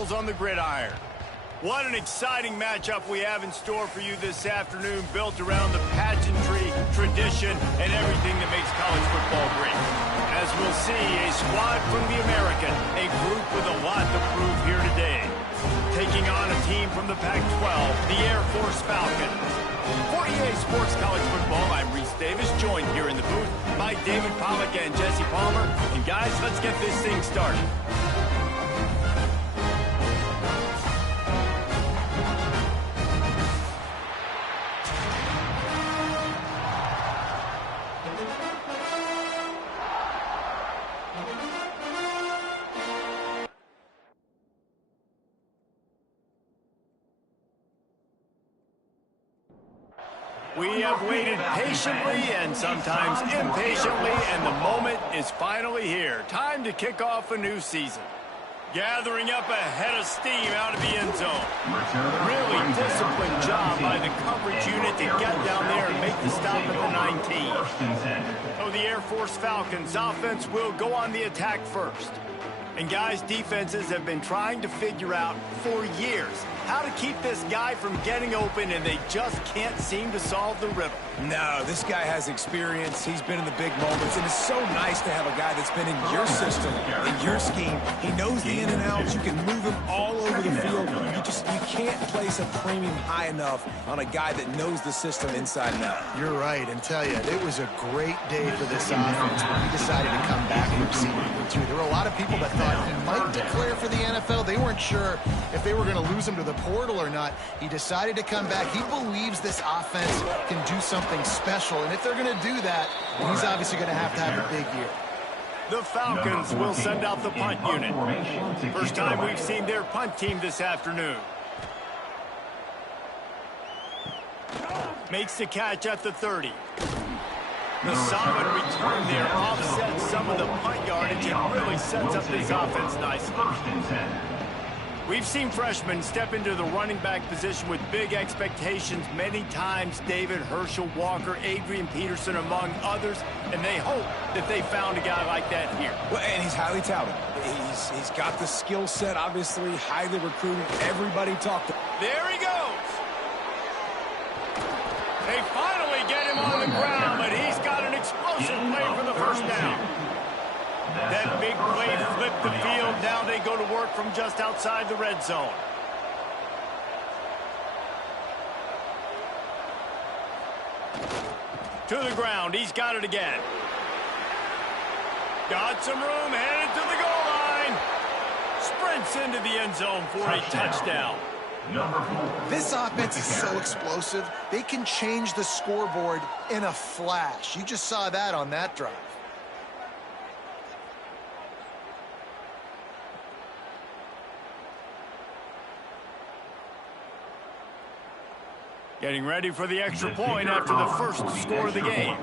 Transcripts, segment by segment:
battles on the gridiron. What an exciting matchup we have in store for you this afternoon, built around the pageantry, tradition, and everything that makes college football great. As we'll see, a squad from the American, a group with a lot to prove here today. Taking on a team from the Pac-12, the Air Force Falcons. For EA Sports College Football, I'm Reese Davis, joined here in the booth by David Pollack and Jesse Palmer. And guys, let's get this thing started. We have waited patiently and sometimes impatiently, and the moment is finally here. Time to kick off a new season. Gathering up a head of steam out of the end zone. Really disciplined job by the coverage unit to get down there and make the stop at the 19. So the Air Force Falcons offense will go on the attack first. And guys, defenses have been trying to figure out for years how to keep this guy from getting open, and they just can't seem to solve the riddle. No, this guy has experience. He's been in the big moments, and it's so nice to have a guy that's been in your system, in your scheme. He knows the in and outs. You can move him all over the field. You can't place a premium high enough on a guy that knows the system inside and out. You're right, and tell you, it was a great day for this offense when he decided to come back from Senior 2. There were a lot of people that thought he might declare for the NFL. They weren't sure if they were going to lose him to the portal or not. He decided to come back. He believes this offense can do something special, and if they're going to do that, he's obviously going to have a big year. The Falcons will send out the punt unit. First time we've seen their punt team this afternoon. Makes the catch at the 30. The solid return there offsets some of the punt yardage and really sets up this offense nicely. We've seen freshmen step into the running back position with big expectations many times. David, Herschel Walker, Adrian Peterson, among others, and they hope that they found a guy like that here. Well, and he's highly touted. He's got the skill set, obviously, highly recruited. Everybody talked to him. There he goes. They finally get him on the ground, but he's got an explosive play for the first down. That big play flipped the field. Now they go to work from just outside the red zone. To the ground. He's got it again. Got some room, headed to the goal line. Sprints into the end zone for a touchdown. This offense is so explosive, they can change the scoreboard in a flash. You just saw that on that drive. Getting ready for the extra point after the first score of the game.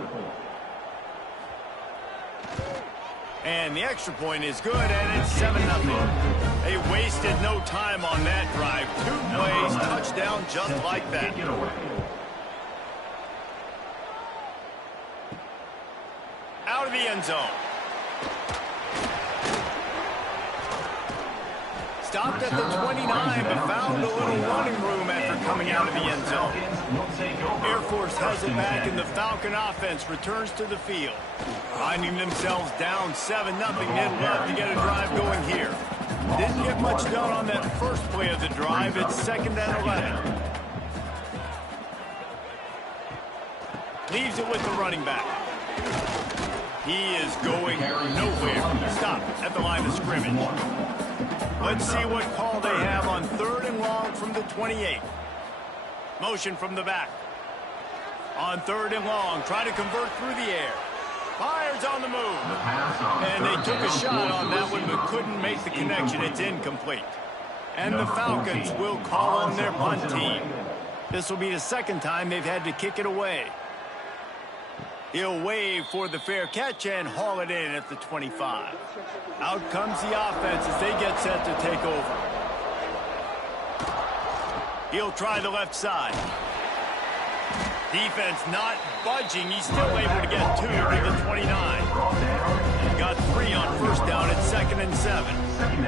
And the extra point is good, and it's 7-0. They wasted no time on that drive. 2 plays, touchdown just like that. Out of the end zone. Stopped at the 29, but found a little running room after coming out of the end zone. Air Force has it back, and the Falcon offense returns to the field. Finding themselves down 7-0, they'd love to get a drive going here. Didn't get much done on that first play of the drive. It's 2nd and 11. Leaves it with the running back. He is going nowhere. Stop at the line of scrimmage. Let's see what call they have on 3rd and long from the 28. Motion from the back. On 3rd and long, try to convert through the air. Fires on the move. And they took a shot on that one, but couldn't make the connection. It's incomplete. And the Falcons will call on their punt team. This will be the 2nd time they've had to kick it away. He'll wave for the fair catch and haul it in at the 25. Out comes the offense as they get set to take over. He'll try the left side. Defense not budging. He's still able to get 2 to the 29. Got 3 on first down at 2nd and 7.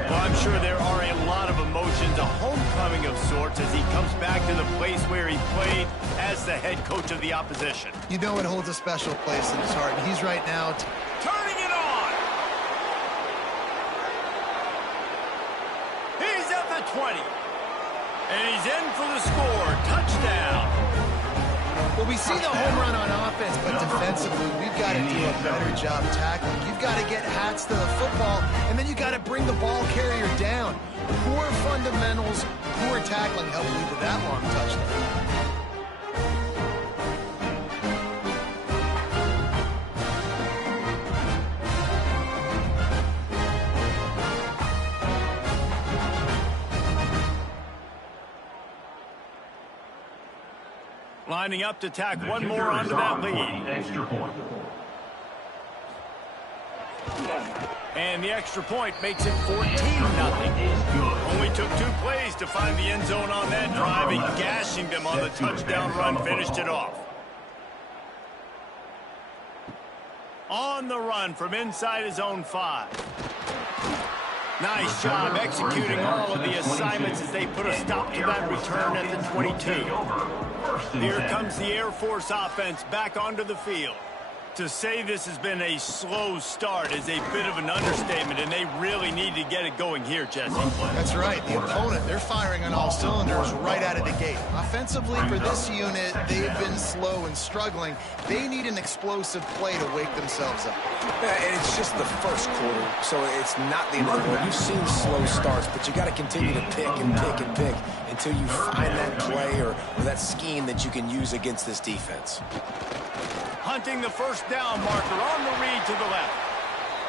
Well, I'm sure there are a lot of emotions sorts as he comes back to the place where he played as the head coach of the opposition. You know it holds a special place in his heart. He's right now Turning it on! He's at the 20. And he's in for the score. Touchdown. Well, we see the home run on offense, but defensively, we've got to do a better job tackling. You've got to get hats to the football, and then you've got to bring the ball carrier down. Poor fundamentals, poor tackling helped lead to that long touchdown. Lining up to tack one more onto that lead. Extra point. And the extra point makes it 14-0. Only took 2 plays to find the end zone on that drive, and gashing them on the touchdown run finished it off. On the run from inside his own 5. Nice job executing all of the assignments as they put a stop to that return at the 22. Here comes the Air Force offense back onto the field. To say this has been a slow start is a bit of an understatement, and they really need to get it going here, Jesse. That's right. The opponent, they're firing on all cylinders right out of the gate. Offensively, for this unit, they've been slow and struggling. They need an explosive play to wake themselves up. And it's just the first quarter, so it's not the end of the world. You've seen slow starts, but you got to continue to pick and pick and pick until you find that play or that scheme that you can use against this defense. Hunting the first down marker on the read to the left.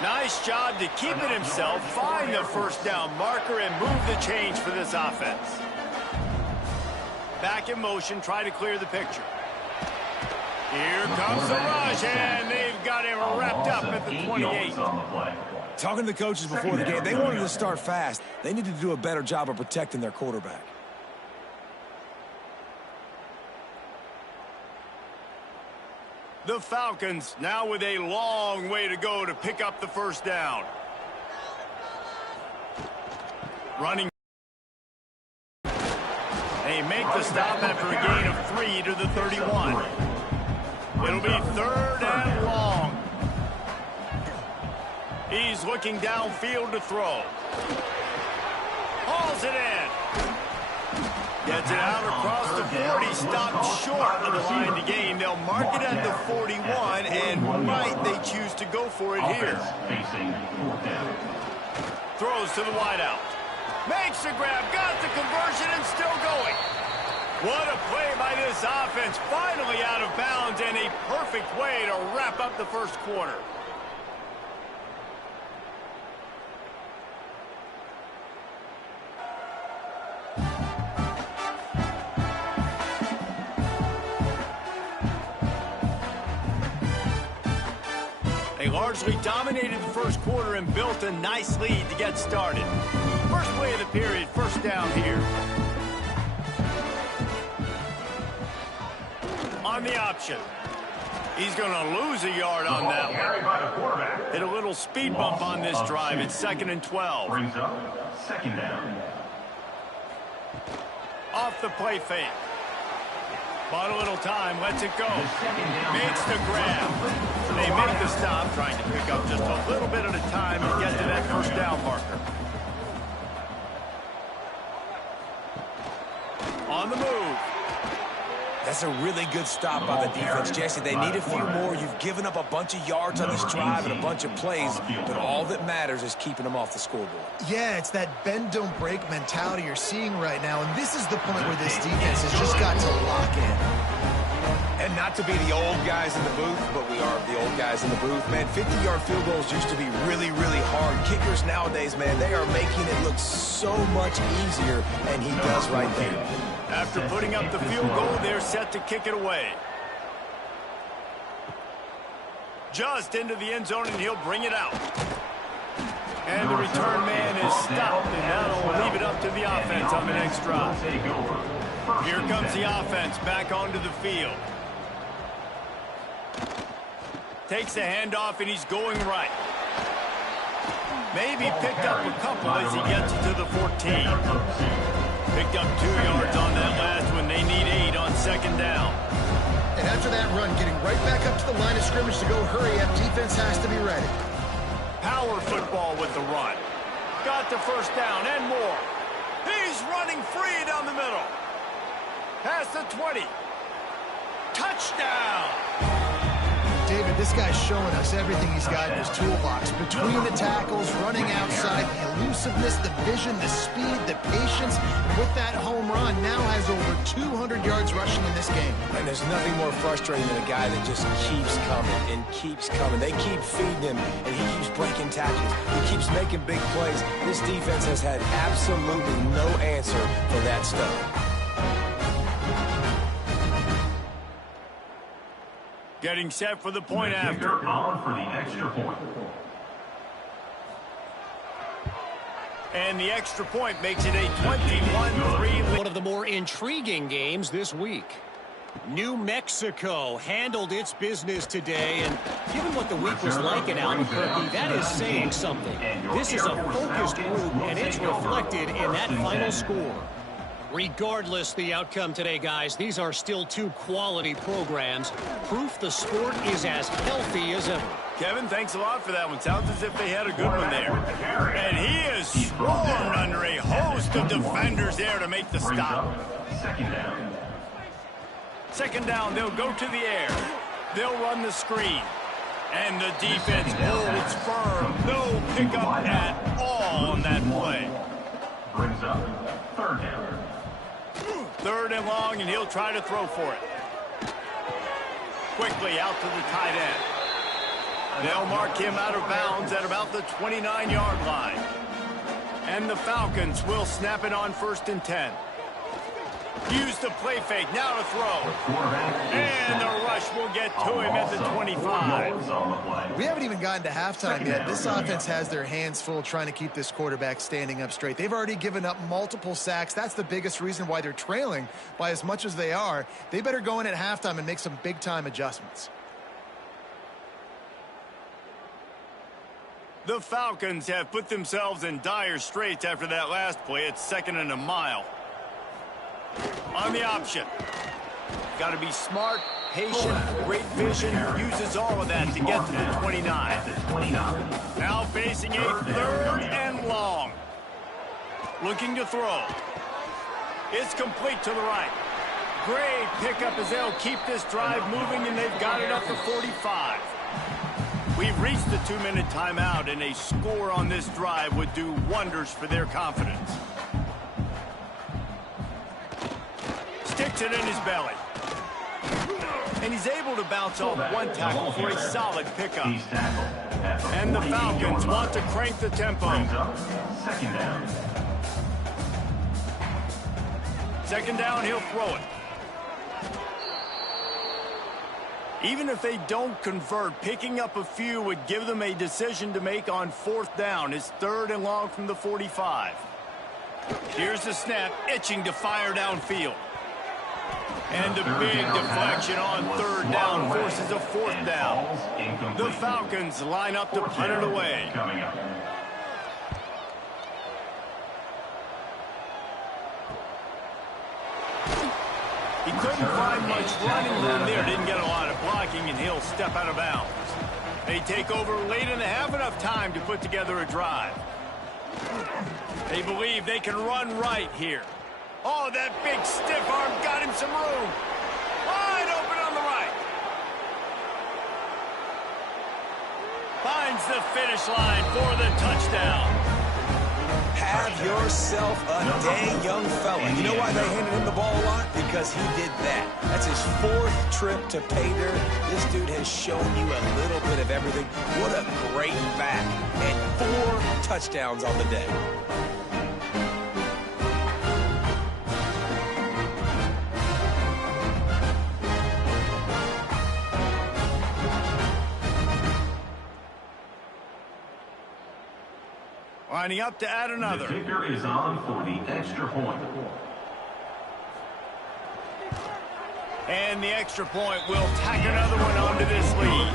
Nice job to keep it himself, find the first down marker, and move the change for this offense. Back in motion, try to clear the picture. Here comes the rush, and they've got him wrapped up at the 28. Talking to the coaches before the game, they wanted to start fast. They needed to do a better job of protecting their quarterback. The Falcons now with a long way to go to pick up the first down. Running. They make the stop after a gain of 3 to the 31. It'll be 3rd and long. He's looking downfield to throw. Hauls it in. Gets it out across the 40, stopped short of the line to gain. They'll mark it at the 41, and might they choose to go for it here. Throws to the wideout. Makes the grab, got the conversion, and still going. What a play by this offense. Finally out of bounds, and a perfect way to wrap up the first quarter. They largely dominated the first quarter and built a nice lead to get started. First play of the period, first down here. On the option. He's going to lose a yard on that one. Hit a little speed bump on this drive. It's 2nd and 12. Brings up 2nd down. Off the play fake. Bought a little time, lets it go. Makes the grab. They make the stop, trying to pick up just a little bit at a time and get to that first down marker. On the move. That's a really good stop by the defense, Jesse. They need a few more. You've given up a bunch of yards on this drive and a bunch of plays, but all that matters is keeping them off the scoreboard. Yeah, it's that bend, don't break mentality you're seeing right now, and this is the point where this defense has just got to lock in. And not to be the old guys in the booth, but we are the old guys in the booth, man. 50-yard field goals used to be really, really hard. Kickers nowadays, man, they are making it look so much easier, and he does right there. After putting up the field goal, they're set to kick it away. Just into the end zone, and he'll bring it out. And the return man is stopped, and that'll leave it up to the offense on the next drive. Here comes the offense back onto the field. Takes the handoff, and he's going right. Maybe picked up a couple as he gets to the 14. Picked up 2 yards on that last one. They need 8 on second down. And after that run, getting right back up to the line of scrimmage to go hurry up, defense has to be ready. Power football with the run. Got the first down and more. He's running free down the middle. Past the 20. Touchdown! David, this guy's showing us everything he's got in his toolbox. Between the tackles, running outside, the elusiveness, the vision, the speed, the patience. And with that home run, now has over 200 yards rushing in this game. And there's nothing more frustrating than a guy that just keeps coming and keeps coming. They keep feeding him, and he keeps breaking tackles. He keeps making big plays. This defense has had absolutely no answer for that stuff. Getting set for the point after. On for the extra point. And the extra point makes it a 21-3 lead. One of the more intriguing games this week. New Mexico handled its business today, and given what the week was like in Albuquerque, that is saying something. This is a focused group, and it's reflected in that final score. Regardless the outcome today, guys, these are still 2 quality programs. Proof the sport is as healthy as ever. Kevin, thanks a lot for that one. Sounds as if they had a good one there. And he is swarmed under a host of defenders there to make the stop. Second down. Second down, they'll go to the air. They'll run the screen. And the defense holds firm. No pickup at all on that play. Brings up third down. 3rd and long, and he'll try to throw for it. Quickly out to the tight end. They'll mark him out of bounds at about the 29-yard line. And the Falcons will snap it on 1st and 10. Use the play fake, now to throw. And the rush will get to him at the 25. We haven't even gotten to halftime yet. This offense has their hands full trying to keep this quarterback standing up straight. They've already given up multiple sacks. That's the biggest reason why they're trailing by as much as they are. They better go in at halftime and make some big-time adjustments. The Falcons have put themselves in dire straits after that last play. It's 2nd and a mile. On the option. Got to be smart, patient, great vision. Uses all of that to get to the 29. Now facing a 3rd and long. Looking to throw. It's complete to the right. Great pickup as they'll keep this drive moving, and they've got it up to 45. We've reached the 2-minute timeout, and a score on this drive would do wonders for their confidence. Sticks it in his belly. And he's able to bounce off one tackle for a solid pickup. And the Falcons want to crank the tempo. Second down. Second down, he'll throw it. Even if they don't convert, picking up a few would give them a decision to make on 4th down. It's 3rd and long from the 45. Here's the snap, itching to fire downfield. And a big deflection on 3rd down forces a 4th down. The Falcons line up to punt it away. He couldn't find much running room there. Didn't get a lot of blocking, and he'll step out of bounds. They take over late and they have enough time to put together a drive. They believe they can run right here. Oh, that big stiff arm got him some room. Wide open on the right. Finds the finish line for the touchdown. Have yourself a day, young fella. You know why they handed him the ball a lot? Because he did that. That's his 4th trip to pay dirt. This dude has shown you a little bit of everything. What a great back. And 4 touchdowns on the day. Lining up to add another. The kicker is on for the extra point. And the extra point will tack another one onto this lead.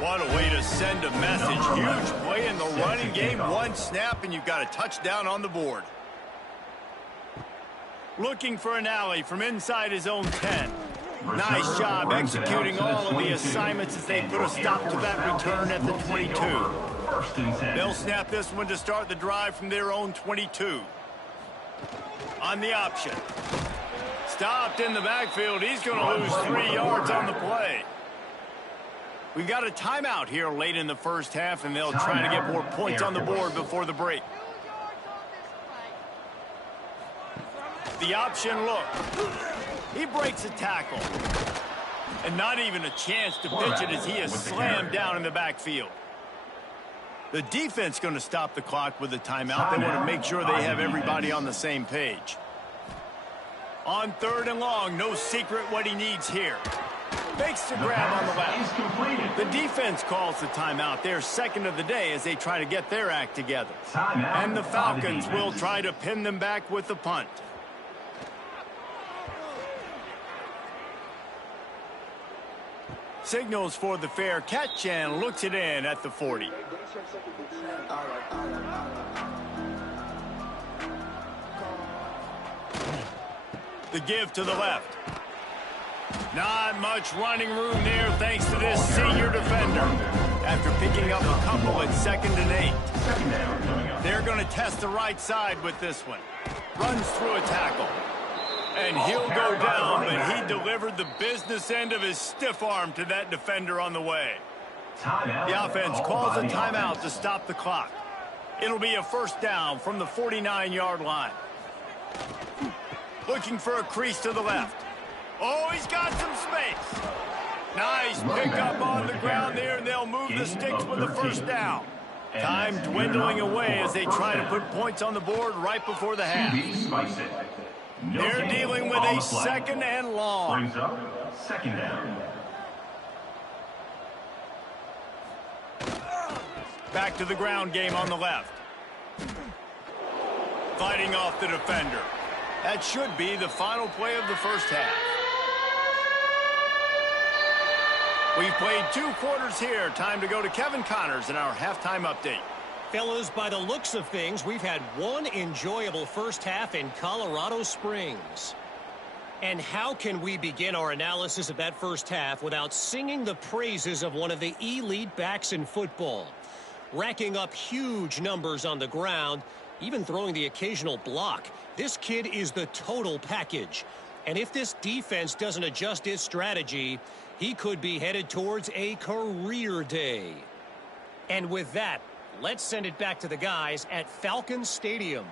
What a way to send a message. Huge play in the running game. 1 snap, and you've got a touchdown on the board. Looking for an alley from inside his own 10. Nice job executing all of the assignments as they put a stop to that return at the 22. They'll snap this one to start the drive from their own 22. On the option. Stopped in the backfield. He's going to lose 3 yards on the play. We've got a timeout here late in the first half, and they'll try to get more points on the board before the break. The option look. He breaks a tackle. And not even a chance to pitch it as he is slammed down in the backfield. The defense going to stop the clock with a timeout. They want to make sure they have everybody on the same page. On 3rd and long, no secret what he needs here. Makes the grab on the left. The defense calls the timeout. They're second of the day as they try to get their act together. And the Falcons will try to pin them back with the punt. Signals for the fair catch and looks it in at the 40. The give to the left. Not much running room there thanks to this senior defender. After picking up a couple at 2nd and 8. They're going to test the right side with this one. Runs through a tackle. And he'll go down, but he delivered the business end of his stiff arm to that defender on the way. The offense calls a timeout to stop the clock. It'll be a first down from the 49-yard line. Looking for a crease to the left. Oh, he's got some space. Nice pickup on the ground there, and they'll move the sticks with the first down. Time dwindling away as they try to put points on the board right before the half. They're dealing with a 2nd and long. Brings up 2nd down. Back to the ground game on the left. Fighting off the defender. That should be the final play of the first half. We've played 2 quarters here. Time to go to Kevin Connors in our halftime update. Fellas, by the looks of things, we've had one enjoyable first half in Colorado Springs. And how can we begin our analysis of that first half without singing the praises of one of the elite backs in football? Racking up huge numbers on the ground, even throwing the occasional block. This kid is the total package. And if this defense doesn't adjust its strategy, he could be headed towards a career day. And with that, let's send it back to the guys at Falcon Stadium.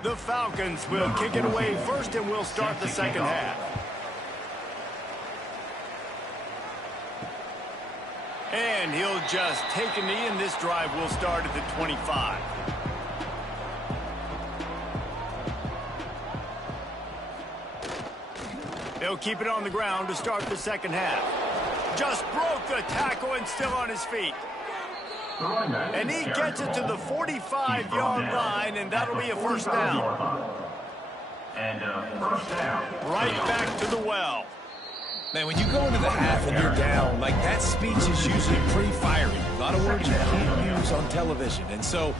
The Falcons will kick it away first, and we'll start the second half. And he'll just take a knee, and this drive will start at the 25. They'll keep it on the ground to start the second half. Just broke the tackle and still on his feet. And he gets it to the 45-yard line, and that'll be a first down. And first down. Right back to the well. Man, when you go into the half and you're down, like that speech is usually pretty fiery. A lot of words you can't use on television. And so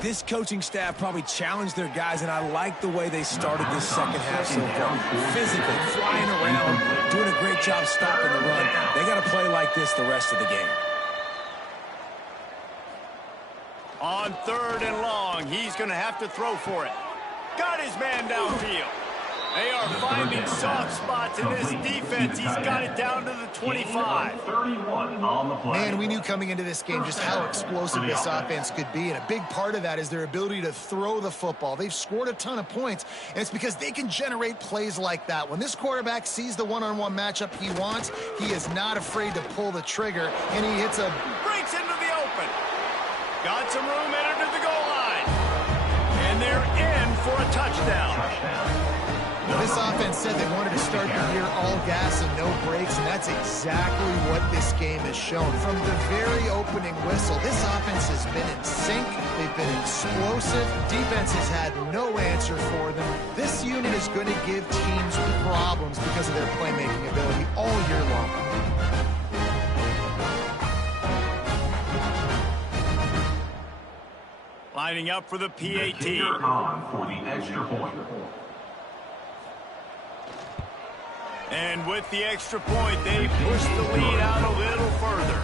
this coaching staff probably challenged their guys, and I like the way they started this second half so far. Physically, flying around, doing a great job stopping the run. They got to play like this the rest of the game. On 3rd and long, he's going to have to throw for it. Got his man downfield. They are finding soft spots in this defense. He's got it down to the 25. 31 on the play. Man, we knew coming into this game just how explosive this offense could be, and a big part of that is their ability to throw the football. They've scored a ton of points, and it's because they can generate plays like that. When this quarterback sees the one-on-one matchup he wants, he is not afraid to pull the trigger, and he hits a... Breaks into the open. Got some room entered to the goal line. And they're in for a touchdown. This offense said they wanted to start the year all gas and no brakes, and that's exactly what this game has shown. From the very opening whistle, this offense has been in sync. They've been explosive. Defense has had no answer for them. This unit is going to give teams problems because of their playmaking ability all year long. Lining up for the PAT. The kicker on for the extra point. And with the extra point, they push the lead out a little further.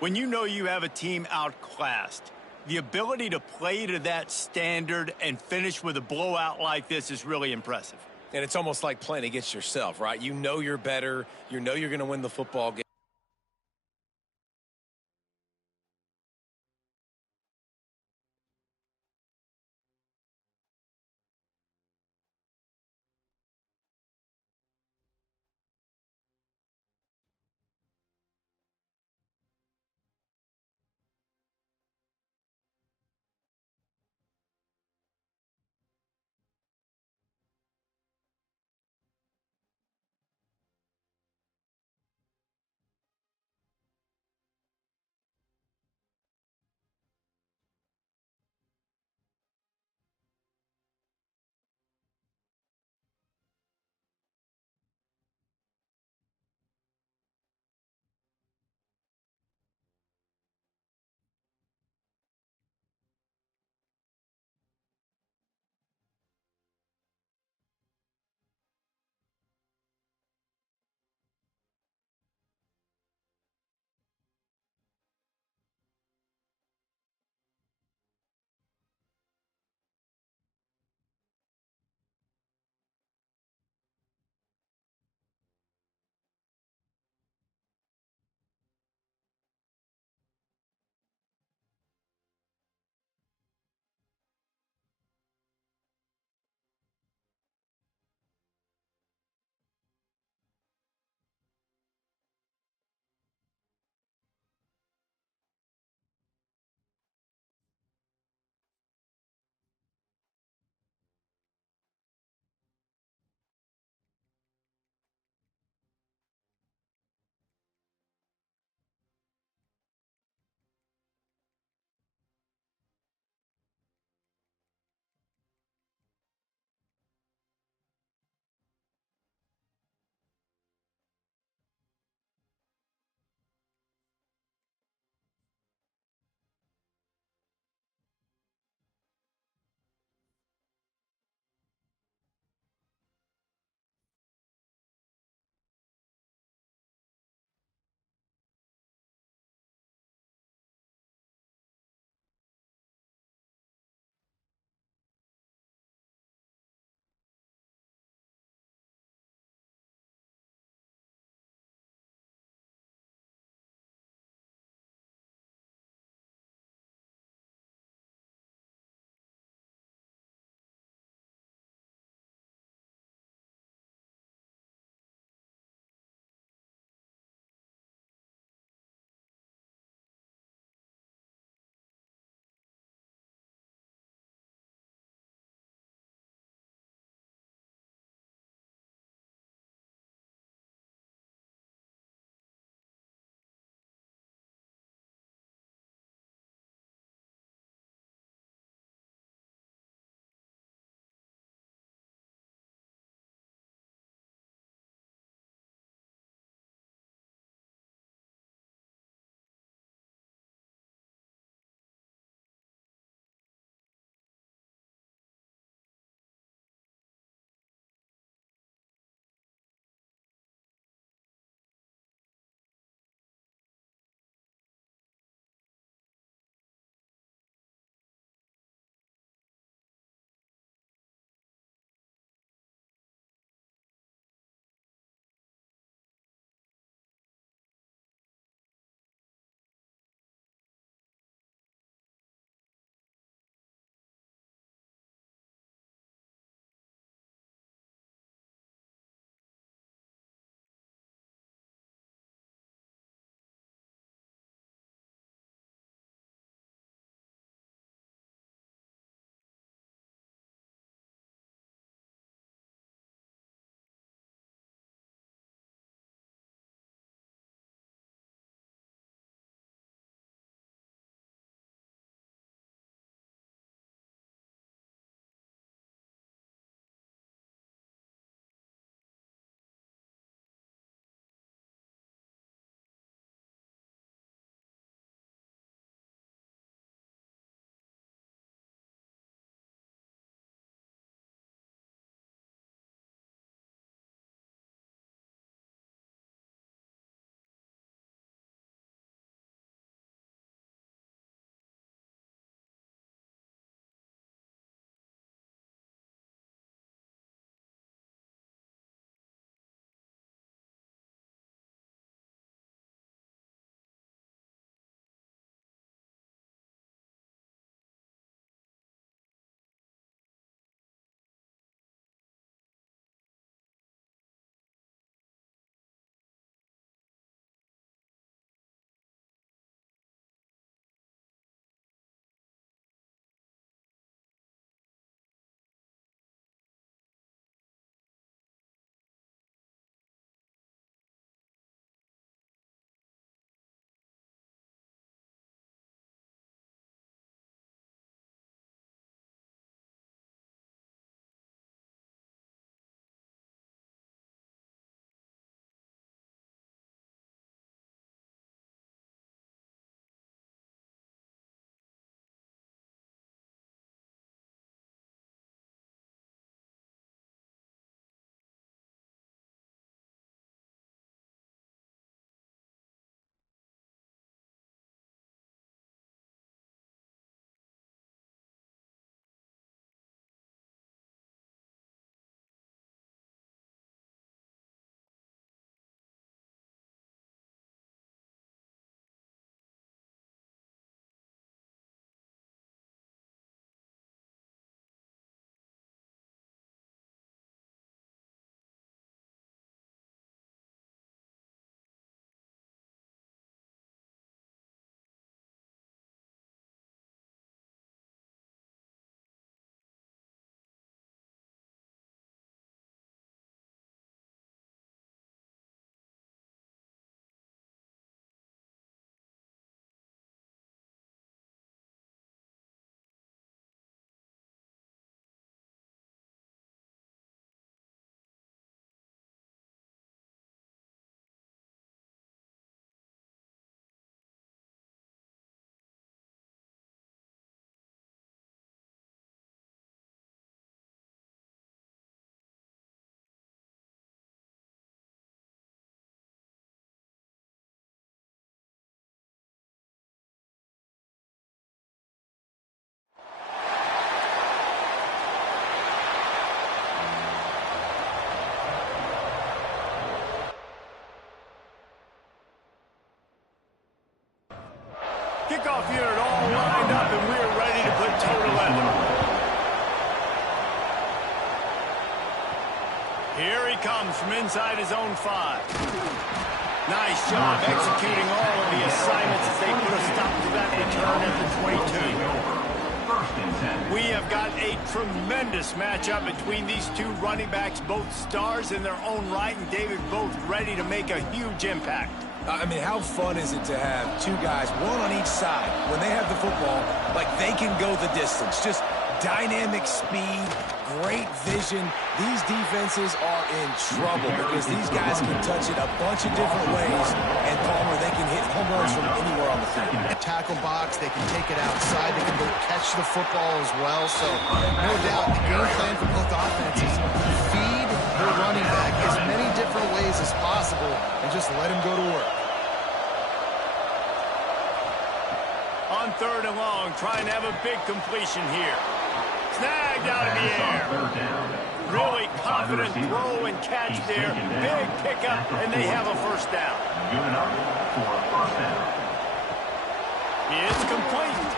When you know you have a team outclassed, the ability to play to that standard and finish with a blowout like this is really impressive. And it's almost like playing against yourself, right? You know you're better. You know you're going to win the football game. Kickoff unit all lined up, and we're ready to put toe to leather. Here he comes from inside his own 5. Nice job executing all of the assignments as they put a stop to that return at the 22. We have got a tremendous matchup between these two running backs, both stars in their own right, and David, both ready to make a huge impact. I mean, how fun is it to have two guys, one on each side, when they have the football, like they can go the distance. Just dynamic speed, great vision. These defenses are in trouble because these guys can touch it a bunch of different ways, and Palmer, they can hit home runs from anywhere on the field. Tackle box, they can take it outside, they can go catch the football as well. So, no doubt, the game plan for both offenses, feed their running back as many different ways as possible and just let him go to work. On 3rd and long, trying to have a big completion here. Snagged out of the air. Really confident throw and catch there. Big pickup, and they have a first down. It's complete.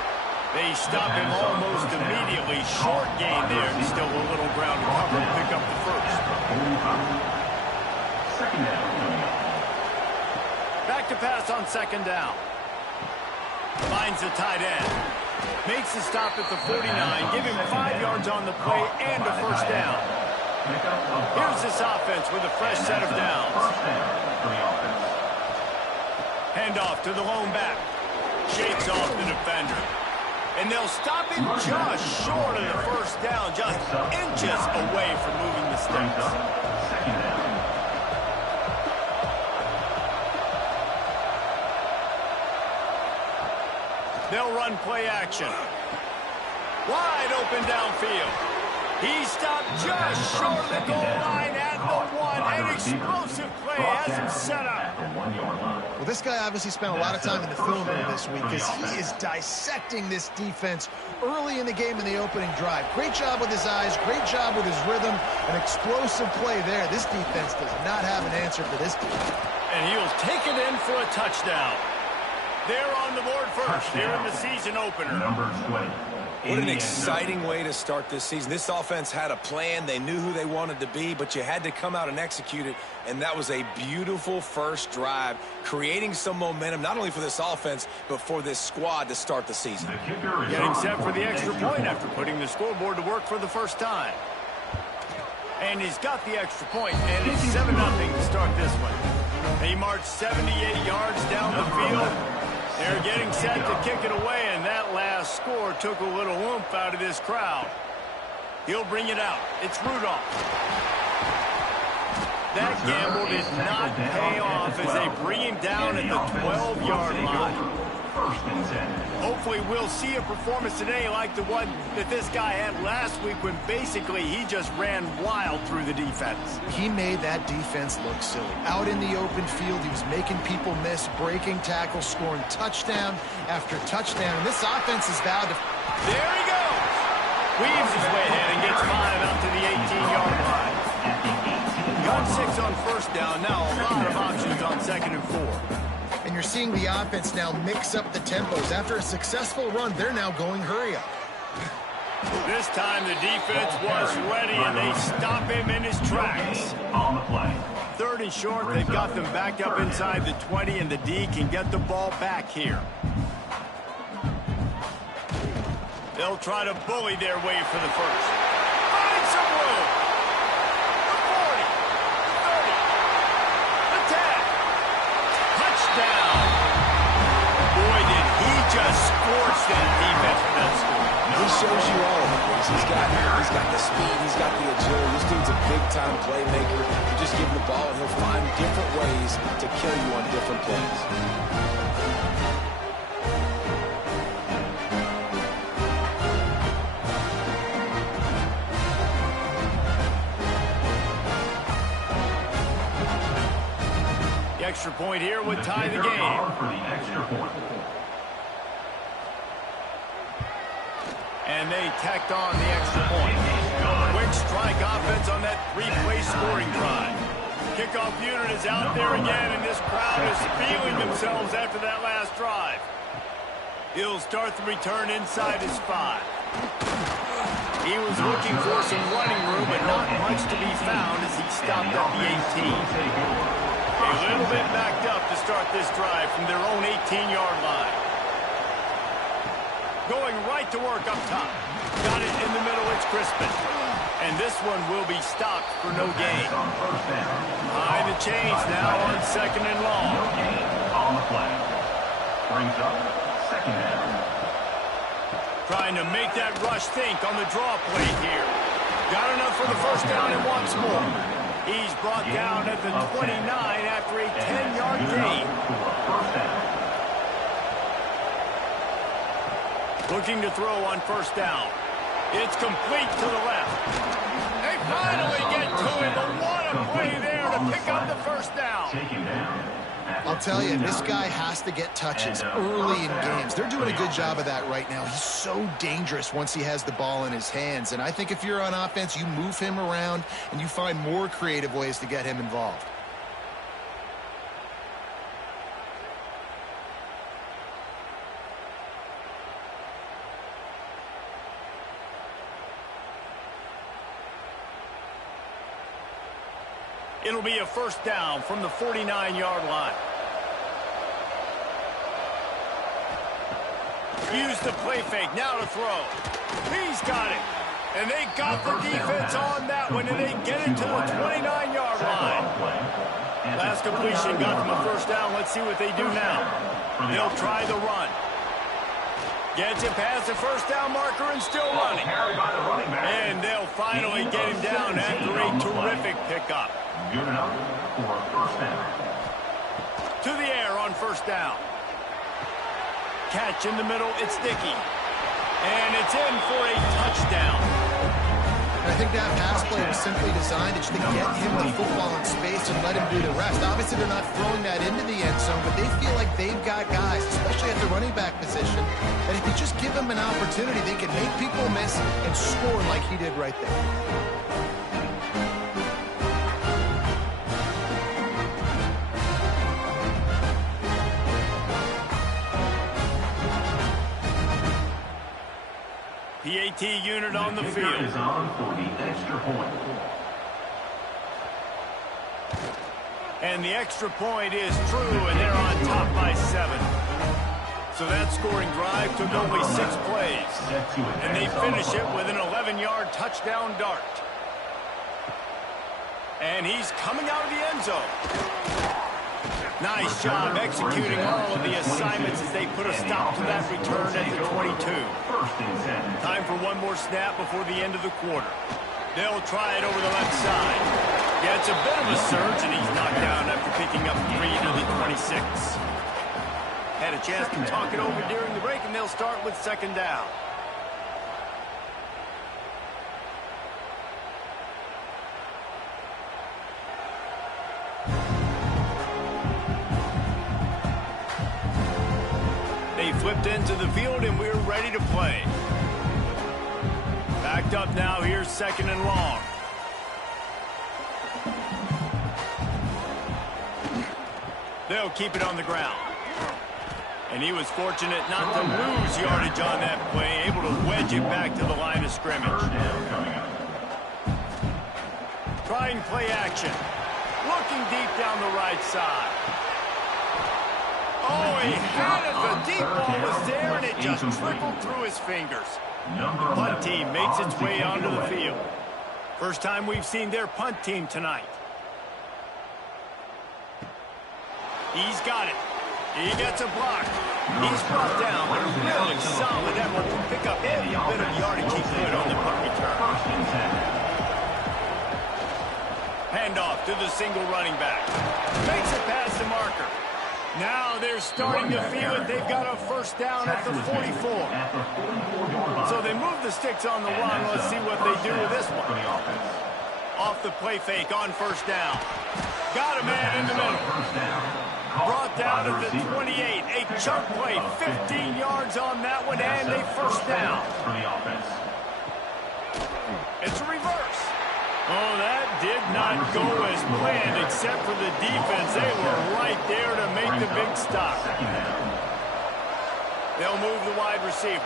They stop him almost immediately. Short gain there. Still a little ground to cover and pick up the first. Back to pass on 2nd down. Finds the tight end. Makes the stop at the 49. Give him 5 yards on the play and a first down. Here's this offense with a fresh set of downs. Handoff to the lone back. Shakes off the defender. And they'll stop him just short of the first down, just inches away from moving the sticks. They'll run play action. Wide open downfield. He stopped just short of the goal line at the 1. An explosive play has him set up. Well, this guy obviously spent a lot of time in the film room this week because he is dissecting this defense early in the game in the opening drive. Great job with his eyes, great job with his rhythm, an explosive play there. This defense does not have an answer for this team. And he'll take it in for a touchdown. They're on the board first here in the season opener. What an exciting way to start this season. This offense had a plan. They knew who they wanted to be, but you had to come out and execute it, and that was a beautiful first drive, creating some momentum, not only for this offense, but for this squad to start the season. Getting set for the extra point after putting the scoreboard to work for the first time. And he's got the extra point, and it's 7-0 to start this one. He marched 78 yards down the field. They're getting set to kick it away, and that last score took a little oomph out of this crowd. He'll bring it out. It's Rudolph. That gamble did not pay off as they bring him down at the 12-yard line. Hopefully we'll see a performance today like the one that this guy had last week when basically he just ran wild through the defense. He made that defense look silly. Out in the open field, he was making people miss, breaking tackles, scoring touchdown after touchdown. And this offense is vowed to... There he goes! Weaves his way ahead and gets 5 out to the 18-yard line. Got 6 on first down. Now a lot of options on 2nd and 4. And you're seeing the offense now mix up the tempos. After a successful run, they're now going hurry up. This time the defense was ready, and they stop him in his tracks. On the play. 3rd and short, they've got them backed up inside the 20, and the D can get the ball back here. They'll try to bully their way for the first. Find some room. The 40, 30, the 10. Touchdown. Boy, did he just scorch that defense for that score. He shows you all of it. He's got the speed, he's got the agility. This dude's a big-time playmaker. You just give him the ball, and he'll find different ways to kill you on different plays. The extra point here would tie the game. And they tacked on the extra point. Quick strike offense on that 3-play scoring drive. Kickoff unit is out there again, and this crowd is feeling themselves after that last drive. He'll start the return inside his 5. He was looking for some running room, but not much to be found as he stopped at the 18. A little bit backed up to start this drive from their own 18-yard line. Going right to work up top. Got it in the middle, it's Crispin. And this one will be stopped for no gain. Behind the chains now on 2nd and long. On the flag. Brings up 2nd down. Trying to make that rush think on the draw play here. Got enough for the first down and wants more. He's brought down at the 29 after a 10-yard gain. Looking to throw on first down. It's complete to the left. They finally get to it, but what a play there to pick up the first down. I'll tell you, this guy has to get touches early in games. They're doing a good job of that right now. He's so dangerous once he has the ball in his hands. And I think if you're on offense, you move him around and you find more creative ways to get him involved. It'll be a first down from the 49-yard line. Use the play fake, now to throw. He's got it. And they got the defense on that one, and they get it to the 29-yard line. Last completion got them a first down. Let's see what they do now. They'll try the run. Gets it past the first down marker and still running. And they'll finally get him down after a terrific pickup. Good enough for a first down. To the air on first down. Catch in the middle, it's Dickey. And it's in for a touchdown. I think that pass play was simply designed to get him the football in space and let him do the rest. Obviously, they're not throwing that into the end zone, but they feel like they've got guys, especially at the running back position, that if you just give them an opportunity, they can make people miss and score like he did right there. PAT unit on the field. Is on for the extra point. And the extra point is true, and they're on top by 7. So that scoring drive took only 6 plays. And they finish it with an 11-yard touchdown dart. And he's coming out of the end zone. Nice job executing all of the assignments as they put a stop to that return at the 22. Time for one more snap before the end of the quarter. They'll try it over the left side. Gets a bit of a surge, and he's knocked down after picking up 3 to the 26. Had a chance to talk it over during the break, and they'll start with 2nd down. Flipped into the field, and we're ready to play. Backed up now, here's 2nd and long. They'll keep it on the ground. And he was fortunate not to lose yardage on that play, able to wedge it back to the line of scrimmage. Trying play action. Looking deep down the right side. Oh, he had it. The deep ball was there, and it just trickled through his fingers. The punt team makes its way onto the field. First time we've seen their punt team tonight. He's got it. He gets a block. He's brought down, but a really solid effort to pick up every bit of yardage he could on the punt return. Handoff to the single running back. Makes it past the marker. Now they're starting to feel it. They've got a first down at the 44. So they move the sticks on the run. Let's see what they do with this one. Off the play fake on first down. Got a man in the middle. Brought down at the 28. A chunk play. 15 yards on that one, and a first down. It's a reverse. Oh, that did not go as planned, except for the defense. They were right there to make the big stop. They'll move the wide receiver.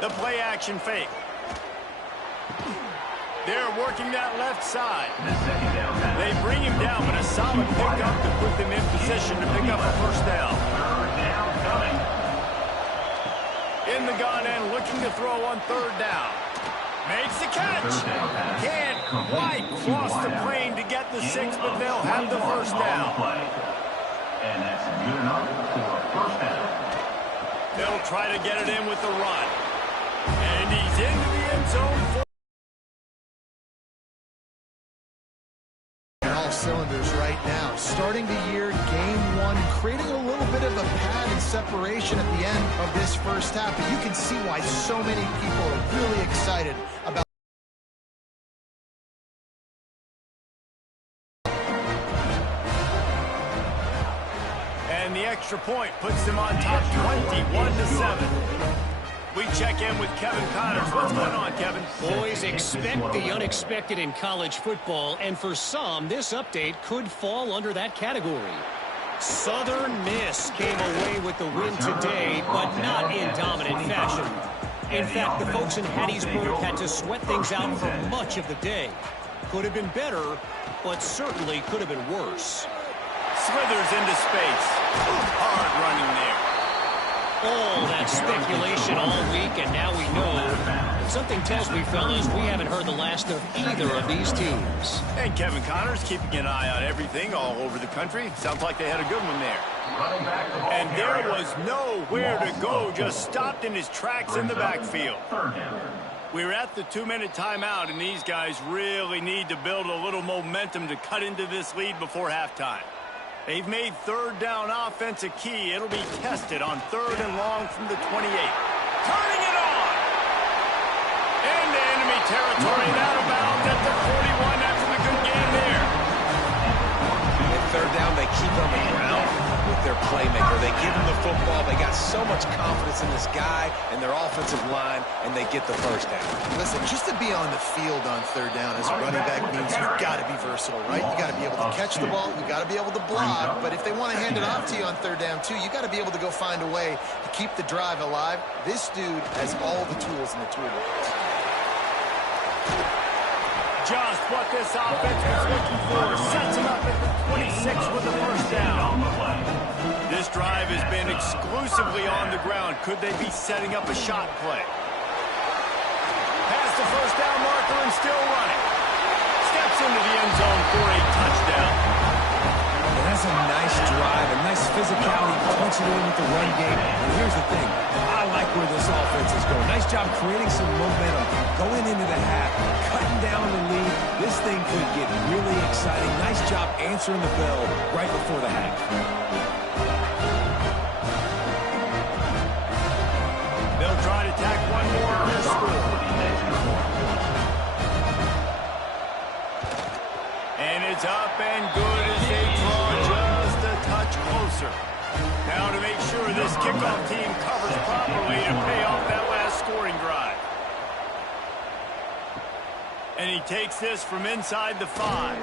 The play action fake. They're working that left side. They bring him down, but a solid pickup to put them in position to pick up a first down. In the gun and looking to throw on third down. Makes the catch. Can't quite cross the plane to get the 6, but they'll have the first down. And that's good enough for a first down. They'll try to get it in with the run. And he's into the end zone. All cylinders right now. Starting the year, game 1, creating a little bit of a pad and separation at the end of this first half. But you can see why so many people are really excited about. And the extra point puts them on top 21-7. We check in with Kevin Connors. What's going on, Kevin? Boys, expect the unexpected in college football, and for some, this update could fall under that category. Southern Miss came away with the win today, but not in dominant fashion. In fact, the folks in Hattiesburg had to sweat things out for much of the day. Could have been better, but certainly could have been worse. Slithers into space. Hard running there. All that speculation all week, and now we know. Something tells me, fellas, we haven't heard the last of either of these teams. And Kevin Connors keeping an eye on everything all over the country. Sounds like they had a good one there. And there was nowhere to go, just stopped in his tracks in the backfield. We're at the 2-minute timeout, and these guys really need to build a little momentum to cut into this lead before halftime. They've made third down offense a key. It'll be tested on 3rd and long from the 28. Turning it on! Into enemy territory and out of bounds at the 41 after the good game there. In third down, they keep on the ground with their playmaker. They give him the football. They got so much confidence in this guy and their offensive line, and they get the first down. Listen, just to be on the field on third down as a running back means you've got to be versatile, right? You got to be able to catch the ball. You got to be able to block. But if they want to hand it off to you on third down, too, you got to be able to go find a way to keep the drive alive. This dude has all the tools in the toolbox. Just what this offense was looking for. Sets him up at the 26 with the first down. This drive has been exclusively on the ground. Could they be setting up a shot play? Past the first down marker and still running. Steps into the end zone for a touchdown. And that's a nice drive, a nice physicality, punching it in with the run game. And here's the thing. I like where this offense is going. Nice job creating some momentum, going into the half, cutting down the lead. This thing could get really exciting. Nice job answering the bell right before the half. They'll try to tack one more on this score. And it's up and good as they draw just a touch closer. Now to make sure this kickoff team covers properly to pay off that last scoring drive. And he takes this from inside the 5.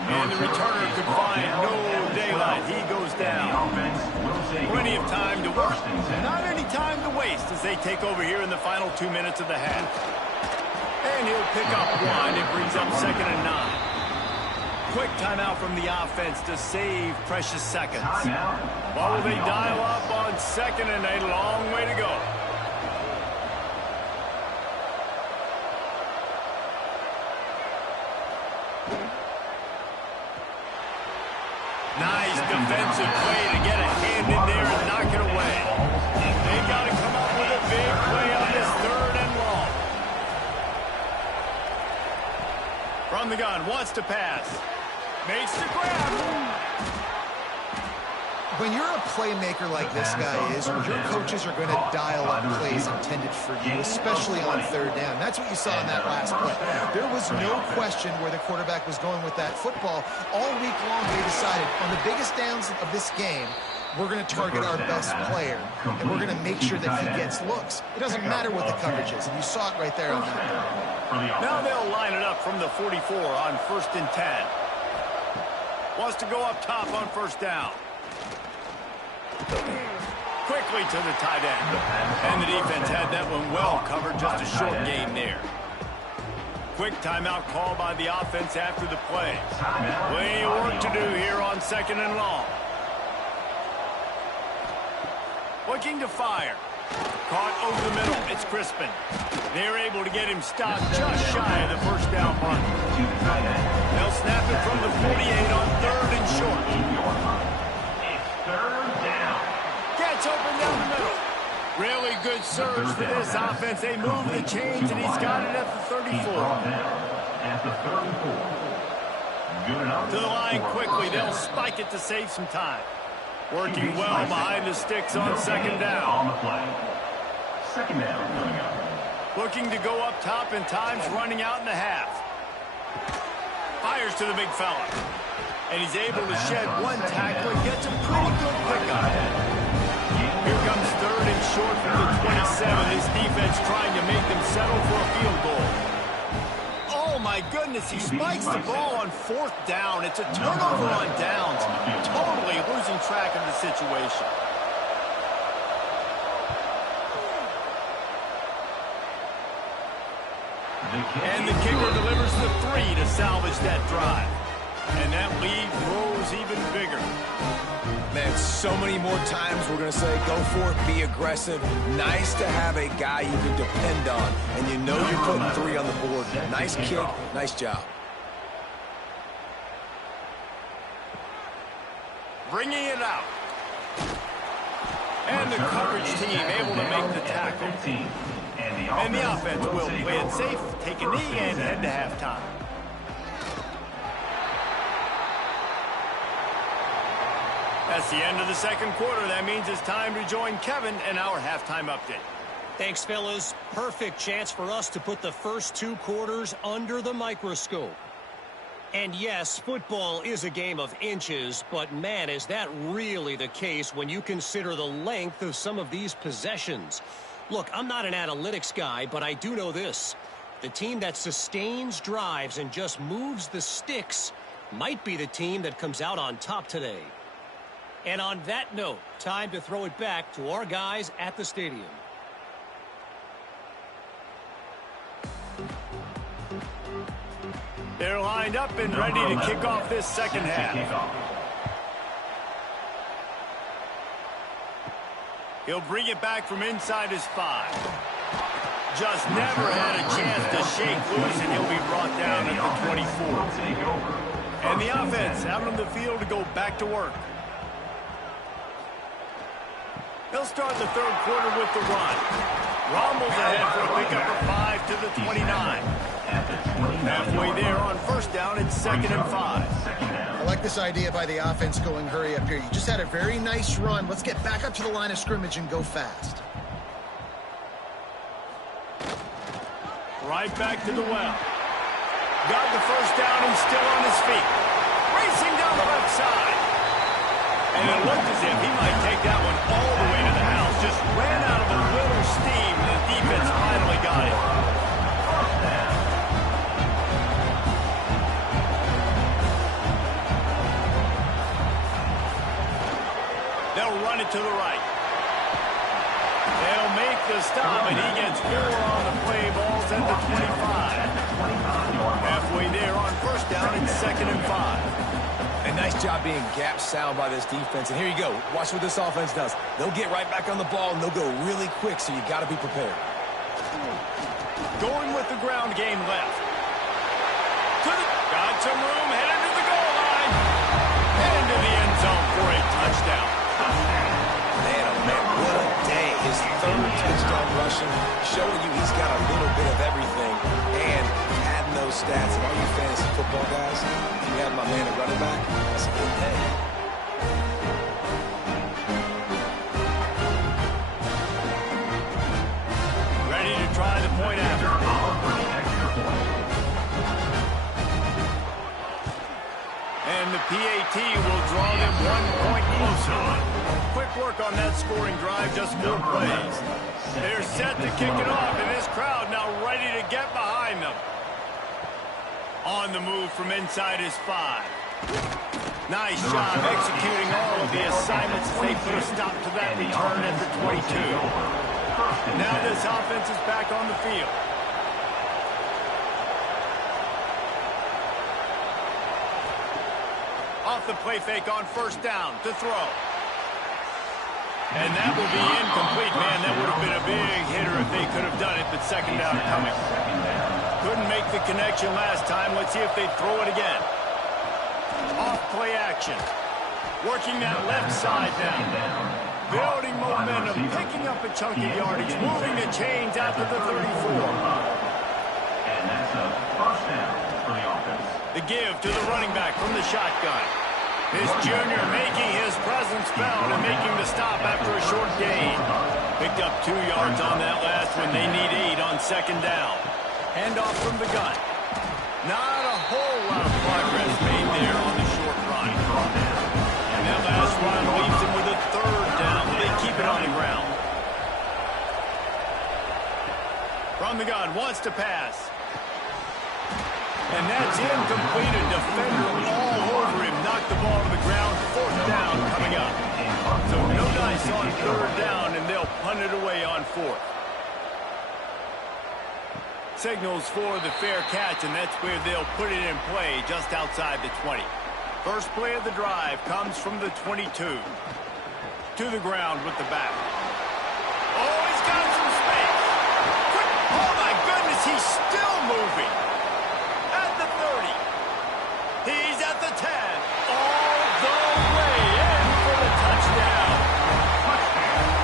And the returner could find no daylight. He goes down. Plenty of time to work. Not any time to waste as they take over here in the final 2 minutes of the half. And he'll pick up 1. It brings up 2nd and 9. Quick timeout from the offense to save precious seconds. While will they dial up on 2nd and a long way to go. Nice defensive play to get a hand in there and knock it away. They've got to come up with a big play on this 3rd and long. From the gun, wants to pass. Makes the grab. When you're a playmaker like this guy is, your coaches are going to dial up plays intended for you, especially on third down. That's what you saw in that last play. There was no question where the quarterback was going with that football. All week long, they decided on the biggest downs of this game, we're going to target our best player, and we're going to make sure that he gets looks. It doesn't matter what the coverage is, and you saw it right there on that play. Now they'll line it up from the 44 on 1st and 10. Wants to go up top on 1st down. Quickly to the tight end. And the defense had that one well covered. Just a short gain there. Quick timeout call by the offense after the play. Plenty of work to do here on 2nd and long. Looking to fire. Caught over the middle. It's Crispin. They're able to get him stopped just shy of the first down run. They'll snap it from the 48 on 3rd and short. It's 3rd down. Gets open down the middle. Really good surge for this offense. They move the chains, and he's got it at the 34. At the 34. Good enough. To the line quickly. They'll spike it to save some time. Working well behind the sticks on 2nd down. On the play. 2nd down coming up. Looking to go up top, and time's running out in the half. Fires to the big fella. And he's able to shed one tackle and gets a pretty good pickup. Here comes 3rd and short from the 27. This defense trying to make them settle for a field goal. Oh, my goodness. He spikes the ball on 4th down. It's a turnover on downs. Totally losing track of the situation. And the kicker delivers the 3 to salvage that drive. And that lead grows even bigger. Man, so many more times we're going to say, go for it, be aggressive. Nice to have a guy you can depend on, and you know you're putting 3 on the board. Nice kick, nice job. Bringing it out. And the coverage team able to make the tackle. And the offense will play it safe, take a knee, and head to halftime. That's the end of the 2nd quarter. That means it's time to join Kevin in our halftime update. Thanks, fellas. Perfect chance for us to put the first 2 quarters under the microscope. And yes, football is a game of inches, but man, is that really the case when you consider the length of some of these possessions. Look, I'm not an analytics guy, but I do know this. The team that sustains drives and just moves the sticks might be the team that comes out on top today. And on that note, time to throw it back to our guys at the stadium. They're lined up and ready to kick off this 2nd half. He'll bring it back from inside his 5. Just never had a chance to shake loose, and he'll be brought down at the 24. And the offense out on the field to go back to work. They'll start the 3rd quarter with the run. Rommel's ahead for a pickup of 5 to the 29. Halfway there on 1st down, it's 2nd and 5. I like this idea by the offense going hurry up here. You just had a very nice run. Let's get back up to the line of scrimmage and go fast. Right back to the well. Got the 1st down and still on his feet. Racing down the left side. And it looked as if he might take that one all the way to the house. Just ran out of a little steam, and the defense finally got it. They'll run it to the right. They'll make the stop, and he gets 4 on the play. Ball's at the 25. Halfway there on 1st down, it's 2nd and 5. And nice job being gap sound by this defense. And here you go. Watch what this offense does. They'll get right back on the ball, and they'll go really quick, so you got to be prepared. Going with the ground game left. Got some room, headed to the goal line. And into the end zone for a touchdown. Man, oh man, what a day. His 3rd touchdown rushing, showing you he's got a little bit of everything. And adding those stats, and all you fantasy football guys, if you have my man at running back, that's a good day. Ready to try the point after. And the PAT will draw them 1 point closer. Quick work on that scoring drive, just 4 plays. They're set to kick it off, and this crowd now ready to get behind them. On the move from inside his 5. Nice job executing all of the assignments as they put a stop to that return at the 22. Now this offense is back on the field. Off the play fake on first down to throw. And that will be incomplete. Man, that would have been a big hitter if they could have done it, but second down coming. Couldn't make the connection last time. Let's see if they throw it again. Off play action. Working that left side down. Building momentum, picking up a chunk of yardage, moving the chains out to the 34. And that's a first down for the offense. The give to the running back from the shotgun. This junior making his presence felt and making the stop after a short gain. Picked up 2 yards on that last one. They need 8 on second down. Handoff from the gun. Not a whole lot of progress made there on the short run. And that last run leaves them with a third down. They keep it on the ground. From the gun, wants to pass. And that's incomplete. A defender all over him. Knocked the ball to the ground. Fourth down coming up. So no dice on third down, and they'll punt it away on fourth. Signals for the fair catch, and that's where they'll put it in play just outside the 20. First play of the drive comes from the 22. To the ground with the back. Oh, he's got some space. Oh, my goodness, he's still moving. At the 30. He's at the 10. All the way in for the touchdown.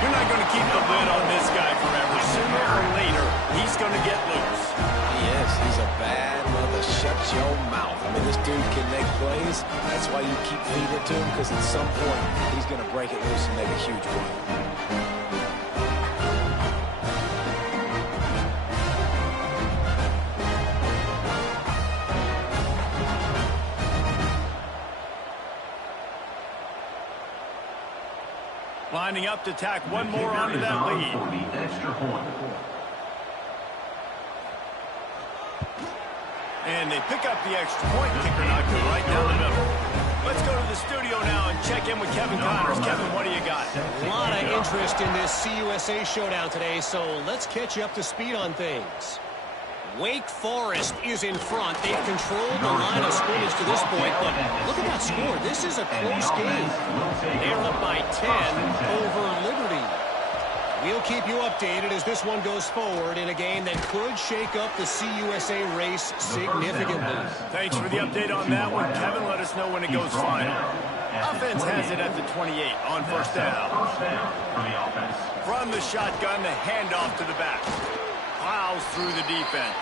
You're not going to keep the lid on this guy forever. Sooner or later, he's going to get loose. He is. He's a bad mother. Shut your mouth. I mean, this dude can make plays. That's why you keep feeding it to him, because at some point, he's going to break it loose and make a huge run. Lining up to tack one more onto that lead. And they pick up the extra point. Kicker knocked it right down the middle. Let's go to the studio now and check in with Kevin Connors. Kevin, what do you got? A lot of interest in this CUSA showdown today, so let's catch you up to speed on things. Wake Forest is in front. They've controlled the line of scrimmage to this point, but look at that score. This is a close game. They're up by 10 over Liberty. We'll keep you updated as this one goes forward in a game that could shake up the CUSA race significantly. Thanks for the update on that one, Kevin. Let us know when it goes final. Offense has it at the 28 on first down. From the shotgun, the handoff to the back. Plows through the defense.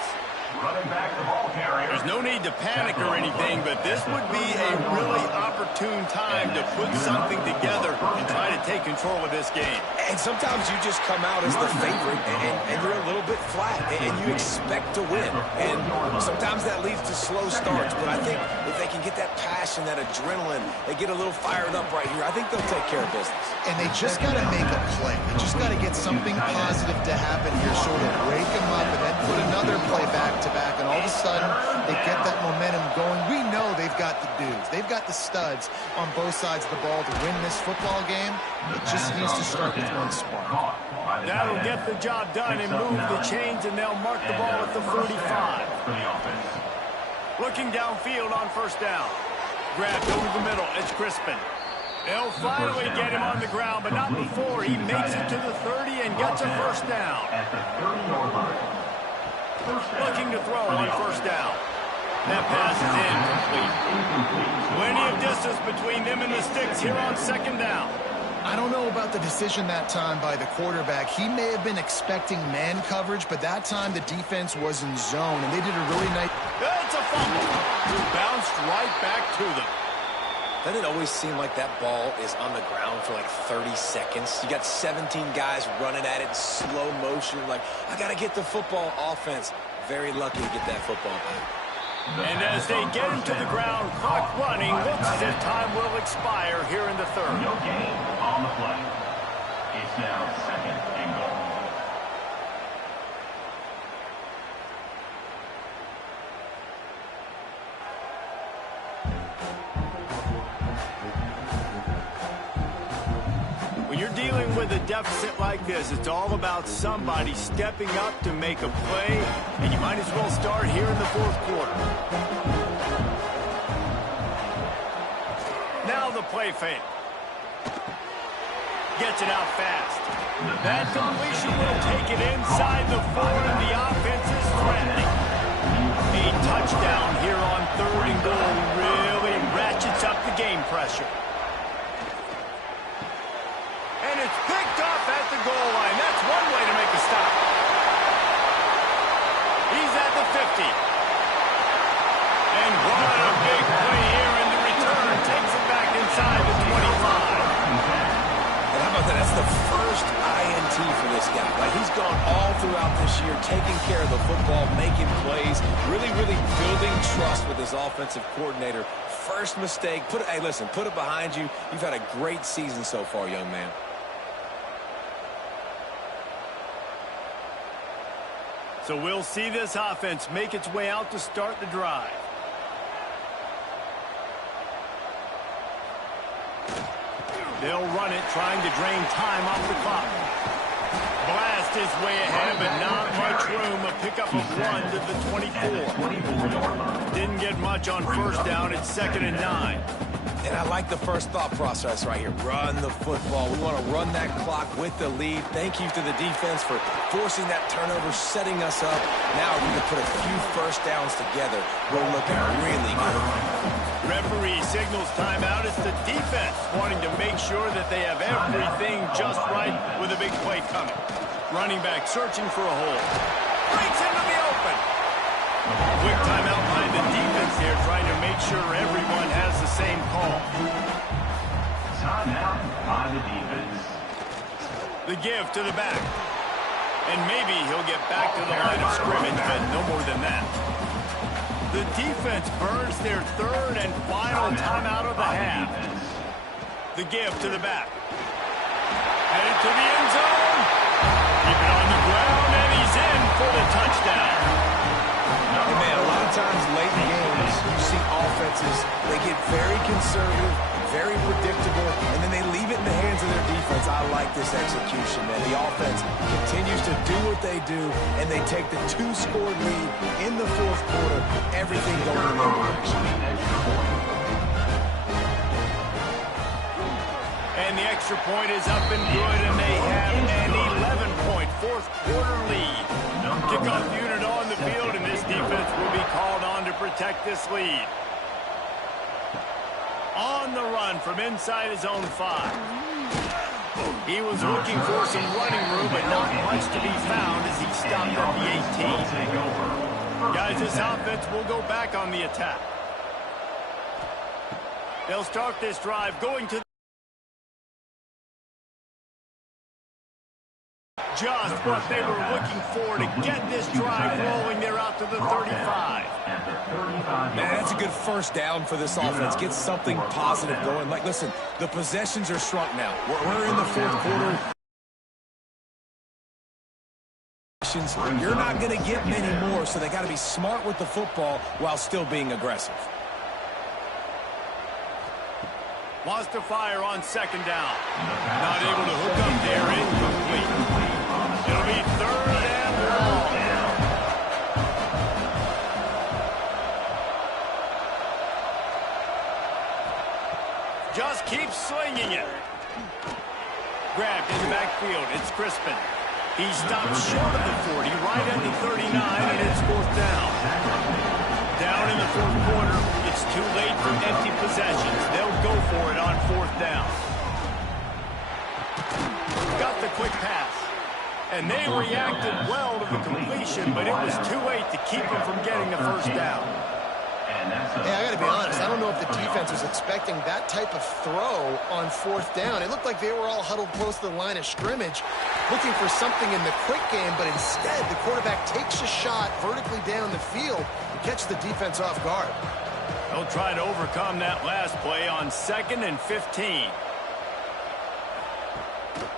Running back the ball carrier. There's no need to panic or anything, but this would be a really opportune time to put something together and try to take control of this game. And sometimes you just come out as the favorite, and you're a little bit flat, and you expect to win. And sometimes that leads to slow starts, but I think if they can get that passion, that adrenaline, they get a little fired up right here, I think they'll take care of business. And they just got to make a play. They just got to get something positive to happen here, sort of break them up, and then put another play back-to-back, and all of a sudden, they get that momentum going. We know they've got the dudes. They've got the studs on both sides of the ball to win this football game. It just needs to start with one spark. That'll get the job done and move the chains, and they'll mark the ball at the 45. Looking downfield on first down. Grabbed over the middle. It's Crispin. They'll finally get him on the ground, but not before he makes it to the 30 and gets a first down. Looking to throw on first down. That pass is incomplete. Plenty of distance between them and the sticks here on second down. I don't know about the decision that time by the quarterback. He may have been expecting man coverage, but that time the defense was in zone, and they did a really nice... It's a fumble. Bounced right back to them. Doesn't it always seem like that ball is on the ground for like 30 seconds? You got 17 guys running at it in slow motion. Like, I got to get the football. Offense, very lucky to get that football back. And as they get him to the ground, clock running, looks as if time will expire here in the third. No gain on the play. It's now second and goal. you're dealing with a deficit like this, it's all about somebody stepping up to make a play, and you might as well start here in the fourth quarter. Now the play fake. Gets it out fast. That completion will take it inside the 4, and the offense is threatening. A touchdown here on 3rd and goal really ratchets up the game pressure. And it's picked off at the goal line. That's one way to make a stop. He's at the 50. And what a big play here in the return. Takes it back inside the 25. And how about that? That's the first INT for this guy. Like, he's gone all throughout this year, taking care of the football, making plays, really building trust with his offensive coordinator. First mistake. Hey, listen, put it behind you. You've had a great season so far, young man. So we'll see this offense make its way out to start the drive. They'll run it, trying to drain time off the clock. Blast his way ahead, but not much room. A pickup of 1 to the 24. Didn't get much on first down. It's 2nd and 9. And I like the first thought process right here. Run the football. We want to run that clock with the lead. Thank you to the defense for forcing that turnover, setting us up. Now we can put a few first downs together. We're looking really good. Referee signals timeout. It's the defense wanting to make sure that they have everything just right with a big play coming. Running back searching for a hole. Breaks into the open. Quick timeout by the defense here, trying to make sure everyone has the same call. Timeout by the defense. The give to the back. And maybe he'll get back to the line of scrimmage, but no more than that. The defense burns their 3rd and final timeout of the half. The give to the back. Headed to the end zone. Keep it on the ground, and he's in for the touchdown. Hey, man, a lot of times late in games, you see offenses, they get very conservative, very predictable, and then they leave it in the hands of their defense. I like this execution, man. The offense continues to do what they do, and they take the 2-score lead in the fourth quarter. Everything going in their direction. And the extra point is up and good, and they have an 11-point fourth quarter lead. Kickoff unit on the field, and this defense will be called on to protect this lead. On the run from inside his own 5. He was looking for some running room, but not much to be found as he stopped at the 18. Guys, this offense will go back on the attack. They'll start this drive going to just what they were looking for to get this drive rolling. They're out to the 35. Man, that's a good first down for this offense. Get something positive going. Like, listen, the possessions are shrunk now. We're in the fourth quarter. You're not going to get many more, so they got to be smart with the football while still being aggressive. Wants to fire on 2nd down. Not able to hook up there. Incomplete. It'll be 3rd and long. Just keep slinging it. Grabbed in the backfield. It's Crispin. He stopped short of the 40, right at the 39, and it's 4th down. Down in the fourth quarter, it's too late for empty possessions. They'll go for it on 4th down. Got the quick pass. And they reacted well to the completion, but it was too late to keep them from getting the first down. Hey, I got to be honest. I don't know if the defense was expecting that type of throw on 4th down. It looked like they were all huddled close to the line of scrimmage, looking for something in the quick game, but instead the quarterback takes a shot vertically down the field and catches the defense off guard. They'll try to overcome that last play on 2nd and 15.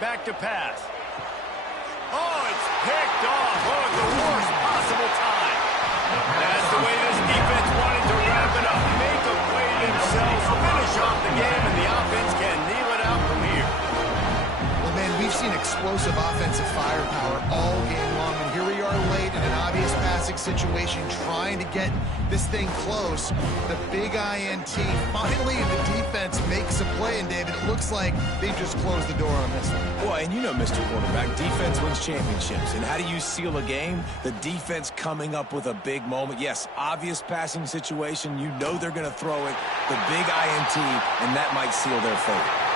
Back to pass. Oh, it's picked off. Oh, at the worst possible time. That's the way this defense wanted to wrap it up. Make a play themselves, finish off the game, and the offense can kneel it out from here. explosive offensive firepower all game long, and here we are late in an obvious passing situation trying to get this thing close. The big INT. Finally, the defense makes a play, and David, it looks like they just closed the door on this one. Well, and you know, Mr. Quarterback, defense wins championships. And how do you seal a game? The defense coming up with a big moment. Yes, obvious passing situation. You know they're going to throw it. The big INT, and that might seal their fate.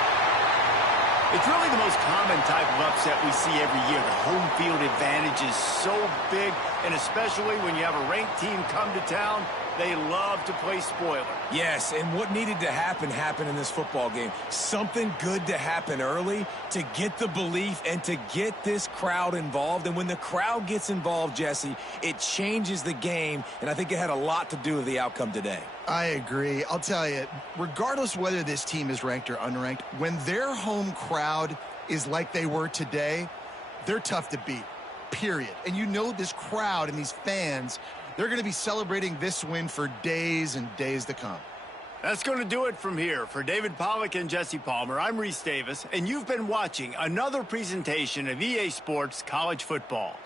It's really the most common type of upset we see every year. The home field advantage is so big, and especially when you have a ranked team come to town, they love to play spoiler. Yes, and what needed to happen happened in this football game. Something good to happen early to get the belief and to get this crowd involved. And when the crowd gets involved, Jesse, it changes the game, and I think it had a lot to do with the outcome today. I agree. I'll tell you, regardless whether this team is ranked or unranked, when their home crowd is like they were today, they're tough to beat, period. And you know this crowd and these fans, they're going to be celebrating this win for days and days to come. That's going to do it from here. For David Pollack and Jesse Palmer, I'm Reese Davis, and you've been watching another presentation of EA Sports College Football.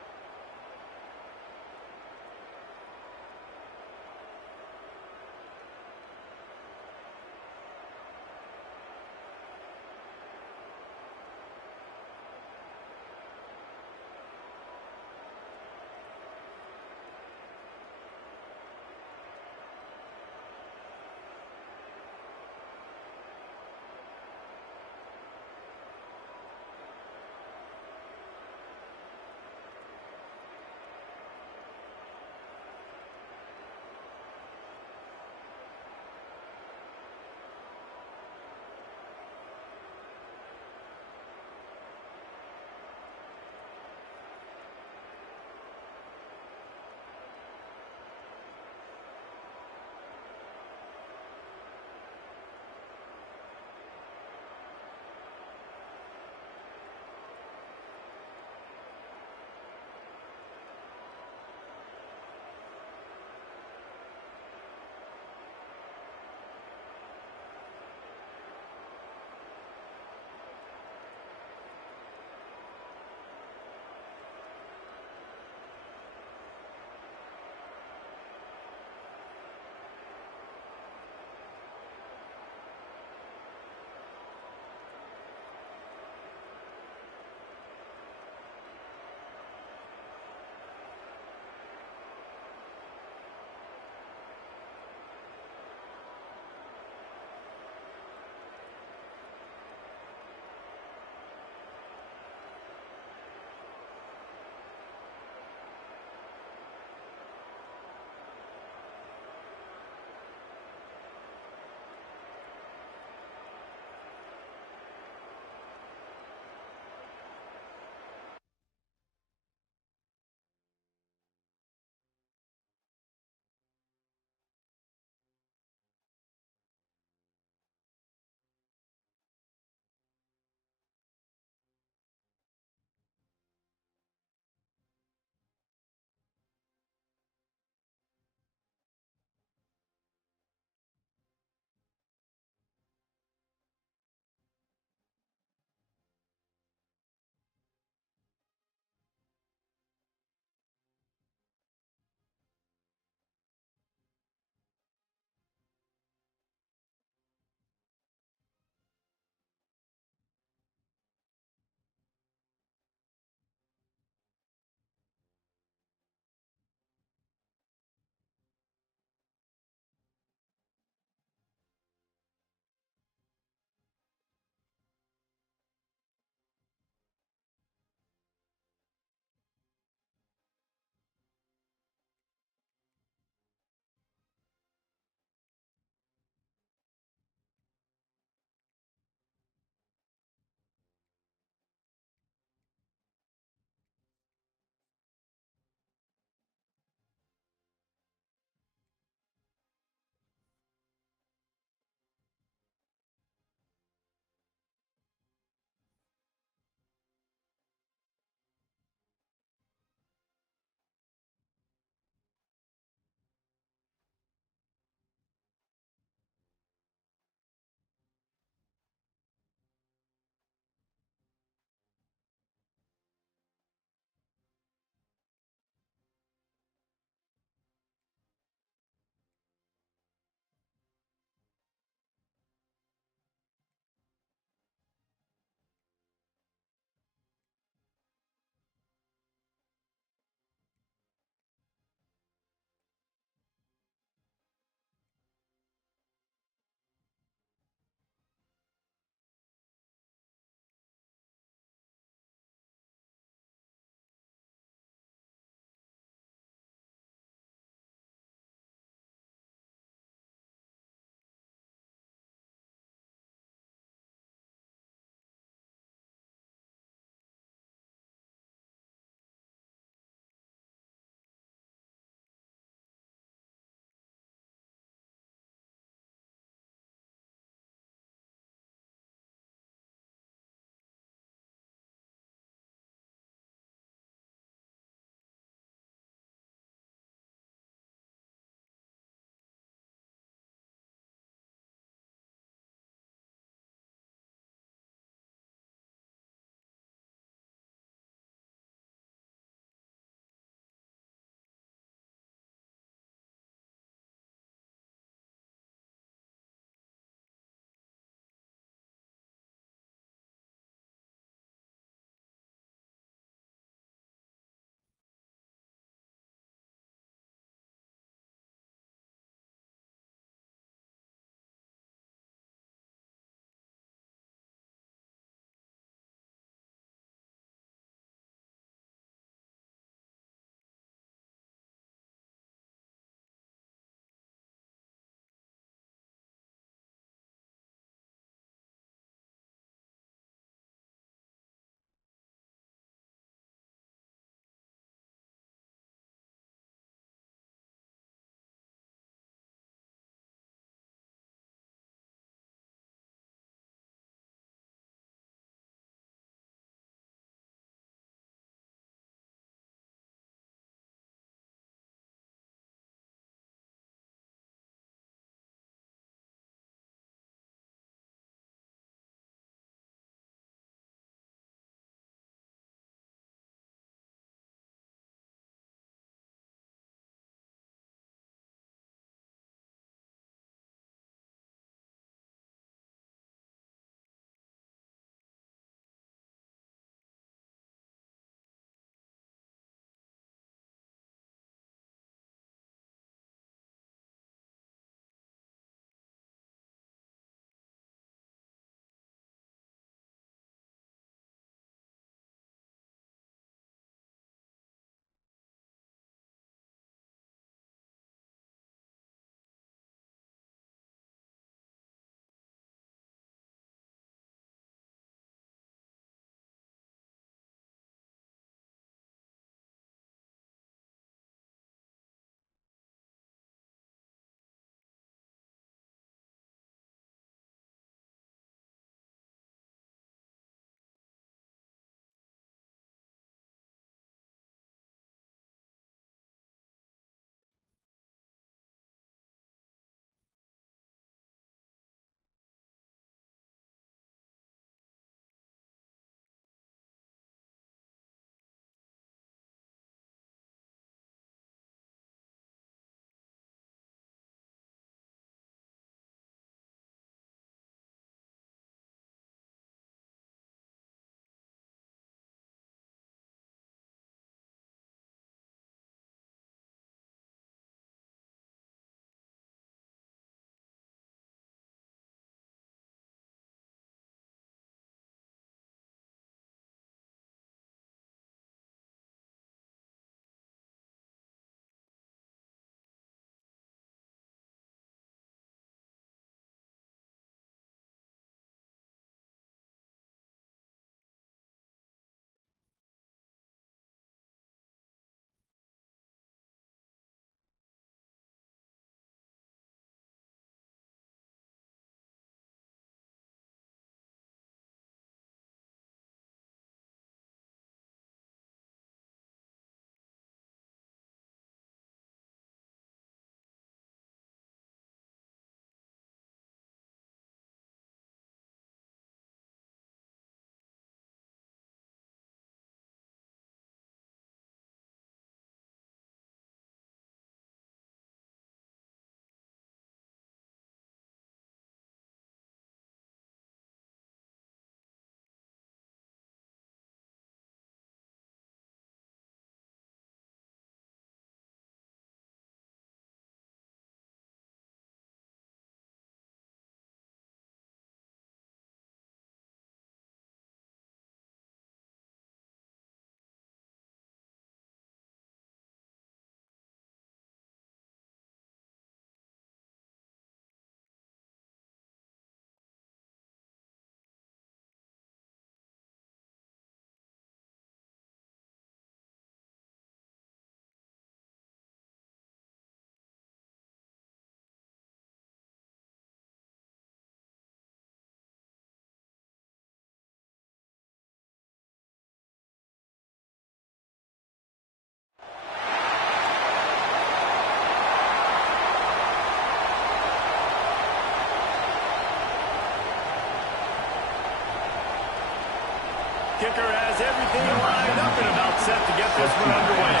kicker has everything lined up and about set to get this one underway.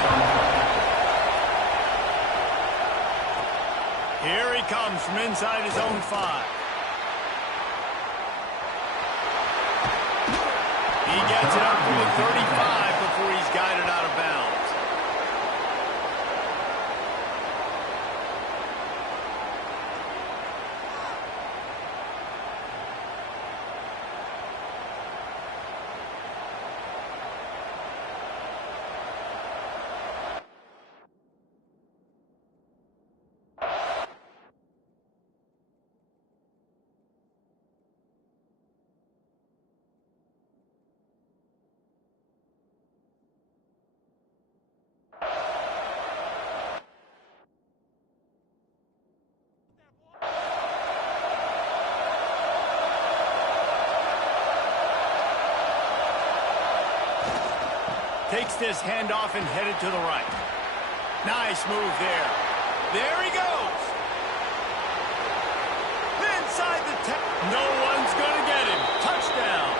Here he comes from inside his own 5. He gets it up to the 35 before he's guided out of bounds. Takes this handoff and headed to the right. Nice move there. There he goes. Inside the 10. No one's going to get him. Touchdown.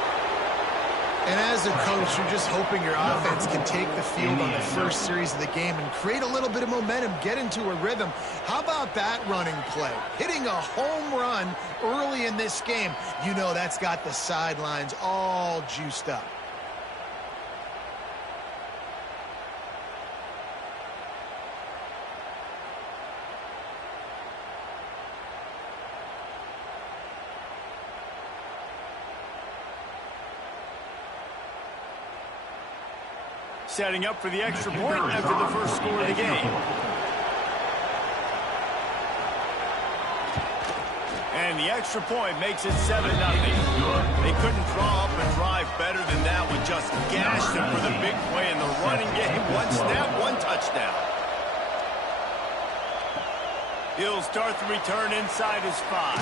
And as a coach, you're just hoping your offense can take the field on the first series of the game and create a little bit of momentum, get into a rhythm. How about that running play? Hitting a home run early in this game. You know that's got the sidelines all juiced up. Setting up for the extra point after the first score of the game. And the extra point makes it 7-0. They couldn't draw up a drive better than that one. Just gashed him for the big play in the running game. One snap, one touchdown. He'll start the return inside his 5.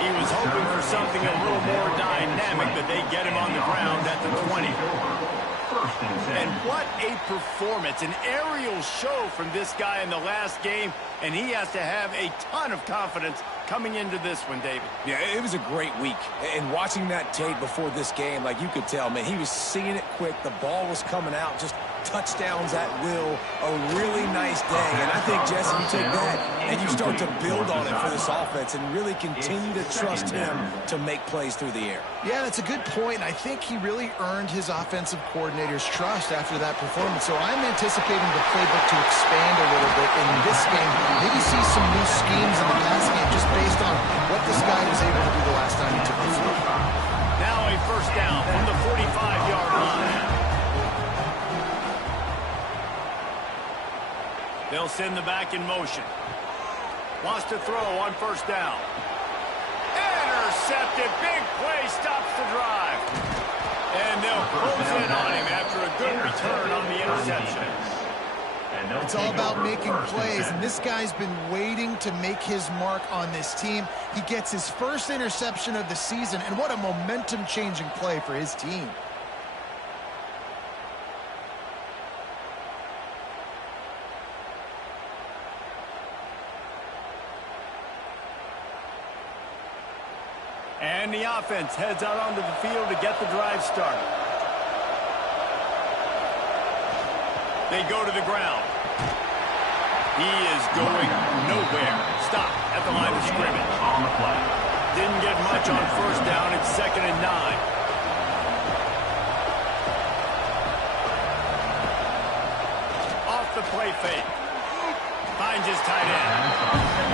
He was hoping for something a little more dynamic, but they get him on the ground at the 20. And what a performance, an aerial show from this guy in the last game, and he has to have a ton of confidence coming into this one, David. Yeah, it was a great week. And watching that tape before this game, like you could tell, man, he was seeing it quick. The ball was coming out, just touchdowns at will. A really nice day. And I think, Jesse, you take that and you start to build on it for this offense and really continue to trust him to make plays through the air. Yeah, that's a good point. I think he really earned his offensive coordinator's trust after that performance. So I'm anticipating the playbook to expand a little bit in this game. Maybe see some new schemes in the pass game just based on what this guy was able to do the last time he took the field. Now a first down from the 45-yard line. They'll send the back in motion. Wants to throw on first down. Intercepted. Big play stops the drive. And they'll close in on him after a good return on the interception. It's all about making plays, and this guy's been waiting to make his mark on this team. He gets his first interception of the season, and what a momentum-changing play for his team. And the offense heads out onto the field to get the drive started. They go to the ground. He is going nowhere. Stop at the line of scrimmage. On the play. Didn't get much on first down. It's 2nd and 9. Off the play fake. Finds his tight end.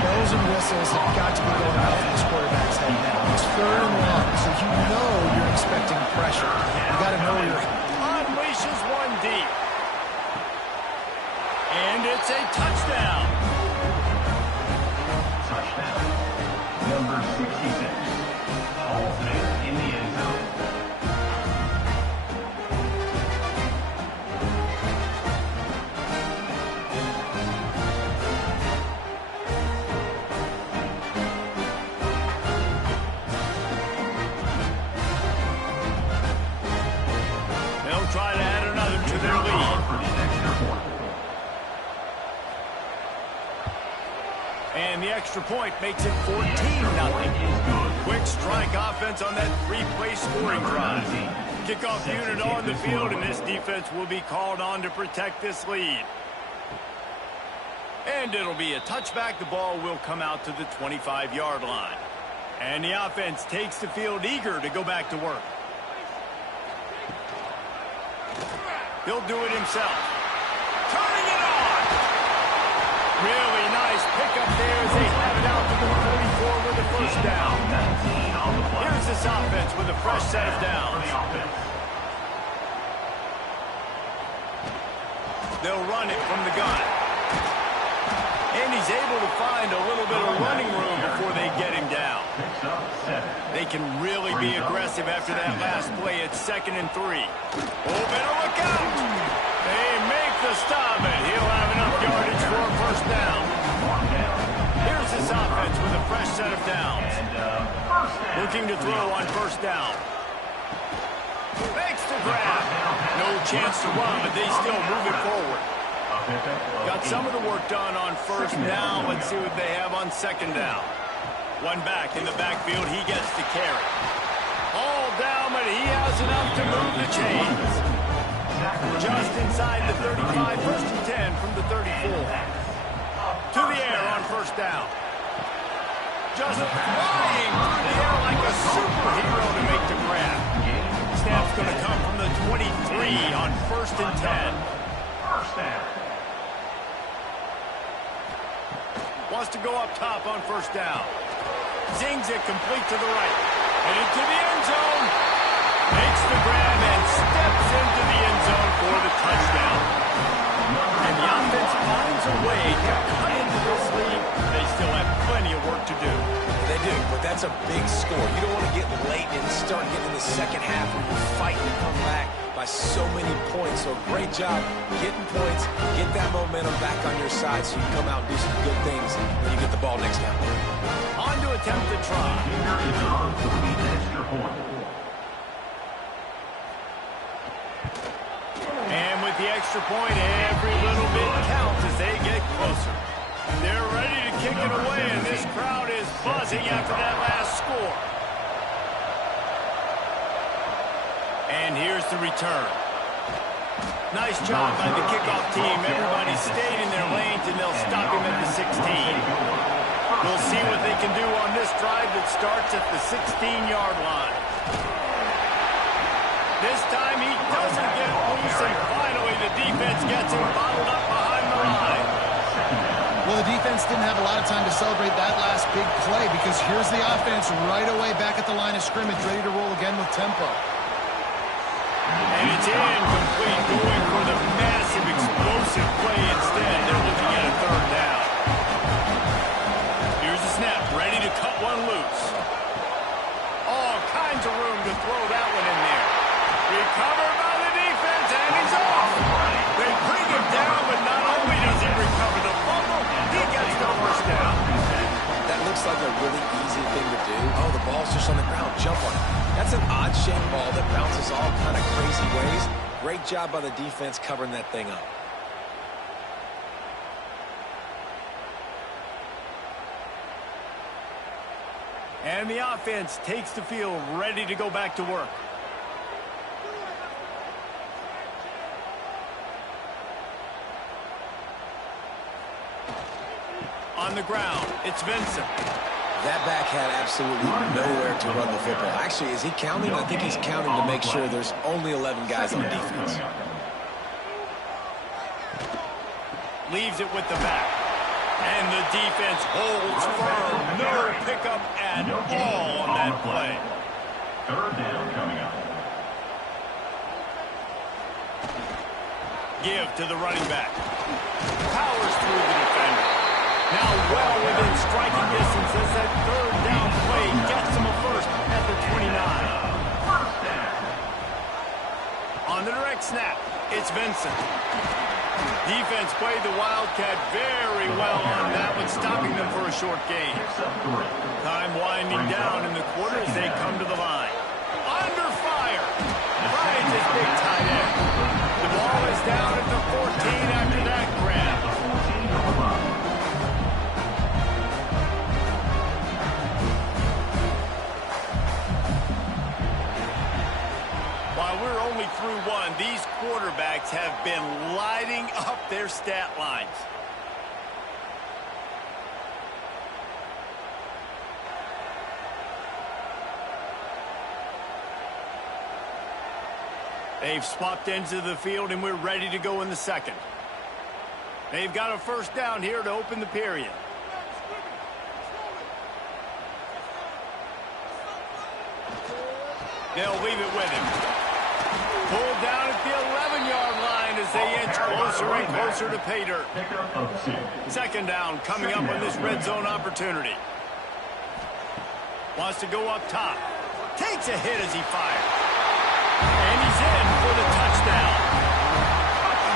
Bells and whistles have got to be going off in this quarterback's head now. It's 3rd and long, so you know you're expecting pressure. You got to know you're... Unleashes one deep. And it's a touchdown. Touchdown. Number 66. All Smith in the end zone. They'll try to add another to their lead. And the extra point makes it 14-0. Quick strike offense on that 3-play scoring drive. Kickoff unit on the field, and this defense will be called on to protect this lead. And it'll be a touchback. The ball will come out to the 25-yard line. And the offense takes the field eager to go back to work. He'll do it himself. Turning it on! Really nice pickup there as they have it out to the 44 with the first down. Here's this offense with a fresh set of downs. They'll run it from the gun. And he's able to find a little bit of running room before they get him down. They can really be aggressive after that last play. It's 2nd and 3. Oh, better look out! They make the stop, and he'll have enough yardage for a first down. Here's this offense with a fresh set of downs. Looking to throw on first down. Makes the grab. No chance to run, but they still move it forward. Got some of the work done on first down. Let's see what they have on second down. One back in the backfield. He gets the carry. All down, but he has enough to move the chains. Just inside the 35. 1st and 10 from the 34. To the air on first down. Just flying through the air like a superhero to make the grab. Snap's going to come from the 23 on 1st and 10. First down. Wants to go up top on first down. Zings it complete to the right. Headed to the end zone. Makes the grab and steps into the end zone for the touchdown. And the offense finds a way to cut into this lead. They still have plenty of work to do. They do, but that's a big score. You don't want to get late and start getting in the second half where you're fighting to come back by so many points. So great job getting points, get that momentum back on your side so you come out and do some good things when you get the ball next down. On to attempt the try. Extra point. And with the extra point, every little bit counts as they get closer. They're ready to kick it away, and this crowd is buzzing after that last score. And here's the return. Nice job by the kickoff team. Everybody stayed in their lanes, and they'll stop him at the 16. We'll see what they can do on this drive that starts at the 16-yard line. This time he doesn't get loose, and finally the defense gets him bottled up behind the line. Well, the defense didn't have a lot of time to celebrate that last big play because here's the offense right away back at the line of scrimmage, ready to roll again with tempo. And it's incomplete, going for the massive, explosive play instead. They're looking at a third down. Here's the snap, ready to cut one loose. All kinds of room to throw that one in there. Recovered by the defense, and he's off. They bring him down, but not only does he recover the fumble, he gets the first down. That looks like a really easy thing to do. Oh, the ball's just on the ground. Jump on it. That's an odd-shaped ball that bounces all kind of crazy ways. Great job by the defense covering that thing up. And the offense takes the field, ready to go back to work. On the ground, it's Vincent. That back had absolutely nowhere to run the football. Actually, is he counting? I think he's counting to make sure there's only 11 guys on defense. Leaves it with the back. And the defense holds firm. No pickup at all on that play. Third down coming up. Give to the running back. Powers through the defender. Now well within striking distance as that third down play gets him a first at the 29. On the direct snap, it's Vincent. Defense played the Wildcat very well on that one, stopping them for a short gain. Time winding down in the quarter as they come to the line. Under fire. Finds his big tight end. The ball is down at the 14 after that grab. While been lighting up their stat lines. They've swapped ends of the field, and we're ready to go in the second. They've got a first down here to open the period. They'll leave it with him. Pulled down at the 11-yard line as they inch closer and closer to pay dirt. Second down coming up on this red zone opportunity. Wants to go up top. Takes a hit as he fires. And he's in for the touchdown.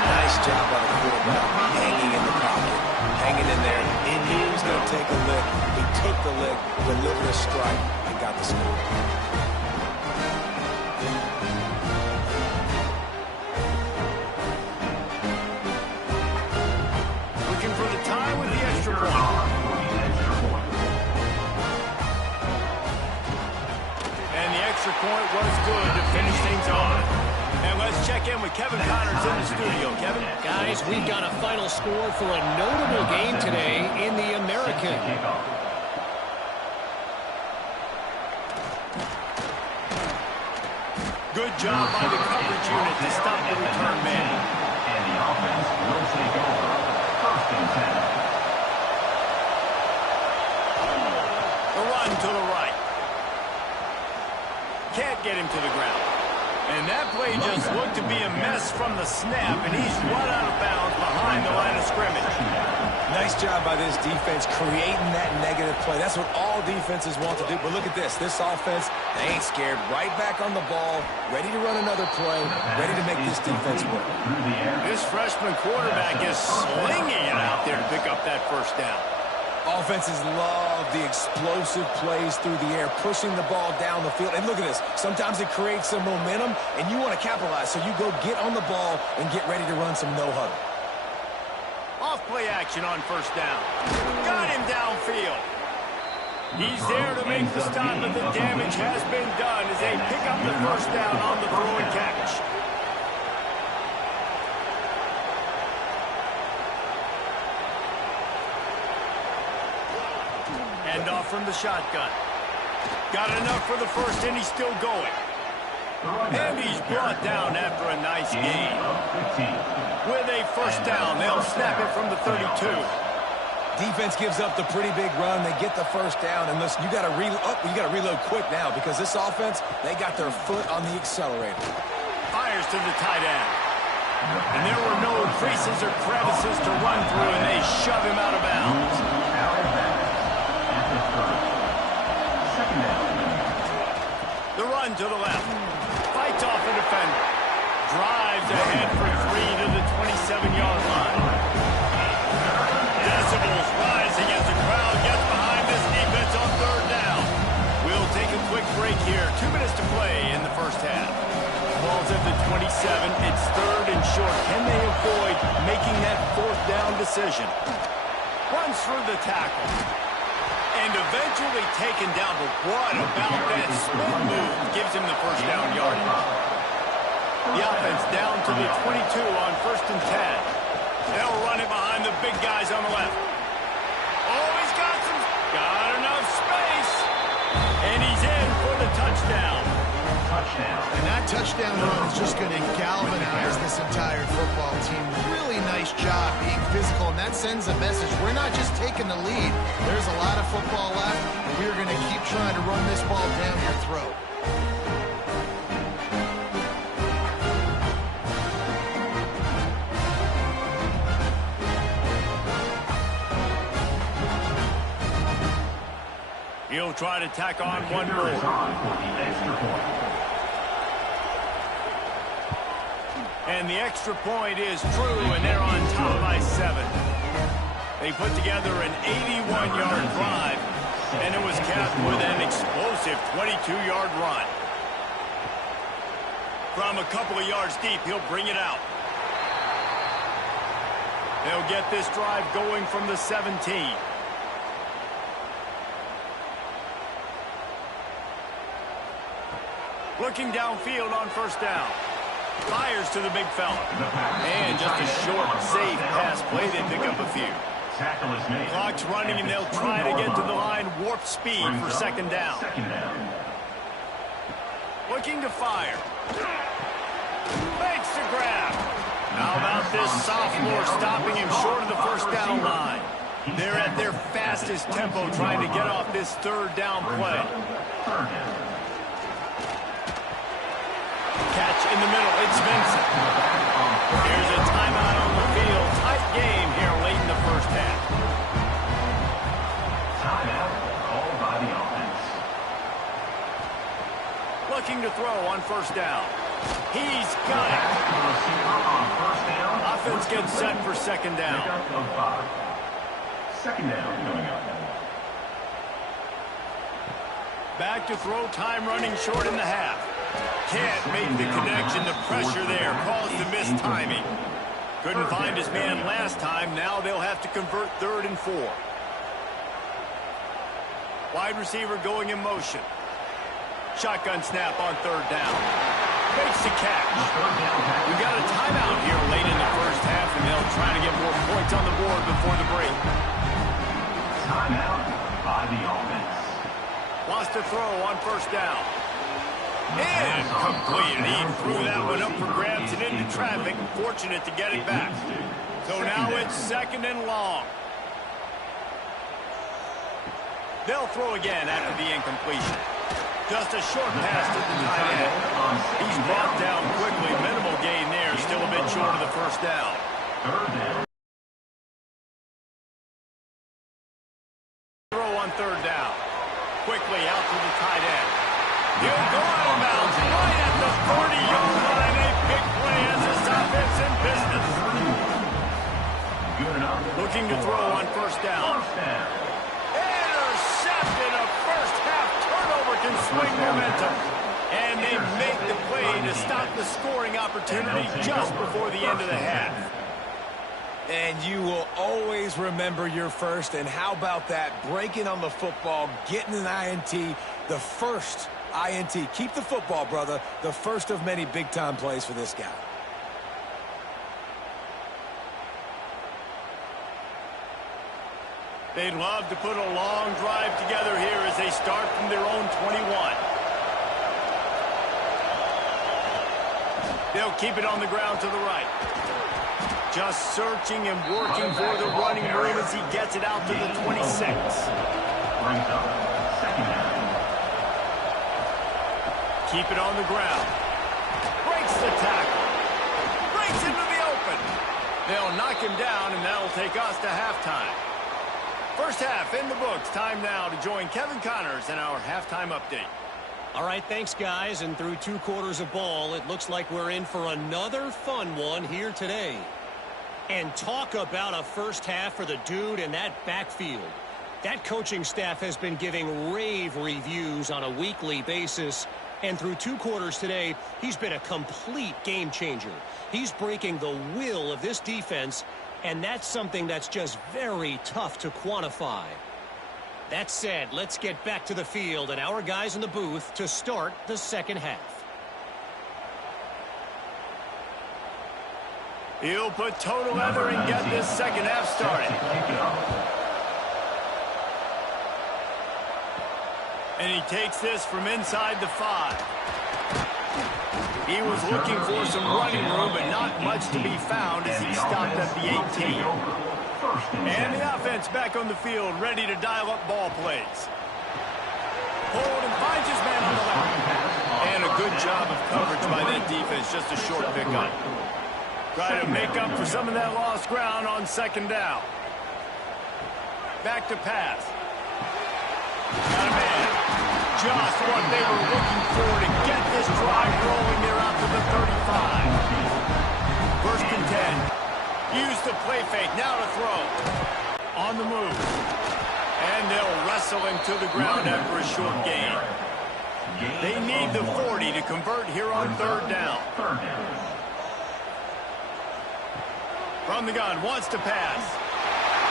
Nice job by the quarterback, hanging in the pocket, hanging in there. He knew he was going to take a lick. He took the lick, delivered a strike, and got the score. Looking for the tie with the extra point. And the extra point was good to finish things off. And let's check in with Kevin Connors in the studio. Kevin? Guys, we've got a final score for a notable game today in the American. Good job by the coverage unit to stop the return man. And the offense will take over. First and 10. The run to the right. Can't get him to the ground. And that play just looked to be a mess from the snap, and he's run out of bounds behind the line of scrimmage. Nice job by this defense creating that negative play. That's what all defenses want to do. But look at this. This offense, they ain't scared. Right back on the ball, ready to run another play, ready to make this defense work. This freshman quarterback is slinging it out there to pick up that first down. Offenses love the explosive plays through the air, pushing the ball down the field. And look at this. Sometimes it creates some momentum, and you want to capitalize. So you go get on the ball and get ready to run some no-huddle. Off-play action on first down. Got him downfield. He's there to make the stop, but the damage has been done as they pick up the first down on the throw and catch. Hand off from the shotgun. Got enough for the first, and he's still going. And he's brought down after a nice gain. With a first down, they'll snap it from the 32. Defense gives up the pretty big run. They get the first down, and listen, you got to reload quick now because this offense, they got their foot on the accelerator. Fires to the tight end. And there were no creases or crevices to run through, and they shove him out of bounds. The run to the left. Fights off a defender. Drives ahead for 3 to the 27-yard line. Decibels rising as the crowd gets behind this defense on third down. We'll take a quick break here. 2 minutes to play in the first half. Ball's at the 27. It's third and short. Can they avoid making that fourth down decision? Runs through the tackle. And eventually taken down, but what about that spin move gives him the first down yardage? The offense down to the 22 on first and 10. They'll run it behind the big guys on the left. Oh, he's got enough space. And he's in for the touchdown. And that touchdown run is just going to galvanize this entire football team. Really nice job being physical, and that sends a message. We're not just taking the lead. There's a lot of football left, and we're going to keep trying to run this ball down your throat. He'll try to tack on one more. And the extra point is true, and they're on top by 7. They put together an 81-yard drive, and it was capped with an explosive 22-yard run. From a couple of yards deep, he'll bring it out. They'll get this drive going from the 17. Looking downfield on first down. Fires to the big fella. And just a short, safe pass play. They pick up a few. Tackle is made. Clock's running, and they'll try to get to the line warp speed for second down. Looking to fire. Makes the grab. How about this sophomore stopping him short of the first down line? They're at their fastest tempo trying to get off this third down play. Catch in the middle. It's Vincent. Here's a timeout on the field. Tight game here late in the first half. Timeout called by the offense. Looking to throw on first down. He's got it. Offense gets set for second down. Second down coming up. Back to throw, time running short in the half. Can't make the connection. The pressure there caused the missed timing. Couldn't find his man last time. Now they'll have to convert 3rd and 4. Wide receiver going in motion. Shotgun snap on 3rd down. Makes the catch. We got a timeout here late in the first half, and they'll try to get more points on the board before the break. Timeout by the offense. Wants to throw on first down. And complete. He threw that one up for grabs and into traffic. Fortunate to get it back. So now it's 2nd and long. They'll throw again after the incompletion. Just a short pass to the tight end. He's brought down quickly. Minimal gain there. Still a bit short of the first down. 3rd down. Throw on 3rd down. Quickly out to the tight end. He'll go out of bounds right at the 30-yard line. A big play as this offense in business. Good enough. Looking to throw on first down. Intercepted. A first half turnover can swing momentum. And they make the play to stop the scoring opportunity just before the end of the half. And you will always remember your first. And how about that? Breaking on the football, getting an INT, the first INT. Keep the football, brother. The first of many big-time plays for this guy. They'd love to put a long drive together here as they start from their own 21. They'll keep it on the ground to the right. Just searching and working for the running room as he gets it out to the 26. Brings up second down. Keep it on the ground. Breaks the tackle. Breaks into the open. They'll knock him down, and that'll take us to halftime. First half in the books. Time now to join Kevin Connors in our halftime update. All right, thanks, guys. And through 2 quarters of ball, it looks like we're in for another fun one here today. And talk about a first half for the dude in that backfield. That coaching staff has been giving rave reviews on a weekly basis. And through 2 quarters today, he's been a complete game changer. He's breaking the will of this defense, and that's something that's just very tough to quantify. That said, let's get back to the field and our guys in the booth to start the second half. He'll put toe to leather and get this second half started. And he takes this from inside the 5. He was looking for some running room, but not much to be found as he stopped at the 18. And the offense back on the field, ready to dial up ball plays. Hold and finds his man on the left. And a good job of coverage by that defense, just a short pickup. Try to make up for some of that lost ground on second down. Back to pass. Got a man. Just what they were looking for to get this drive rolling there out to the 35. First and 10. Use the play fake. Now to throw. On the move. And they'll wrestle him to the ground after a short gain. They need the 40 to convert here on third down. From the gun, wants to pass.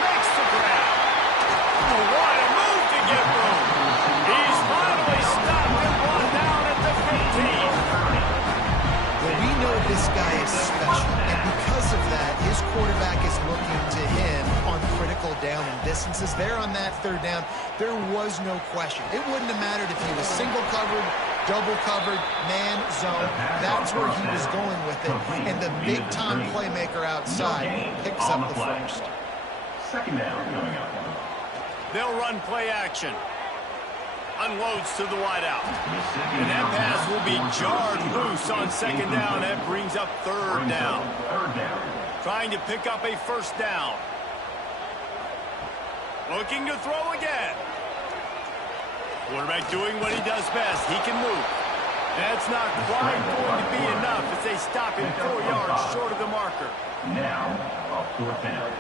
Makes the grab. Oh, what a move to get room. He's finally stopped and brought down at the 15. Well, we know this guy is special. And because of that, his quarterback is looking to him on critical down and distances. There on that third down, there was no question. It wouldn't have mattered if he was single covered, double covered, man, zone. That's where he was going with it. And the big-time playmaker outside picks up the first. Second down coming up. They'll run play action. Unloads to the wideout. And that pass will be jarred loose on second down. That brings up third down. Trying to pick up a first down. Looking to throw again. Quarterback doing what he does best. He can move. That's not quite going to be enough as they stop him 4 yards short of the marker. Now, a fourth down.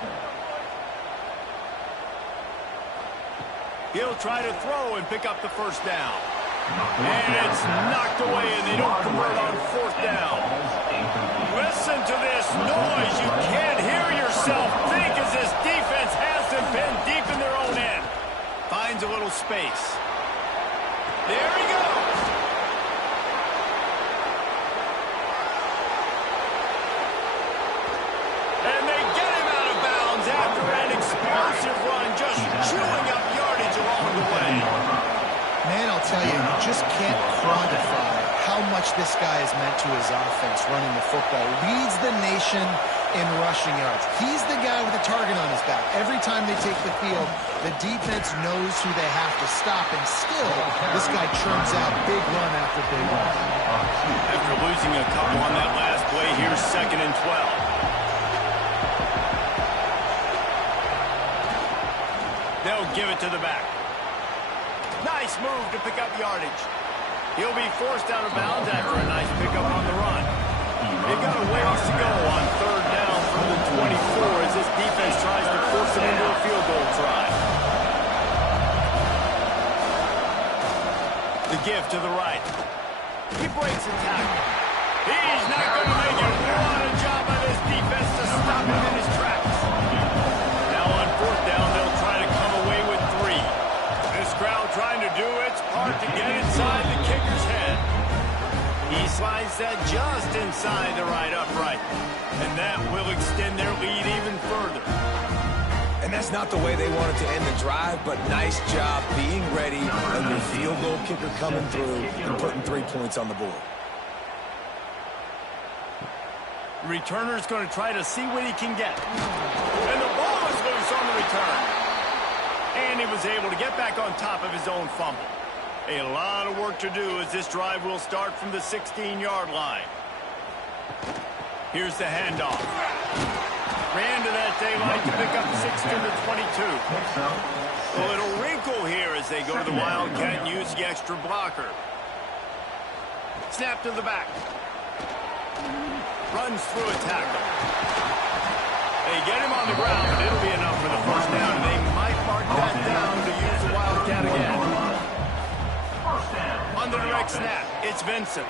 He'll try to throw and pick up the first down. And it's knocked away, and they don't convert on fourth down. Listen to this noise. You can't hear yourself think as this defense has them pinned deep in their own end. Finds a little space. There he goes. And they get him out of bounds after an explosive run, just chewing up yardage along the way. Man, I'll tell you, you just can't quantify how much this guy has meant to his offense running the football. Leads the nation in rushing yards. He's the guy with a target on his back. Every time they take the field, the defense knows who they have to stop, and still, this guy churns out big run after big run. After losing a couple on that last play, here's 2nd and 12. They'll give it to the back. Nice move to pick up yardage. He'll be forced out of bounds after a nice pickup on the run. They've got a ways to go on third down from the 24 as this defense tries to force them into a field goal try. The give to the right. He breaks a tackle. He's not going to make it. What a job by this defense to stop him in his tracks. Now on fourth down, they'll try to come away with 3. This crowd trying to do its part to get inside the kicker's head. He slides that just inside the right upright. And that will extend their lead even further. And that's not the way they wanted to end the drive, but nice job being ready and your field goal kicker coming through and putting 3 points on the board. The returner's going to try to see what he can get. And the ball is loose on the return. And he was able to get back on top of his own fumble. A lot of work to do as this drive will start from the 16-yard line. Here's the handoff. Ran to that daylight to pick up 6 to the 22. A little wrinkle here as they go to the Wildcat and use the extra blocker. Snap to the back. Runs through a tackle. They get him on the ground, but it'll be enough for the first down. They might mark that down to use the Wildcat again. On the direct snap, it's Vincent.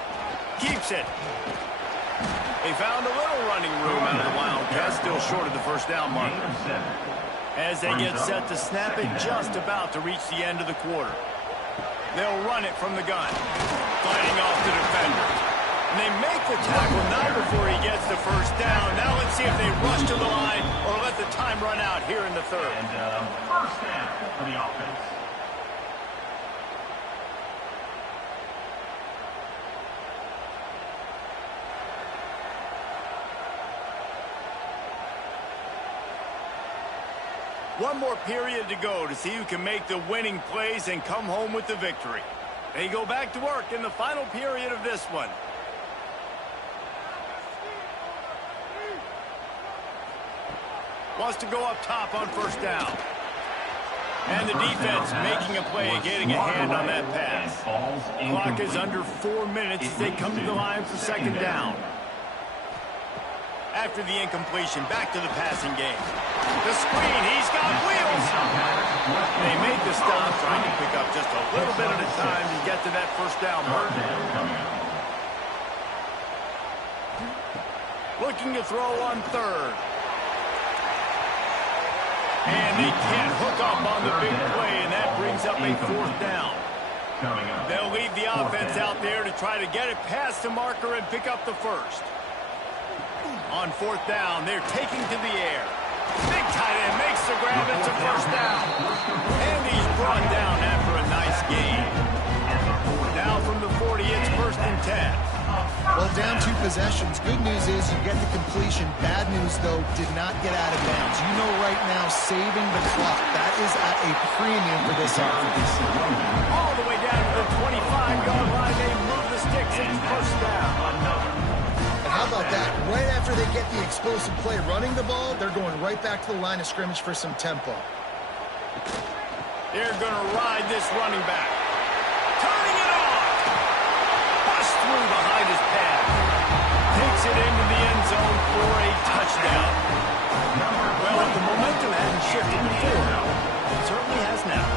Keeps it. They found a little running room out of the Wildcat, still short of the first down marker. As they get set to snap it, just about to reach the end of the quarter. They'll run it from the gun, fighting off the defender. And they make the tackle now before he gets the first down. Now let's see if they rush to the line or let the time run out here in the third. And first down for the offense. One more period to go to see who can make the winning plays and come home with the victory. They go back to work in the final period of this one. Wants to go up top on first down. And the defense making a play and getting a hand on that pass. Clock is under 4 minutes as they come to the line for second down. After the incompletion, back to the passing game. The screen, he's got wheels. They make the stop, trying to pick up just a little bit at a time to get to that first down mark. Looking to throw on third. And they can't hook up on the big play, and that brings up a fourth down. They'll leave the offense out there to try to get it past the marker and pick up the first. On 4th down, they're taking to the air. Big tight end makes the grab. It's a first down. And he's brought down after a nice gain. Now from the 40, it's 1st and 10. Well, down 2 possessions. Good news is you get the completion. Bad news, though, did not get out of bounds. You know right now, saving the clock, that is at a premium for this offense. All the way down to the 25-yard line. They move the sticks. It's 1st down. And how about that? Right after they get the explosive play running the ball, they're going right back to the line of scrimmage for some tempo. They're going to ride this running back. Turning it on. Bust through behind his pad. Takes it into the end zone for a touchdown. Well, if the momentum hadn't shifted before, it certainly has now.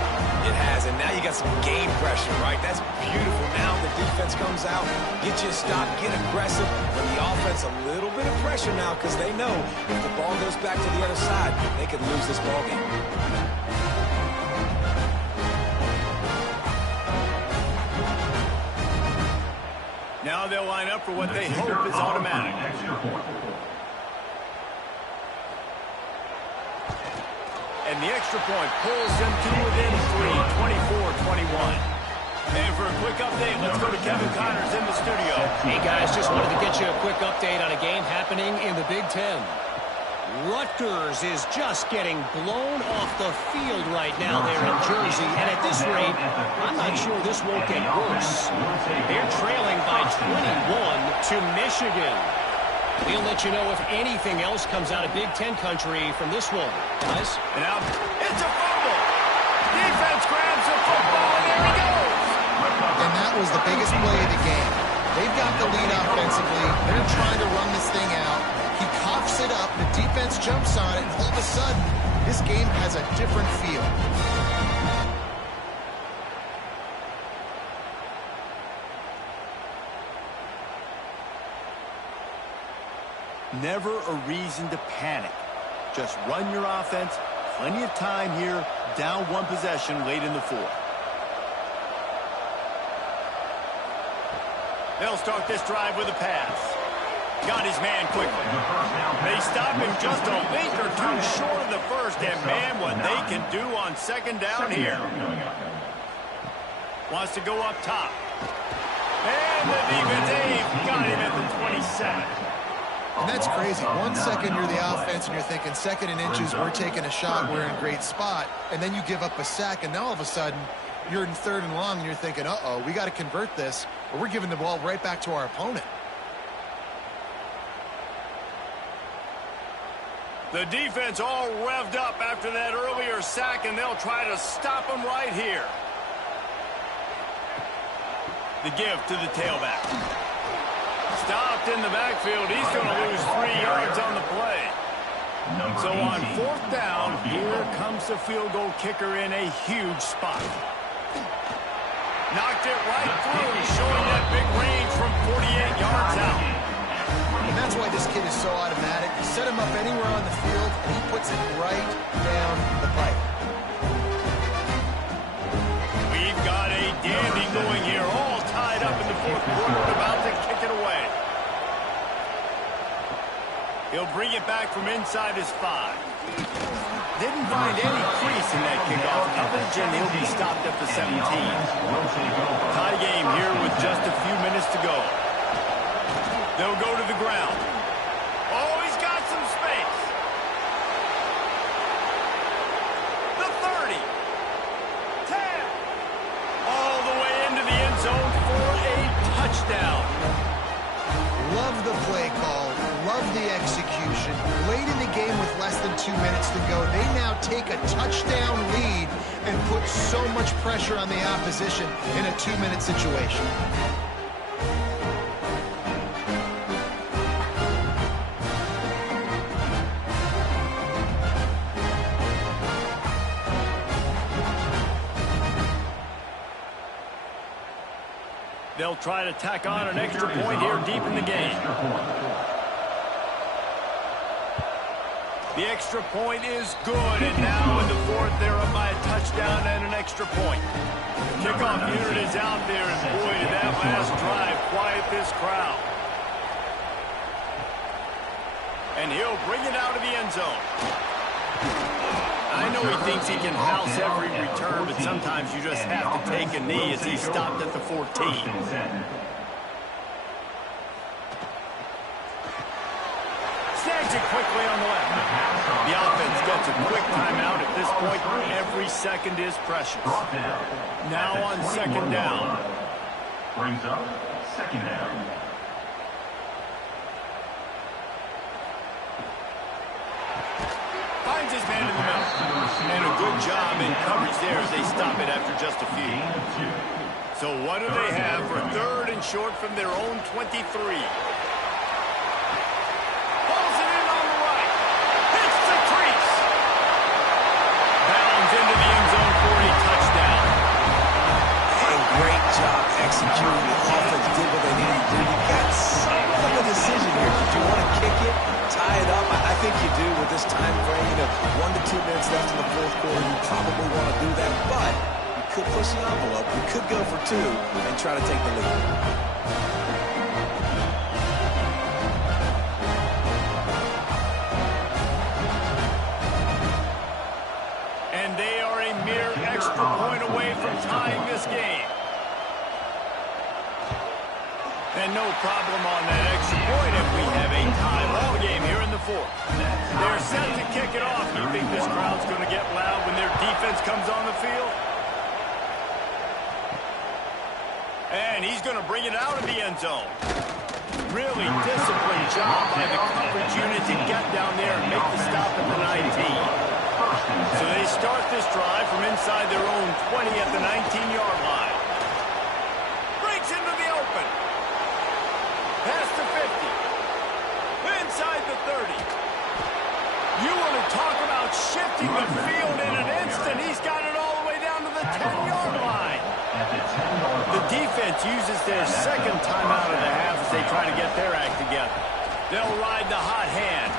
It has, and now you got some game pressure, right? That's beautiful. Now the defense comes out, get you a stop, get aggressive. When the offense, a little bit of pressure now because they know if the ball goes back to the other side, they could lose this ball game. Now they'll line up for what they hope is automatic. And the extra point pulls them to within 3, 24-21. And for a quick update, let's go to Kevin Connors in the studio. Hey, guys, just wanted to get you a quick update on a game happening in the Big Ten. Rutgers is just getting blown off the field right now there in Jersey. And at this rate, I'm not sure this won't get worse. They're trailing by 21 to Michigan. We'll let you know if anything else comes out of Big Ten country from this one. Guys? And now, it's a fumble. Defense grabs the football, and there he goes. And that was the biggest play of the game. They've got the lead offensively. They're trying to run this thing out. He coughs it up. The defense jumps on it. And all of a sudden, this game has a different feel. Never a reason to panic. Just run your offense. Plenty of time here. Down 1 possession late in the 4th. They'll start this drive with a pass. Got his man quickly. They stop him just a link or 2 short of the first. And, man, what they can do on 2nd down here. Wants to go up top. And the defense got him at the 27. And that's crazy. 1 second you're the offense and you're thinking 2nd and inches, we're taking a shot, we're in a great spot. And then you give up a sack, and now all of a sudden you're in 3rd and long and you're thinking, uh-oh, we got to convert this, or we're giving the ball right back to our opponent. The defense all revved up after that earlier sack, and they'll try to stop him right here. The give to the tailback. Stopped in the backfield. He's going to lose 3 yards on the play. So on 4th down, here comes the field goal kicker in a huge spot. Knocked it right through, showing that big range from 48 yards out. And that's why this kid is so automatic. You set him up anywhere on the field, and he puts it right down the pipe. We've got a dandy going here, all tied up in the 4th quarter, about to kick it away. He'll bring it back from inside his 5. Didn't find any crease in that kickoff coverage, and he'll be stopped at the 17. Tie game here with just a few minutes to go. They'll go to the ground. Oh, he's got some space. The 30. 10. All the way into the end zone for a touchdown. Love the play call. Love the execution. Late in the game with less than 2 minutes to go, they now take a touchdown lead and put so much pressure on the opposition in a 2-minute situation. They'll try to tack on an extra point here deep in the game. The extra point is good, and now in the 4th, they're up by a touchdown and an extra point. The kickoff unit is out there, and boy, did that last drive quiet this crowd. And he'll bring it out of the end zone. I know he thinks he can house every return, but sometimes you just have to take a knee as he stopped at the 14. Snags it quickly on the left. The offense gets a quick timeout at this point. Every second is precious. Now on second down. Brings up second down. Finds his man in the middle. And a good job in coverage there as they stop it after just a few. So what do they have for third and short from their own 23? Pulls it in on the right. Hits the crease. Bounds into the end zone for a touchdown. And great job executing. The offense did what they needed to do. You got some of a decision here. Did you want to kick it, tie it up? I think you do with this time frame. 1 to 2 minutes left in the fourth quarter. You probably want to do that, but you could push the envelope. You could go for 2 and try to take the lead. And they are a mere extra point away from tying this game. And no problem on that extra point if we have a tie ball game here in the fourth. They're set to kick it off. You think this crowd's going to get loud when their defense comes on the field? And he's going to bring it out of the end zone. Really disciplined job by the coverage unit to get down there and make the stop at the 19. So they start this drive from inside their own 20 at the 19-yard line. Breaks into the open. Past the 50. Inside the 30. You want to talk about shifting the field in an instant. He's got it all the way down to the 10-yard line. The defense uses their second timeout of the half as they try to get their act together. They'll ride the hot hand.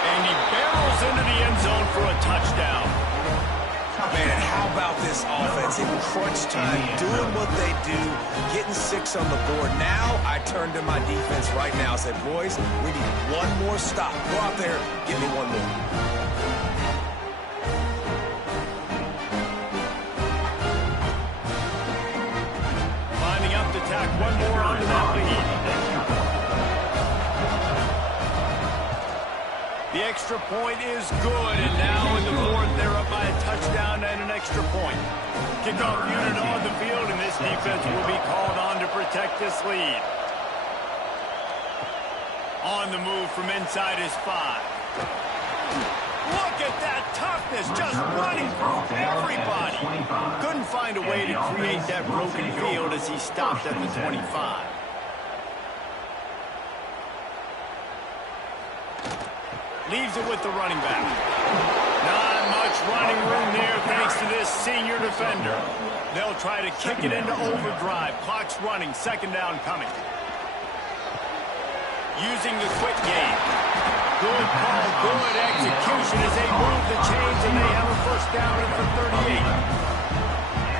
And he barrels into the end zone for a touchdown. Man, how about this offense in crunch time, doing what they do, getting 6 on the board. Now I turn to my defense right now and said, boys, we need one more stop. Go out there, give me one more. Lining up to tack one more onto that lead. The extra point is good, and now in the fourth, they're up by a touchdown and an extra point. Kickoff unit on the field, and this defense will be called on to protect this lead. On the move from inside his 5. Look at that toughness, just running through everybody. Couldn't find a way to create that broken field as he stopped at the 25. Leaves it with the running back. Not much running room there thanks to this senior defender. They'll try to kick it into overdrive. Clock's running. Second down coming. Using the quick game. Good call, good execution as they move the chains and they have a first down at the 38.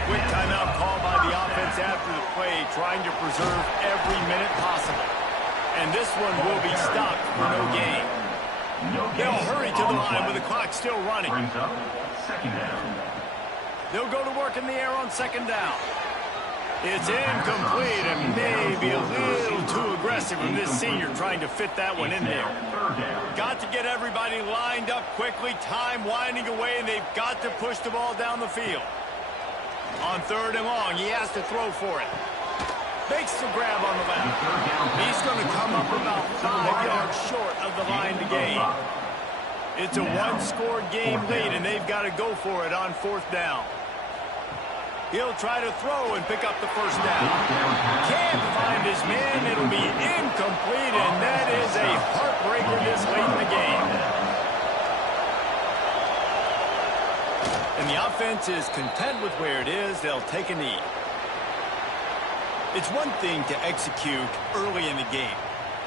Quick timeout call by the offense after the play, trying to preserve every minute possible. And this one will be stopped for no gain. They'll hurry to the line with the clock still running. Brings up second down. They'll go to work in the air on second down. It's incomplete and maybe a little too aggressive from this senior trying to fit that one in there. Got to get everybody lined up quickly. Time winding away, and they've got to push the ball down the field. On third and long, he has to throw for it. Makes the grab on the left. He's going to come up about 5 yards short of the line to gain. It's a one-score game lead, and they've got to go for it on fourth down. He'll try to throw and pick up the first down. Can't find his man. It'll be incomplete, and that is a heartbreaker this late in the game. And the offense is content with where it is. They'll take a knee. It's one thing to execute early in the game.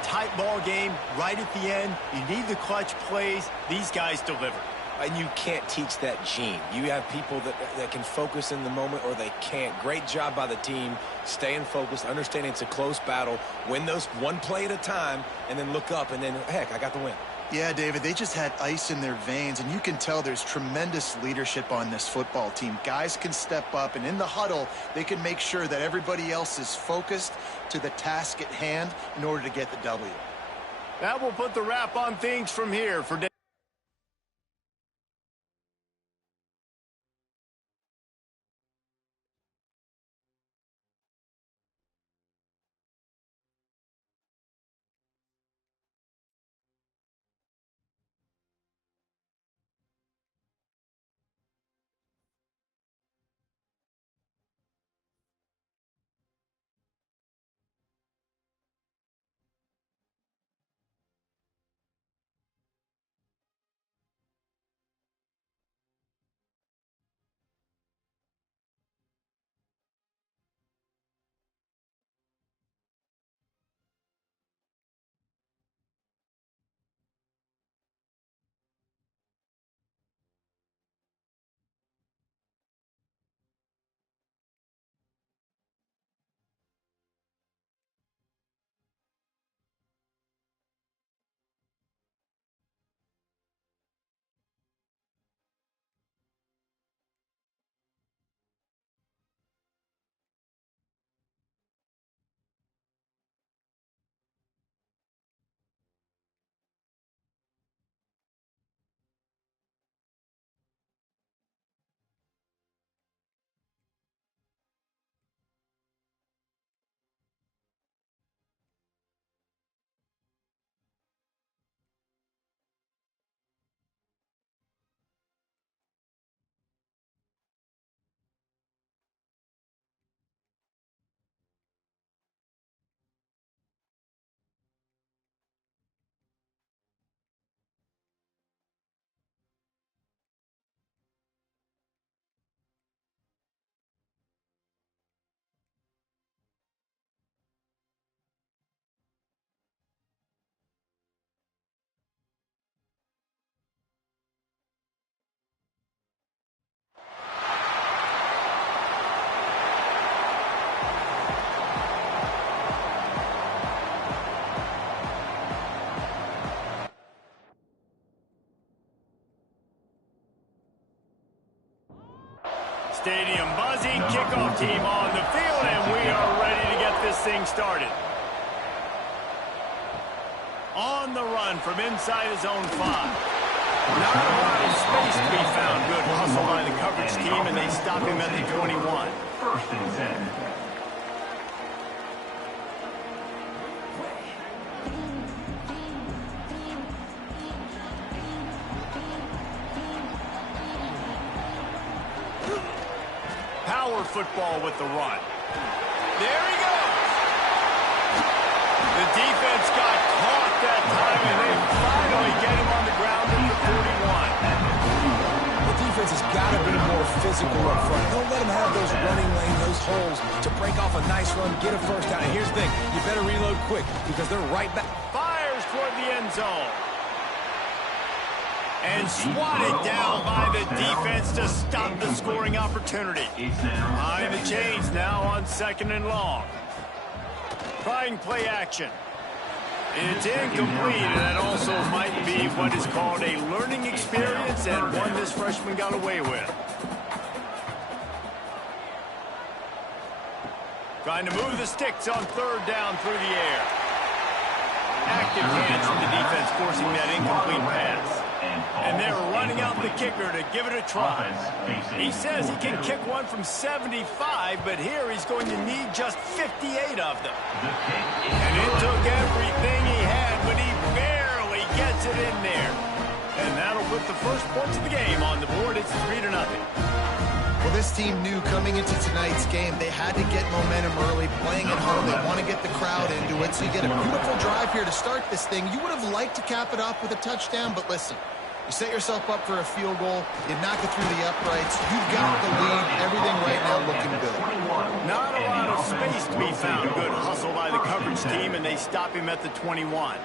Tight ball game, right at the end. You need the clutch plays. These guys deliver. And you can't teach that gene. You have people that can focus in the moment or they can't. Great job by the team, staying focused, understanding it's a close battle, win those one play at a time, and then look up, and then, heck, I got the win. Yeah, David, they just had ice in their veins, and you can tell there's tremendous leadership on this football team. Guys can step up, and in the huddle, they can make sure that everybody else is focused to the task at hand in order to get the W. That will put the wrap on things from here for stadium buzzing, kickoff team on the field, and we are ready to get this thing started. On the run from inside his own 5. Not a lot of space to be found. Good hustle by the coverage team, and they stop him at the 21. First and 10. Power football with the run. There he goes. The defense got caught that time, and they finally get him on the ground at the 41. The defense has got to be more physical up front. Don't let them have those running lane, those holes to break off a nice run, get a first down. And here's the thing, you better reload quick because they're right back. Fires toward the end zone. And swatted down by the defense to stop the scoring opportunity. Behind the chains now on 2nd and long. Trying play action. It's incomplete, and that also might be what is called a learning experience and one this freshman got away with. Trying to move the sticks on 3rd down through the air. Active hands from the defense forcing that incomplete pass. And they're running out the kicker to give it a try. He says he can kick one from 75, but here he's going to need just 58 of them. And it took everything he had, but he barely gets it in there. And that'll put the first points of the game on the board. It's 3-0. Well, this team knew coming into tonight's game they had to get momentum early, playing at home. They want to get the crowd into it, so you get a beautiful drive here to start this thing. You would have liked to cap it off with a touchdown, but listen, you set yourself up for a field goal, you knock it through the uprights, you've got the lead, everything right now looking good. Not a lot of space to be found. Good hustle by the coverage team, and they stop him at the 21.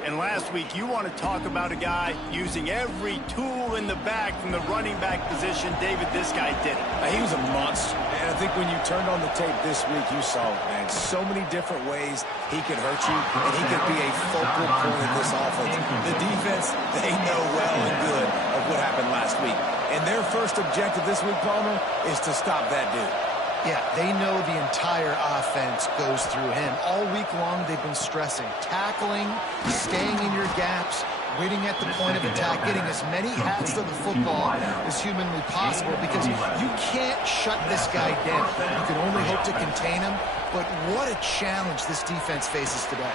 And last week, you want to talk about a guy using every tool in the bag from the running back position. David, this guy did it. He was a monster. And I think when you turned on the tape this week, you saw it, man. So many different ways he could hurt you, and he could be a focal point of this offense. The defense, they know well and good of what happened last week. And their first objective this week, Palmer, is to stop that dude. Yeah, they know the entire offense goes through him. All week long, they've been stressing tackling, staying in your gaps, waiting at the point of attack, getting as many hats to the football as humanly possible, because you can't shut this guy down. You can only hope to contain him, but what a challenge this defense faces today.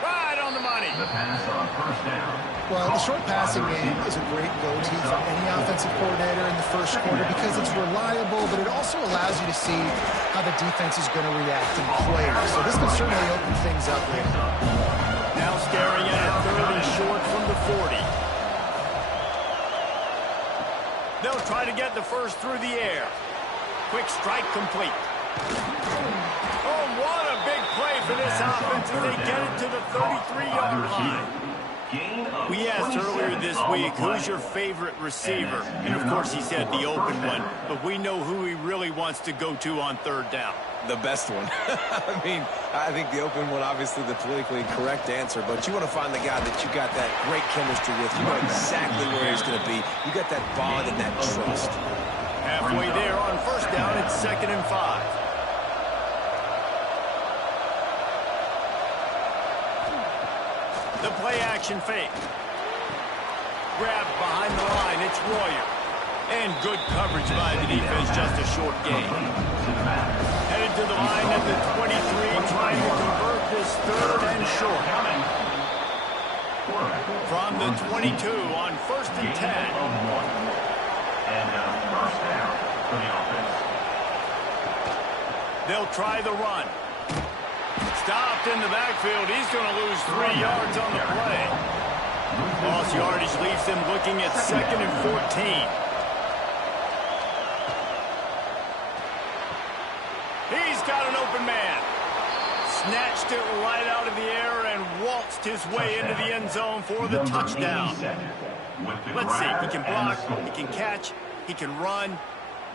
Right on the money. The pass on first down. Well, the short passing game is a great go-to for any offensive coordinator in the first quarter because it's reliable, but it also allows you to see how the defense is going to react in plays. So this can certainly open things up later. Now staring at a third and short from the 40. They'll try to get the first through the air. Quick strike complete. Oh, what a big play for this offense as they get it to the 33-yard line. We asked earlier this week, who's your favorite receiver? And, of course, he said the open one. But we know who he really wants to go to on third down. The best one. I mean, I think the open one, obviously the politically correct answer, but you want to find the guy that you got that great chemistry with. You know exactly where he's going to be. You got that bond and that trust. Halfway there on first down, it's 2nd and 5. The play-action fake. Grabbed behind the line, it's Royer. And good coverage by the defense, just a short gain. Headed to the line at the 23, trying to convert this third and short. From the 22 on 1st and 10. And first down for the offense. They'll try the run. Stopped in the backfield. He's going to lose 3 yards on the play. Lost yardage leaves them looking at 2nd and 14. He's got an open man. Snatched it right out of the air and waltzed his way into the end zone for the touchdown. Let's see. He can block. He can catch. He can run.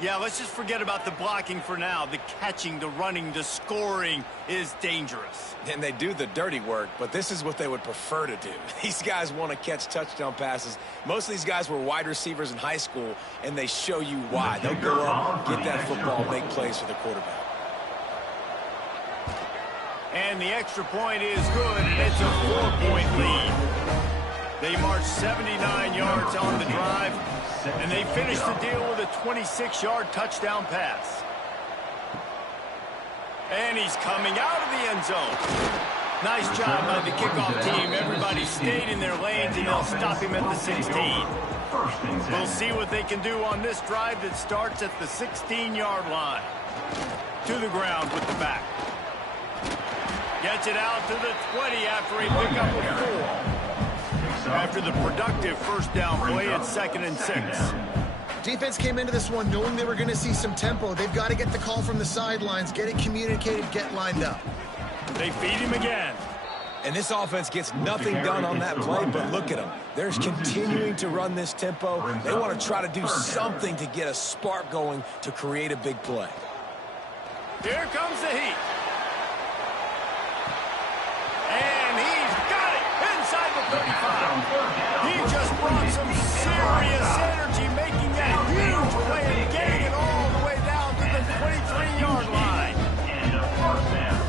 Yeah, let's just forget about the blocking for now. The catching, the running, the scoring is dangerous. And they do the dirty work, but this is what they would prefer to do. These guys want to catch touchdown passes. Most of these guys were wide receivers in high school, and they show you why. They'll go up, get that football, make plays for the quarterback. And the extra point is good, and it's a 4-point lead. They march 79 yards on the drive, and they finish the deal with a 26-yard touchdown pass. And he's coming out of the end zone. Nice job by the kickoff team. Everybody stayed in their lanes, and they'll stop him at the 16. We'll see what they can do on this drive that starts at the 16-yard line. To the ground with the back. Gets it out to the 20 after a pickup of 4. After the productive first down play, it's 2nd and 6. Defense came into this one knowing they were going to see some tempo. They've got to get the call from the sidelines, get it communicated, get lined up. They feed him again. And this offense gets nothing done on that play, but look at them. They're continuing to run this tempo. They want to try to do something to get a spark going to create a big play. Here comes the heat. And he's got it inside the 35. He just brought some serious energy, making that huge play and getting it all the way down to the 23-yard line. And a first down.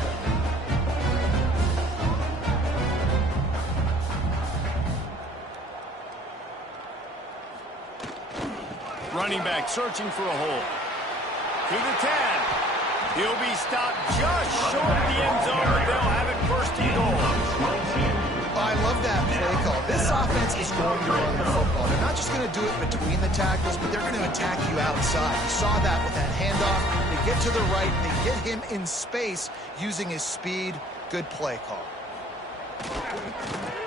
Running back searching for a hole. To the 10. He'll be stopped just short of the end zone, and they'll have it 1st and goal. I love that play call. This offense is going to run the football. They're not just going to do it between the tackles, but they're going to attack you outside. You saw that with that handoff. They get to the right. They get him in space using his speed. Good play call.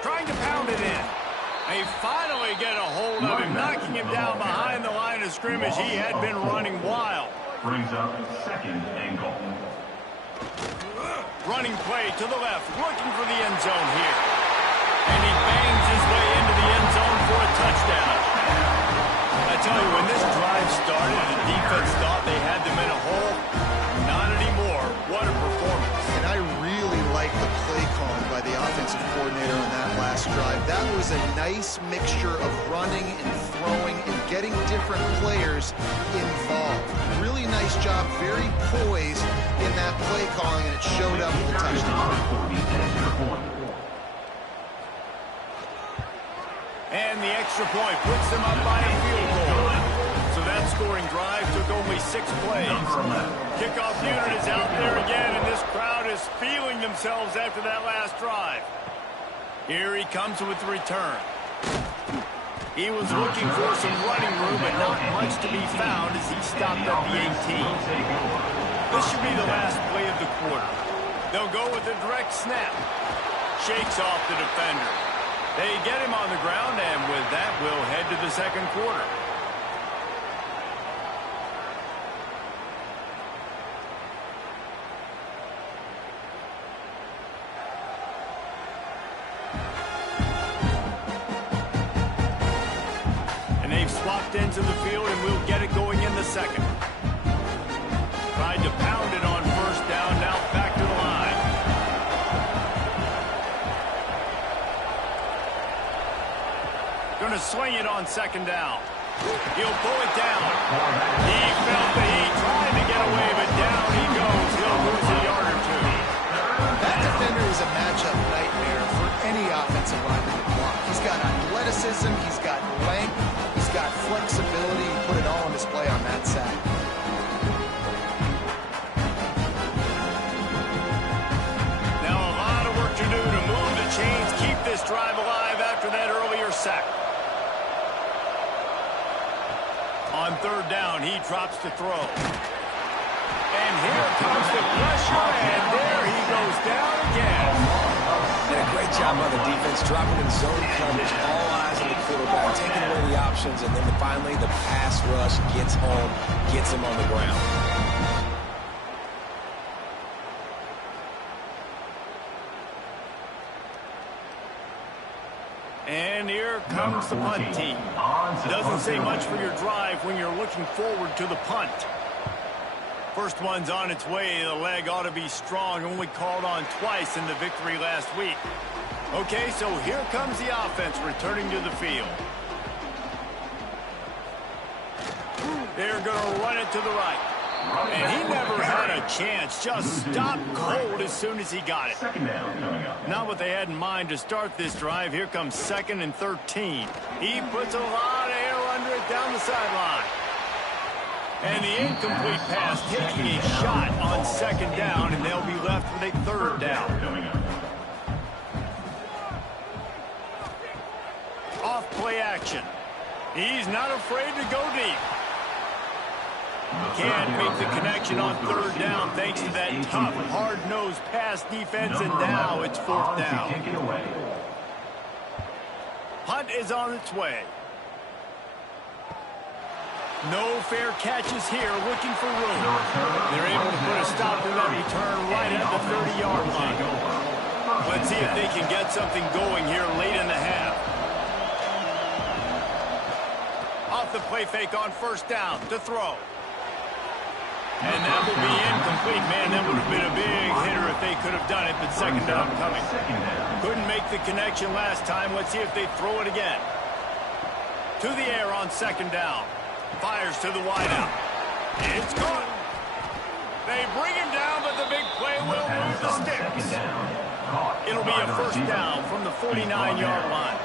Trying to pound it in. They finally get a hold of him, knocking him down behind the line of scrimmage. He had been running wild. Brings up 2nd and goal. Running play to the left, looking for the end zone here. And he bangs his way into the end zone for a touchdown. I tell you, when this drive started, the defense thought they had them in a hole. Not anymore. What a performance. And I really like the play calling by the offensive coordinator on that last drive. That was a nice mixture of running and throwing and getting different players involved. Really nice job, very poised in that play calling, and it showed up with the touchdown. And the extra point puts them up by a field goal. So that scoring drive took only 6 plays. Kickoff unit is out there again, and this crowd is feeling themselves after that last drive. Here he comes with the return. He was looking for some running room, but not much to be found as he stopped at the 18. This should be the last play of the quarter. They'll go with a direct snap. Shakes off the defender. They get him on the ground, and with that, we'll head to the second quarter. And they've swapped into the field, and we'll get it going in the second. Tried to pound it on first down, now back to the line. Going to swing it on second down. He'll pull it down. He felt the heat, trying to get away, but down he goes. He'll lose a yard or two. That defender is a matchup nightmare for any offensive lineman to block. He's got athleticism, he's got length, he's got flexibility. He put it all on display on that sack. Now a lot of work to do to move the chains, keep this drive alive after that earlier sack. On third down, he drops to throw. And here comes the pressure, and there he goes down again. Did a great job on the defense, dropping in zone coverage, all eyes on the quarterback, taking away the options, and then finally the pass rush gets home, gets him on the ground. And here comes the punt team. Doesn't say much for your drive when you're looking forward to the punt. First one's on its way. The leg ought to be strong. Only called on twice in the victory last week. Okay, so here comes the offense returning to the field. They're going to run it to the right. And he never had a chance. Just stopped cold as soon as he got it. Not what they had in mind to start this drive. Here comes 2nd and 13. He puts a lot of air under it down the sideline. And the incomplete pass taking a shot on 2nd down, and they'll be left with a 3rd down. Off play action. He's not afraid to go deep. Can't make the connection on 3rd down thanks to that tough, hard-nosed pass defense, and now it's 4th down. Punt is on its way. No fair catches here, looking for room. They're able to put a stop to that return right at the 30-yard line. Let's see if they can get something going here late in the half. Off the play fake on 1st down to throw. And that will be incomplete. Man, that would have been a big hitter if they could have done it, but 2nd down coming. Couldn't make the connection last time. Let's see if they throw it again. To the air on 2nd down. Fires to the wideout. It's caught. They bring him down, but the big play will move the sticks. It'll be a 1st down from the 49-yard line.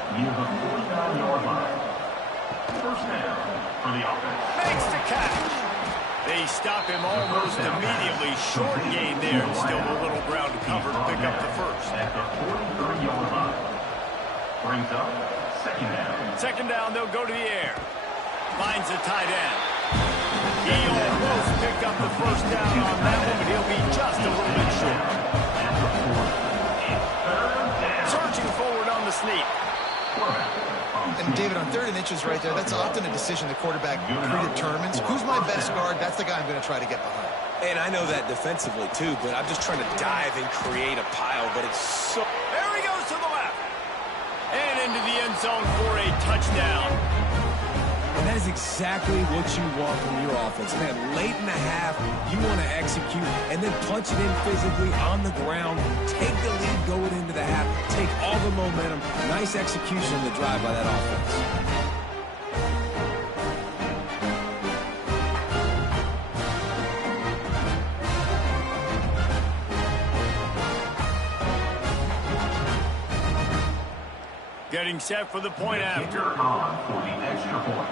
First down for the offense. Makes the catch. They stop him almost immediately. Short gain there, and still a little ground to cover to pick up the 1st. At the 43-yard line. Brings up 2nd down. 2nd down, they'll go to the air. Finds a tight end. He almost picked up the 1st down on that one, but he'll be just a little bit short. Searching forward on the sneak. And David, on 3rd and inches right there, that's often a decision the quarterback predetermines. Who's my best guard? That's the guy I'm going to try to get behind. And I know that defensively, too, but I'm just trying to dive and create a pile, but it's so... There he goes to the left. end zone for a touchdown. And that is exactly what you want from your offense. Man, late in the half, you want to execute and then punch it in physically on the ground. Take the lead going into the half. Take all the momentum. Nice execution on the drive by that offense. Getting set for the point after. For the extra point.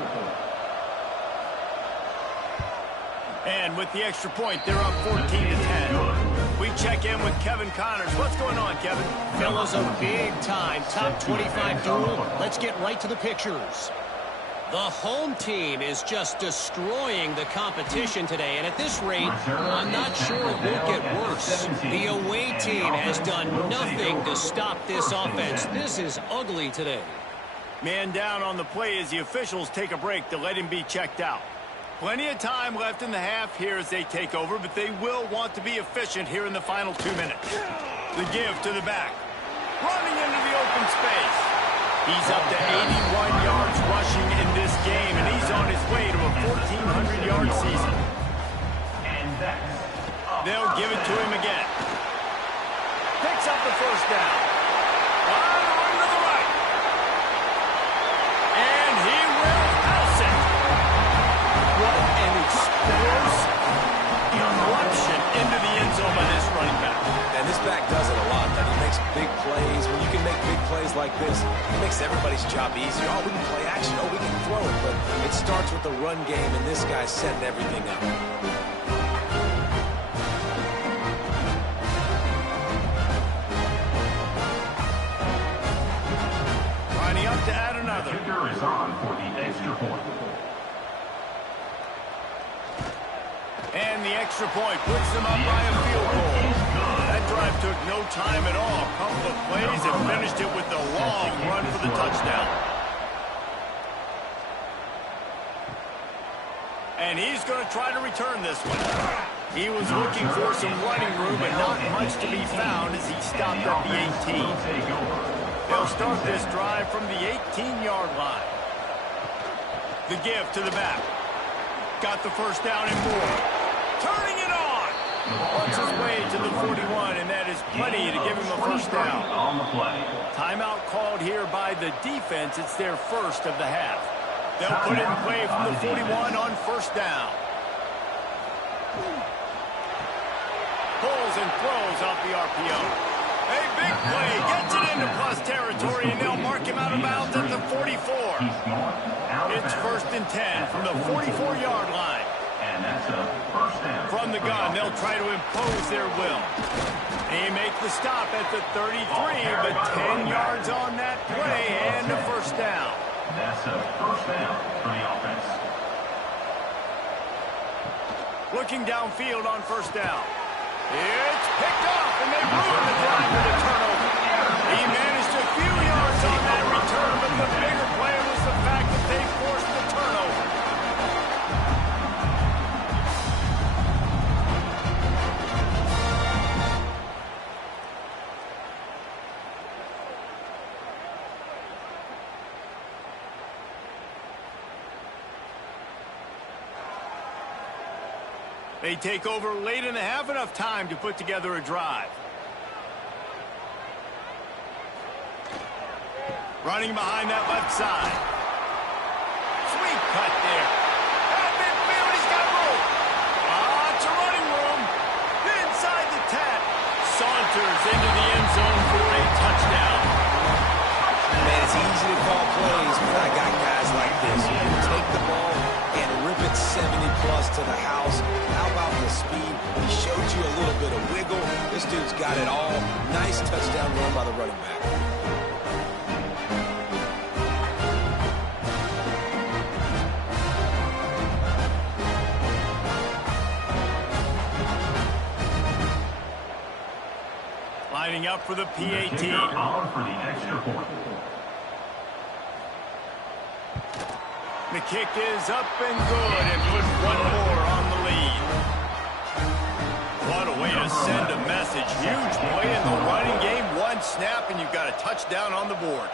And with the extra point, they're up 14-10. We check in with Kevin Connors. What's going on, Kevin? Fellas, a big-time top 25 duel. Let's get right to the pictures. The home team is just destroying the competition today, and at this rate, I'm not sure it won't get worse. The away team has done nothing to stop this offense. This is ugly today. Man down on the play as the officials take a break to let him be checked out. Plenty of time left in the half here as they take over, but they will want to be efficient here in the final 2 minutes. The give to the back. Running into the open space. He's up to 81 yards rushing in this game, and he's on his way to a 1,400-yard season. They'll give it to him again. Picks up the first down. On to the right. And he will house it. What an explosive eruption into the end zone by this running back. And this back does it a lot, man. He makes big plays. When you can make big plays like this, it makes everybody's job easier. Oh, we can play action. Oh, we can throw it. But it starts with the run game, and this guy's setting everything up. Lining up to add another. The kicker is on for the extra point. And the extra point puts them up by a field goal. That drive took no time at all. A couple of plays and finished it with a long run for the touchdown. And he's going to try to return this one. He was looking for some running room, but not much to be found as he stopped at the 18. They'll start this drive from the 18-yard line. The give to the back. Got the first down and more. Turning it on. Works his way to the 41, and that is plenty to give him a first down. On the play. Timeout called here by the defense. It's their first of the half. They'll put it in play from the 41 on first down. Pulls and throws off the RPO. A big play. Gets it into plus territory, and they'll mark him out of bounds at the 44. It's first and 10 from the 44-yard line. And that's a first down. From the gun, they'll try to impose their will. They make the stop at the 33, but 10 yards on that play and a first down. That's a first down for the offense. Looking downfield on first down. It's picked off, and they ruined the drive with a turnover. He managed a few yards on that return, but the bigger play was the fact that they forced the turnover. They take over late in the half, enough time to put together a drive. Running behind that left side. Sweet cut there. At midfield, he's got room. It's a running room. Inside the 10. Saunters into the end zone for a touchdown. Man, it's easy to call plays when I got guys like this. You can take the ball and rip it 70-plus to the house. How about the speed? He showed you a little bit of wiggle. This dude's got it all. Nice touchdown run by the running back. Lining up for the PAT. On for the extra point. The kick is up and good and puts one more on the lead. What a way to send a message. Huge play in the running game. One snap and you've got a touchdown on the board.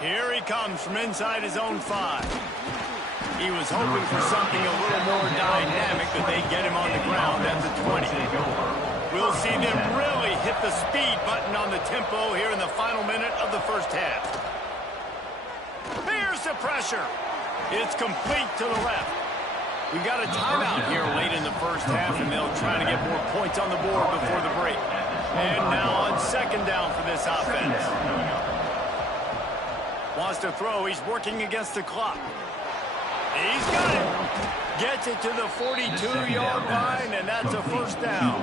Here he comes from inside his own 5. He was hoping for something a little more dynamic, but they get him on the ground at the 20. We'll see them really hit the speed button on the tempo here in the final minute of the first half. Here's the pressure. It's complete to the left. We've got a timeout here late in the first half, and they'll try to get more points on the board before the break. And now on second down for this offense. Wants to throw. He's working against the clock. He's got it. Gets it to the 42-yard line, and that's a first down.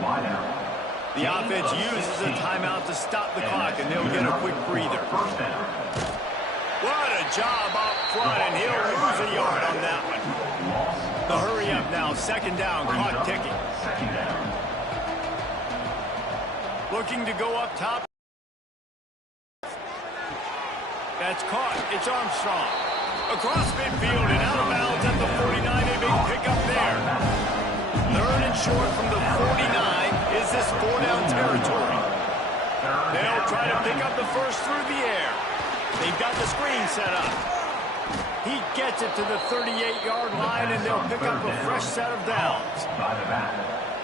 The offense uses a timeout to stop the clock, and they'll get a quick breather. What a job up front, and he'll lose a yard on that one. The hurry up now, second down, clock ticking. Looking to go up top. That's caught. It's Armstrong. Across midfield and out of bounds at the 49. A big pickup there. Third and short from the 49. Is this 4-down territory? They'll try to pick up the first through the air. They've got the screen set up. He gets it to the 38-yard line, and they'll pick up a fresh set of downs.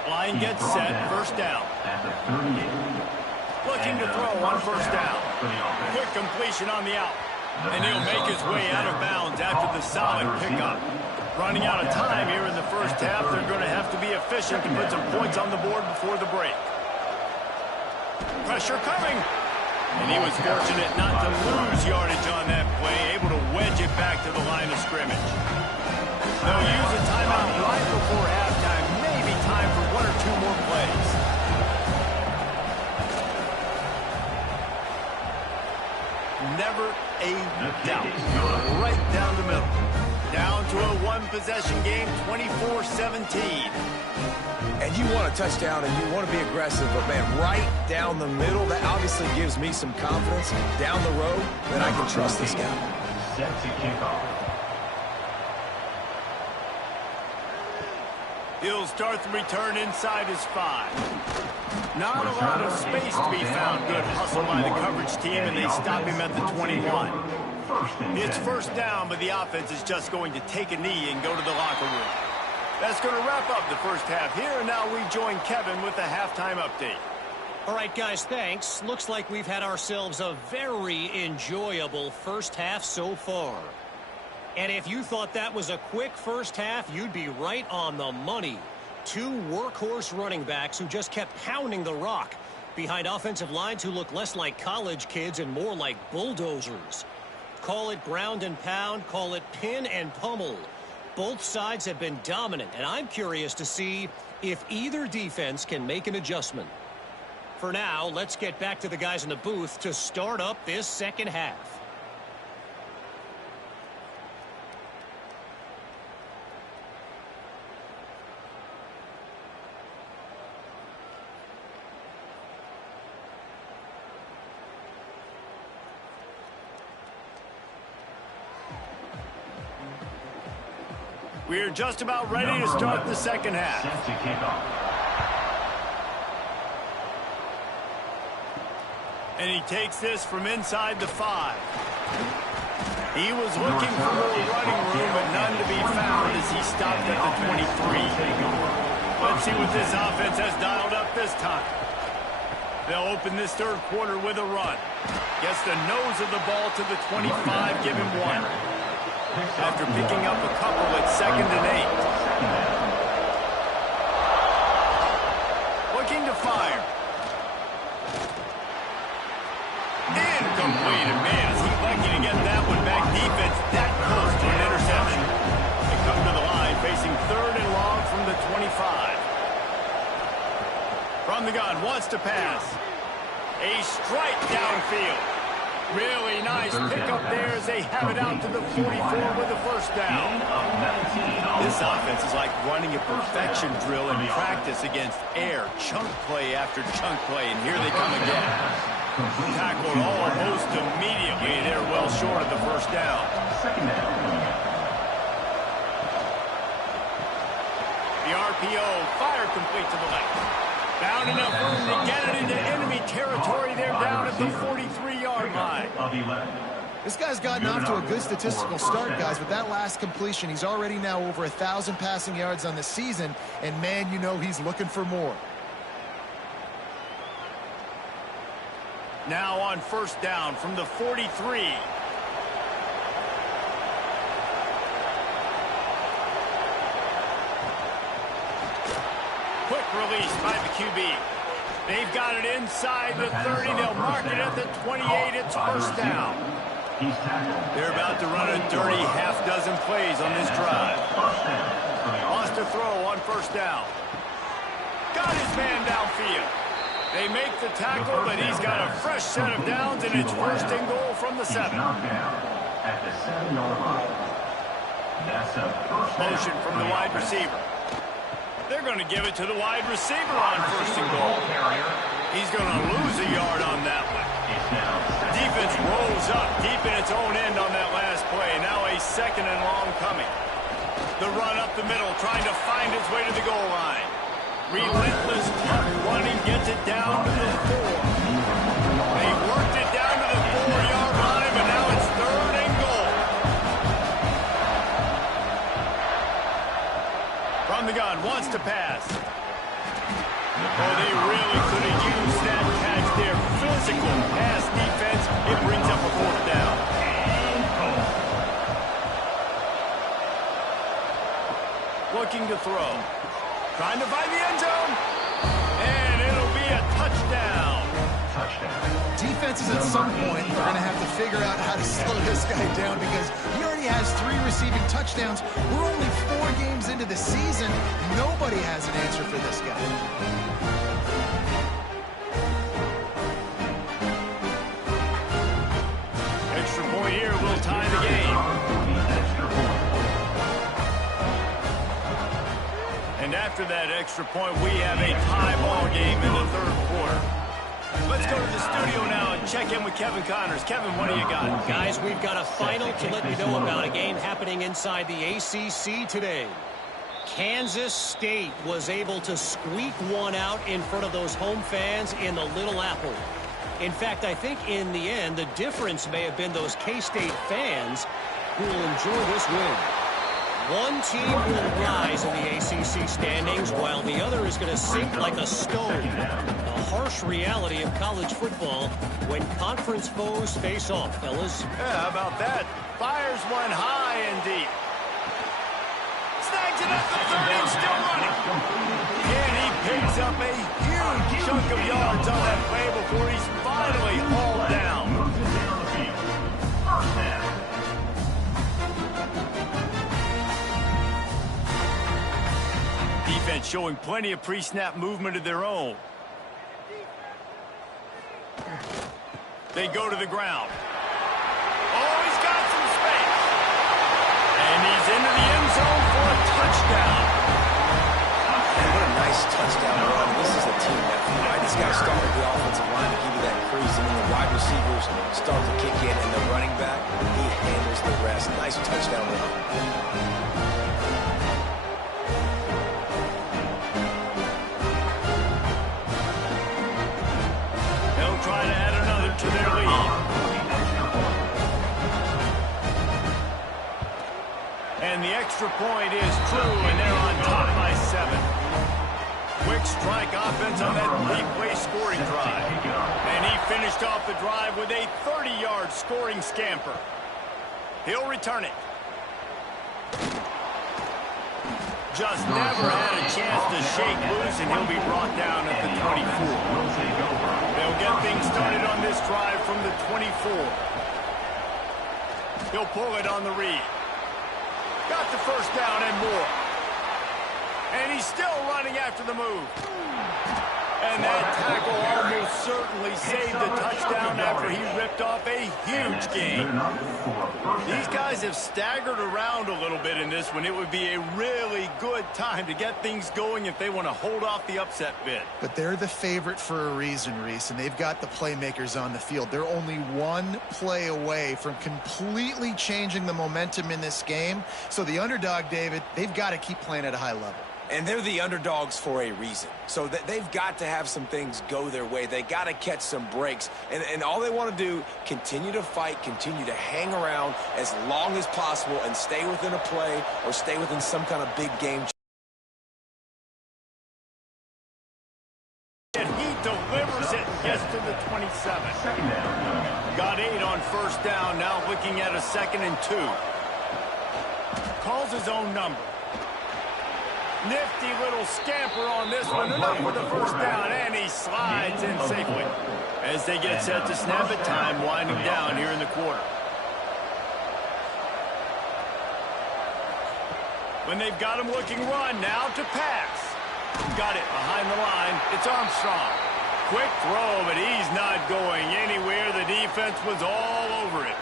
Line gets set, first down. Looking to throw on first down. Quick completion on the out. And he'll make his way out of bounds after the solid pickup. Running out of time here in the first half. They're going to have to be efficient to put some points on the board before the break. Pressure coming. And he was fortunate not to lose yardage on that play, able to wedge it back to the line of scrimmage. They'll use a timeout right before halftime. Maybe time for one or two more plays. Never a doubt. Right down the middle. Down to a one-possession game, 24-17. And you want a touchdown and you want to be aggressive, but, man, right down the middle, that obviously gives me some confidence down the road that I can trust this guy. Set to kick off. He'll start the return inside his 5. Not a lot of space to be found. Good hustle by the coverage team, and they stop him at the 21. It's first down, but the offense is just going to take a knee and go to the locker room. That's going to wrap up the first half here, and now we join Kevin with the halftime update. All right, guys, thanks. Looks like we've had ourselves a very enjoyable first half so far. And if you thought that was a quick first half, you'd be right on the money. Two workhorse running backs who just kept pounding the rock behind offensive lines who look less like college kids and more like bulldozers. Call it ground and pound, call it pin and pummel. Both sides have been dominant, and I'm curious to see if either defense can make an adjustment. For now, let's get back to the guys in the booth to start up this second half. We're just about ready to start the second half. Set to kick off. And he takes this from inside the 5. He was looking for more running room, but none to be found as he stopped at the 23. Let's see what this offense has dialed up this time. They'll open this third quarter with a run. Gets the nose of the ball to the 25, give him 1. After picking up a couple at 2nd and 8. Looking to fire. Incomplete. And man, is he lucky to get that one back. Defense that close to an interception. They come to the line facing 3rd and long from the 25. From the gun, wants to pass. A strike downfield. Really nice pickup there as they have it out to the 44 with a first down. This offense is like running a perfection drill in practice against air. Chunk play after chunk play, and here they come again. Tackled almost immediately. They're well short of the first down. The RPO, fire complete to the left. Found enough room to get it into enemy territory. They're down at the 43-yard line. This guy's gotten off to a good statistical start, guys. With that last completion, he's already now over 1,000 passing yards on the season, and man, you know he's looking for more. Now on first down from the 43. Quick release by the QB. They've got it inside the 30. They'll mark it at the 28. It's first down. They're about to run a dirty half-dozen plays on this drive. Wants to throw on first down. Got his man downfield. They make the tackle, but he's got a fresh set of downs, and it's first and goal from the 7. At the 7-yard line. That's a first down. Motion from the wide receiver. They're going to give it to the wide receiver on first and goal. He's going to lose a yard on that one. Defense rolls up deep in its own end on that last play. Now a second and long coming. The run up the middle, trying to find its way to the goal line. Relentless, tough running, gets it down to the 4. They worked it down to the 4-yard line, but now it's third and goal. From the gun, wants to pass. Oh, they really could have used that catch there. Physical pass defense. It brings up a fourth down. Looking to throw. Trying to find the end zone. And it'll be a touchdown. Defenses at some point are going to have to figure out how to slow this guy down because he already has 3 receiving touchdowns. We're only 4 games into the season. Nobody has an answer for this guy. Extra point here will tie the game. And after that extra point, we have a tie ball game in the third quarter. Let's go to the studio now and check in with Kevin Connors. Kevin, what do you got? Guys, we've got a final to let you know about a game happening inside the ACC today. Kansas State was able to squeak one out in front of those home fans in the Little Apple. In fact, I think in the end, the difference may have been those K-State fans who will enjoy this win. One team will rise in the ACC standings while the other is going to sink like a stone. The harsh reality of college football when conference foes face off, fellas. Yeah, how about that? Fires one high and deep. Snags it at the 30 and still running. And he picks up a huge chunk of yards on that play before he's finally hauled down. Defense showing plenty of pre-snap movement of their own. They go to the ground. Oh, he's got some space. And he's into the end zone for a touchdown. And what a nice touchdown run. This is a team effort, right? This guy started the offensive line to give you that crease, and then the wide receivers start to kick in, and the running back, he handles the rest. Nice touchdown run. Try to add another to their lead. And the extra point is true, and they're on top by 7. Quick strike offense on that 3-play scoring drive. And he finished off the drive with a 30-yard scoring scamper. He'll return it. Just never had a chance to shake loose, and he'll be brought down at the 24. They'll get things started on this drive from the 24. He'll pull it on the read. Got the first down and more. And he's still running after the move. And that tackle almost certainly saved a touchdown after he ripped off a huge gain. These guys have staggered around a little bit in this one. It would be a really good time to get things going if they want to hold off the upset bid. But they're the favorite for a reason, Reese, and they've got the playmakers on the field. They're only one play away from completely changing the momentum in this game. So the underdog, David, they've got to keep playing at a high level. And they're the underdogs for a reason. So they've got to have some things go their way. They got to catch some breaks. And all they want to do, continue to fight, continue to hang around as long as possible and stay within a play or stay within some kind of big game. And he delivers it and gets to the 27. Got 8 on first down, now looking at a 2nd and 2. Calls his own number. Nifty little scamper on this one, enough for the first down, and he slides in safely. As they get set to snap it, time winding down here in the quarter. When they've got him looking run, now to pass. Got it behind the line, it's Armstrong. Quick throw, but he's not going anywhere. The defense was all over it.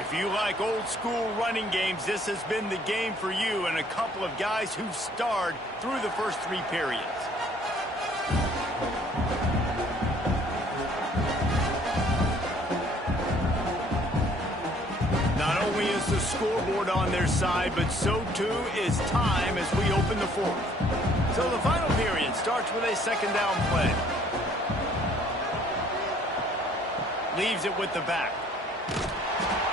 If you like old-school running games, this has been the game for you and a couple of guys who've starred through the first 3 periods. Not only is the scoreboard on their side, but so too is time as we open the 4th. So the final period starts with a 2nd down play. Leaves it with the back.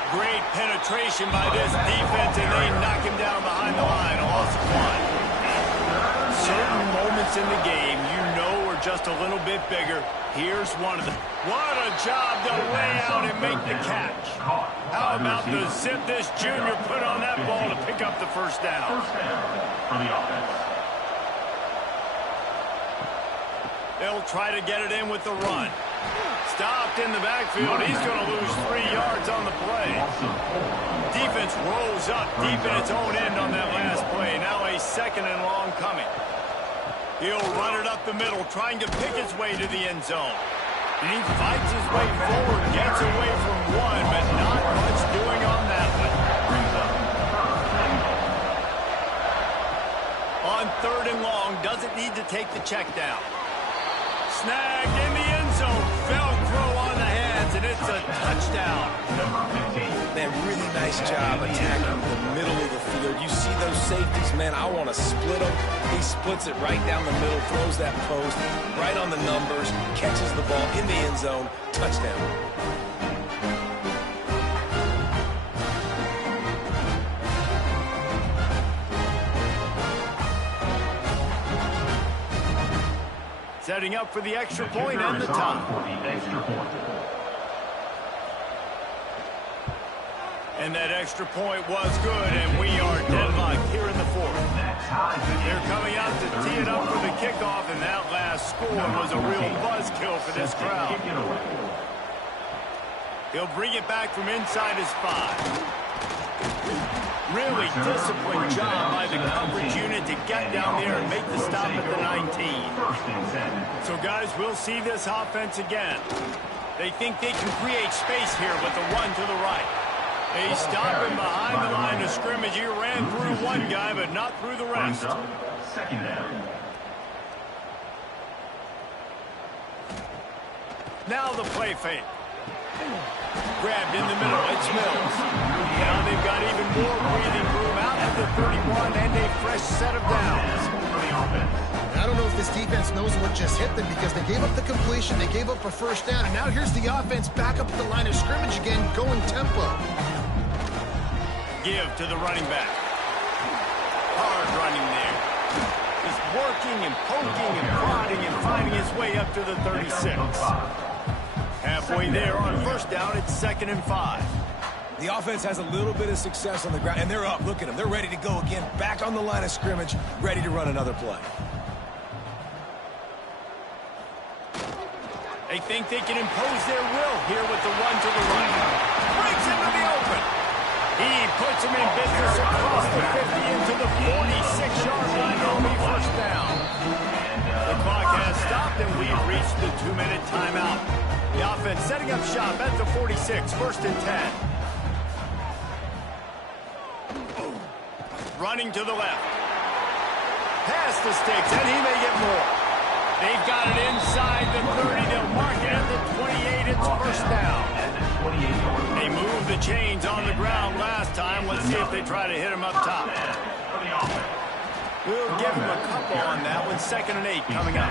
Great penetration by this defense, and they knock him down behind the line. A loss of 1. Certain moments in the game you know are just a little bit bigger. Here's one of them. What a job to lay out and make the catch. How about the zip this junior put on that ball to pick up the first down? For the offense. They'll try to get it in with the run. Stopped in the backfield. He's going to lose 3 yards on the play. Defense rolls up deep in its own end on that last play. Now a 2nd and long coming. He'll run it up the middle, trying to pick his way to the end zone. And he fights his way forward, gets away from one, but not much doing on that one. On 3rd and long, doesn't need to take the check down. Snagged in the end zone. Velcro on the hands, and it's a touchdown. Man, really nice job attacking the middle of the field. You see those safeties, man, I want to split them. He splits it right down the middle, throws that post, right on the numbers, catches the ball in the end zone. Touchdown. Setting up for the extra point and the time. And that extra point was good, and we are deadlocked here in the 4th. They're coming out to tee it up for the kickoff, and that last score was a real buzzkill for this crowd. He'll bring it back from inside his 5. Really disciplined job by the coverage unit to get down there and make the stop at the 19. So, guys, we'll see this offense again. They think they can create space here with the run to the right. They stop him behind the line of scrimmage. He ran through one guy, but not through the rest. 2nd down. Now the play fake. Grabbed in the middle. It's Mills. Now they've got even more breathing room out at the 31 and a fresh set of downs. I don't know if this defense knows what just hit them because they gave up the completion, they gave up a first down, and now here's the offense back up at the line of scrimmage again, going tempo. Give to the running back. Hard running there. Just working and poking and prodding and finding his way up to the 36. Halfway there on first down, it's 2nd and 5. The offense has a little bit of success on the ground, and they're up. Look at them. They're ready to go again, back on the line of scrimmage, ready to run another play. They think they can impose their will here with the run to the right. Breaks into the open. He puts him in business across the 50 into the 46-yard line. It'll be first down. The clock has stopped, and we've reached the 2-minute timeout. The offense setting up shop at the 46, 1st and 10. Running to the left. Past the sticks, and he may get more. They've got it inside the 30. They'll mark it at the 28. It's first down. They moved the chains on the ground last time. Let's see if they try to hit him up top. We'll give him a couple on that one. 2nd and 8 coming up.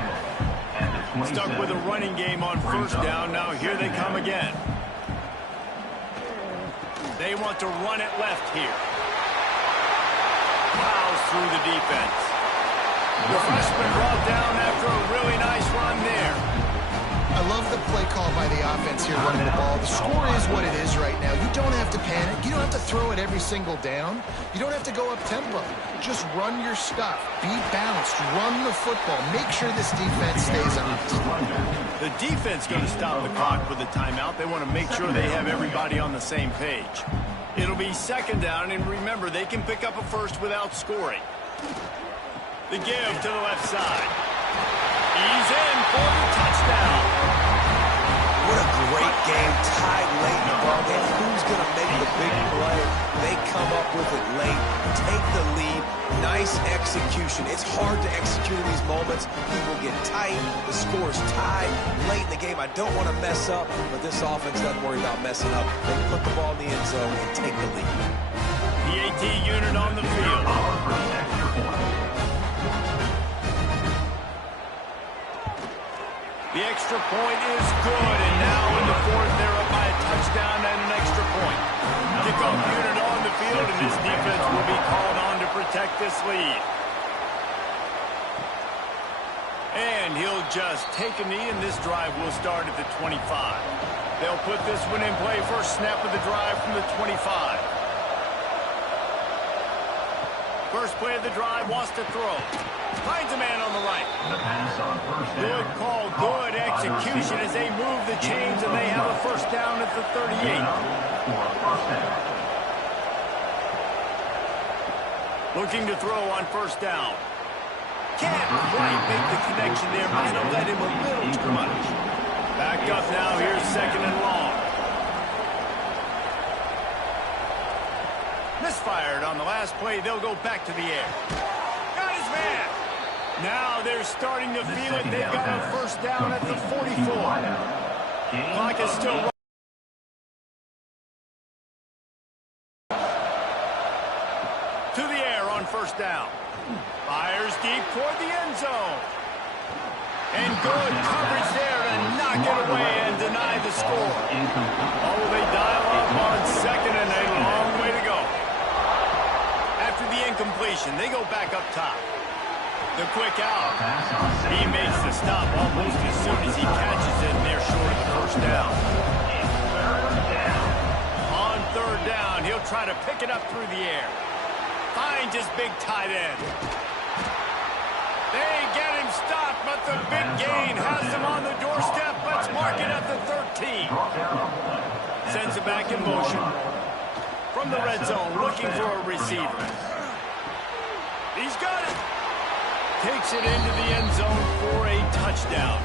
Stuck with a running game on 1st down. Now here they come again. They want to run it left here. Plows through the defense. The freshman brought down after a really nice run there. I love the play call by the offense here running the ball. The score is what it is right now. You don't have to panic. You don't have to throw it every single down. You don't have to go up tempo. Just run your stuff. Be balanced. Run the football. Make sure this defense stays honest. The defense going to stop the clock with a timeout. They want to make sure they have everybody on the same page. It'll be 2nd down, and remember, they can pick up a first without scoring. The give to the left side. He's in for the touchdown. What a great game, tied late in the ball game. Who's going to make the big play? They come up with it late, take the lead. Nice execution. It's hard to execute in these moments. People get tight. The score's tied late in the game. I don't want to mess up, but this offense doesn't worry about messing up. They put the ball in the end zone and take the lead. The AT unit on the field. The extra point is good, and now in the 4th, they're up by a touchdown and an extra point. Kickoff unit on the field, and this defense will be called on to protect this lead. And he'll just take a knee, and this drive will start at the 25. They'll put this one in play. First snap of the drive from the 25. First play of the drive, wants to throw. Finds a man on the right. Good call, good execution as they move the chains, and they have a 1st down at the 38. Looking to throw on 1st down. Can't quite make the connection there. Might have led him a little too much. Backed up now. Here's 2nd and long. Misfired on the last play. They'll go back to the air. Got his man. Now they're starting to feel it. They've got a 1st down at the 44. Clock is still running. To the air on 1st down. Fires deep toward the end zone. And good coverage there to knock it away and deny the score. Oh, they dial up on 2nd and a long way to go. After the incompletion, they go back up top. The quick out. He makes the stop almost as soon as he catches it, and they're short of the 1st down. On 3rd down, he'll try to pick it up through the air. Finds his big tight end. They get him stopped, but the big gain has him on the doorstep. Let's mark it at the 13. Sends it back in motion. From the red zone, looking for a receiver. He's got it. Takes it into the end zone for a touchdown.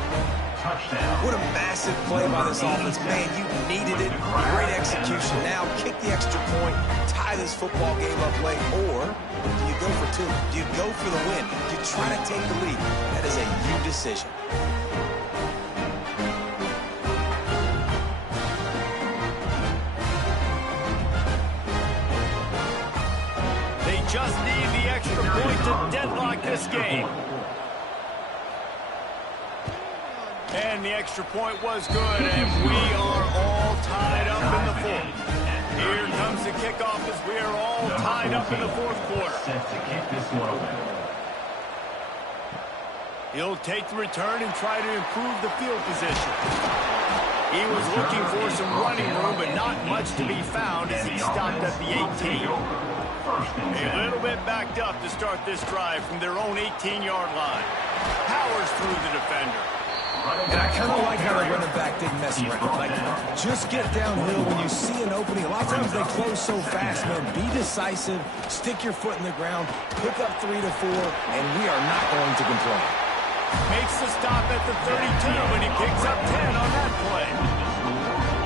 What a massive play by this offense. Man, you needed it. Great execution. Now kick the extra point, tie this football game up late, or do you go for 2? Do you go for the win? Do you try to take the lead? That is a you decision. They just need the extra point to deadlock this game. And the extra point was good, and we are all tied up in the 4th. Here comes the kickoff as we are all tied up in the 4th quarter. He'll take the return and try to improve the field position. He was looking for some running room, but not much to be found as he stopped at the 18. A little bit backed up to start this drive from their own 18-yard line. Powers through the defender. And I kind of like how the running back didn't mess around. Like, just get downhill when you see an opening. A lot of times they close so fast, man. Be decisive, stick your foot in the ground, pick up 3 to 4, and we are not going to complain. Makes the stop at the 32, and he picks up 10 on that play.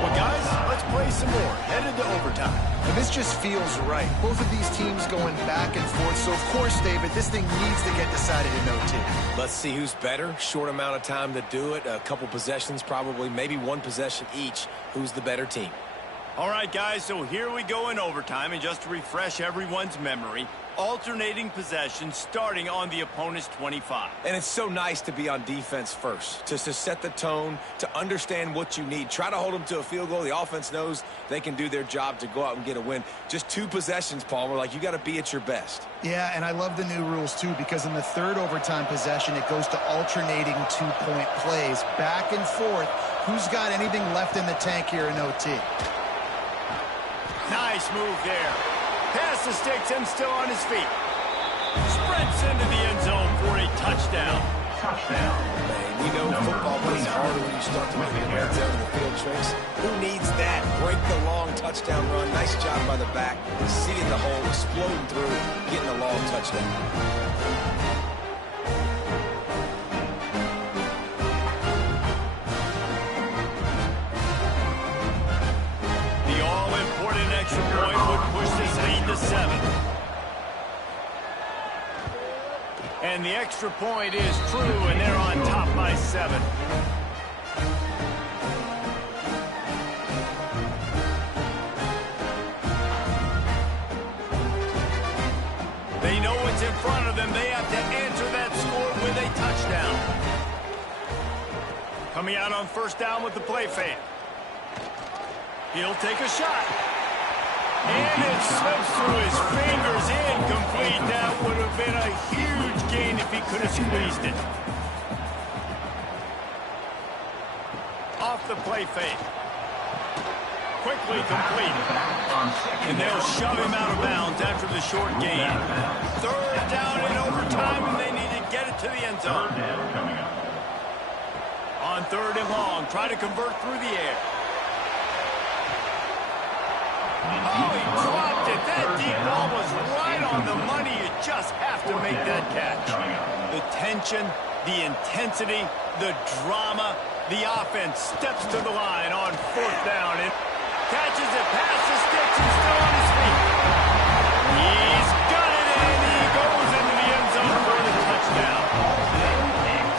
Well, guys, let's play some more. Headed to overtime. And this just feels right. Both of these teams going back and forth. So, of course, David, this thing needs to get decided in OT. Let's see who's better. Short amount of time to do it. A couple possessions probably, maybe one possession each. Who's the better team? All right, guys, so here we go in overtime, and just to refresh everyone's memory, alternating possession starting on the opponent's 25. And it's so nice to be on defense first, just to set the tone, to understand what you need. Try to hold them to a field goal. The offense knows they can do their job to go out and get a win. Just 2 possessions, Paul. We're like, you got to be at your best. Yeah, and I love the new rules, too, because in the third overtime possession, it goes to alternating 2-point plays, back and forth. Who's got anything left in the tank here in OT? Nice move there. Pass the sticks and still on his feet. Sprints into the end zone for a touchdown. Man, you know football plays harder when you start to make the red zone and the field tricks. Who needs that? Break the long touchdown run. Nice job by the back. Seating the hole, exploding through, getting a long touchdown. Extra point would push this lead to 7. And the extra point is true, and they're on top by 7. They know what's in front of them. They have to answer that score with a touchdown. Coming out on first down with the play fake. He'll take a shot. And it slips through his fingers, incomplete. That would have been a huge gain if he could have squeezed it. Off the play fake. Quickly complete. And they'll shove him out of bounds after the short gain. Third down in overtime, and they need to get it to the end zone. On third and long, try to convert through the air. Oh, he dropped it. That deep ball was right on the money. You just have to make that catch. The tension, the intensity, the drama, the offense steps to the line on fourth down. And catches it past the sticks and still on his feet. He's got it, and he goes into the end zone for the touchdown.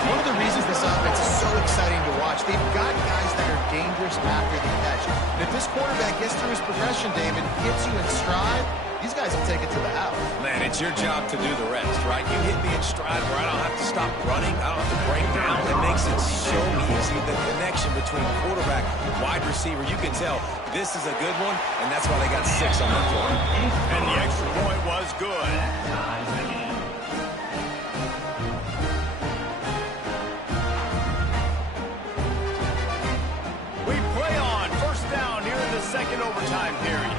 One of the reasons this offense is so exciting to watch, they've got guys that are dangerous after the catch. And if this quarterback gets through his progression, David, hits you in stride, these guys will take it to the house. Man, it's your job to do the rest, right? You hit me in stride where I don't have to stop running. I don't have to break down. It makes it so easy. The connection between quarterback and wide receiver, you can tell this is a good one, and that's why they got 6 on that play. And the extra point was good. We play on first down here in the second overtime period.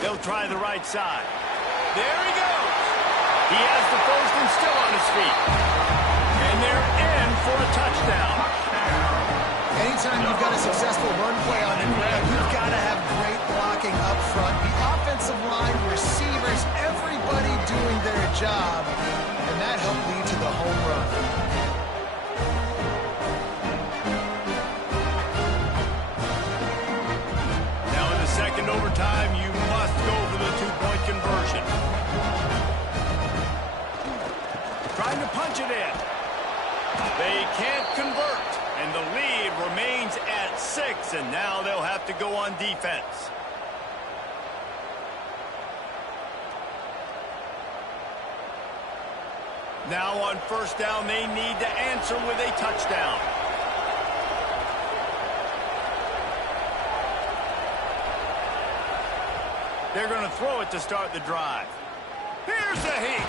They'll try the right side. There he goes. He has the first and still on his feet. And they're in for a touchdown. Anytime you've got a successful run play on the ground, you've got to have great blocking up front. The offensive line, receivers, everybody doing their job. And that helped lead to the home run. Second overtime, you must go for the 2-point conversion. Trying to punch it in. They can't convert, and the lead remains at 6, and now they'll have to go on defense. Now on first down, they need to answer with a touchdown. They're going to throw it to start the drive. Here's the heat.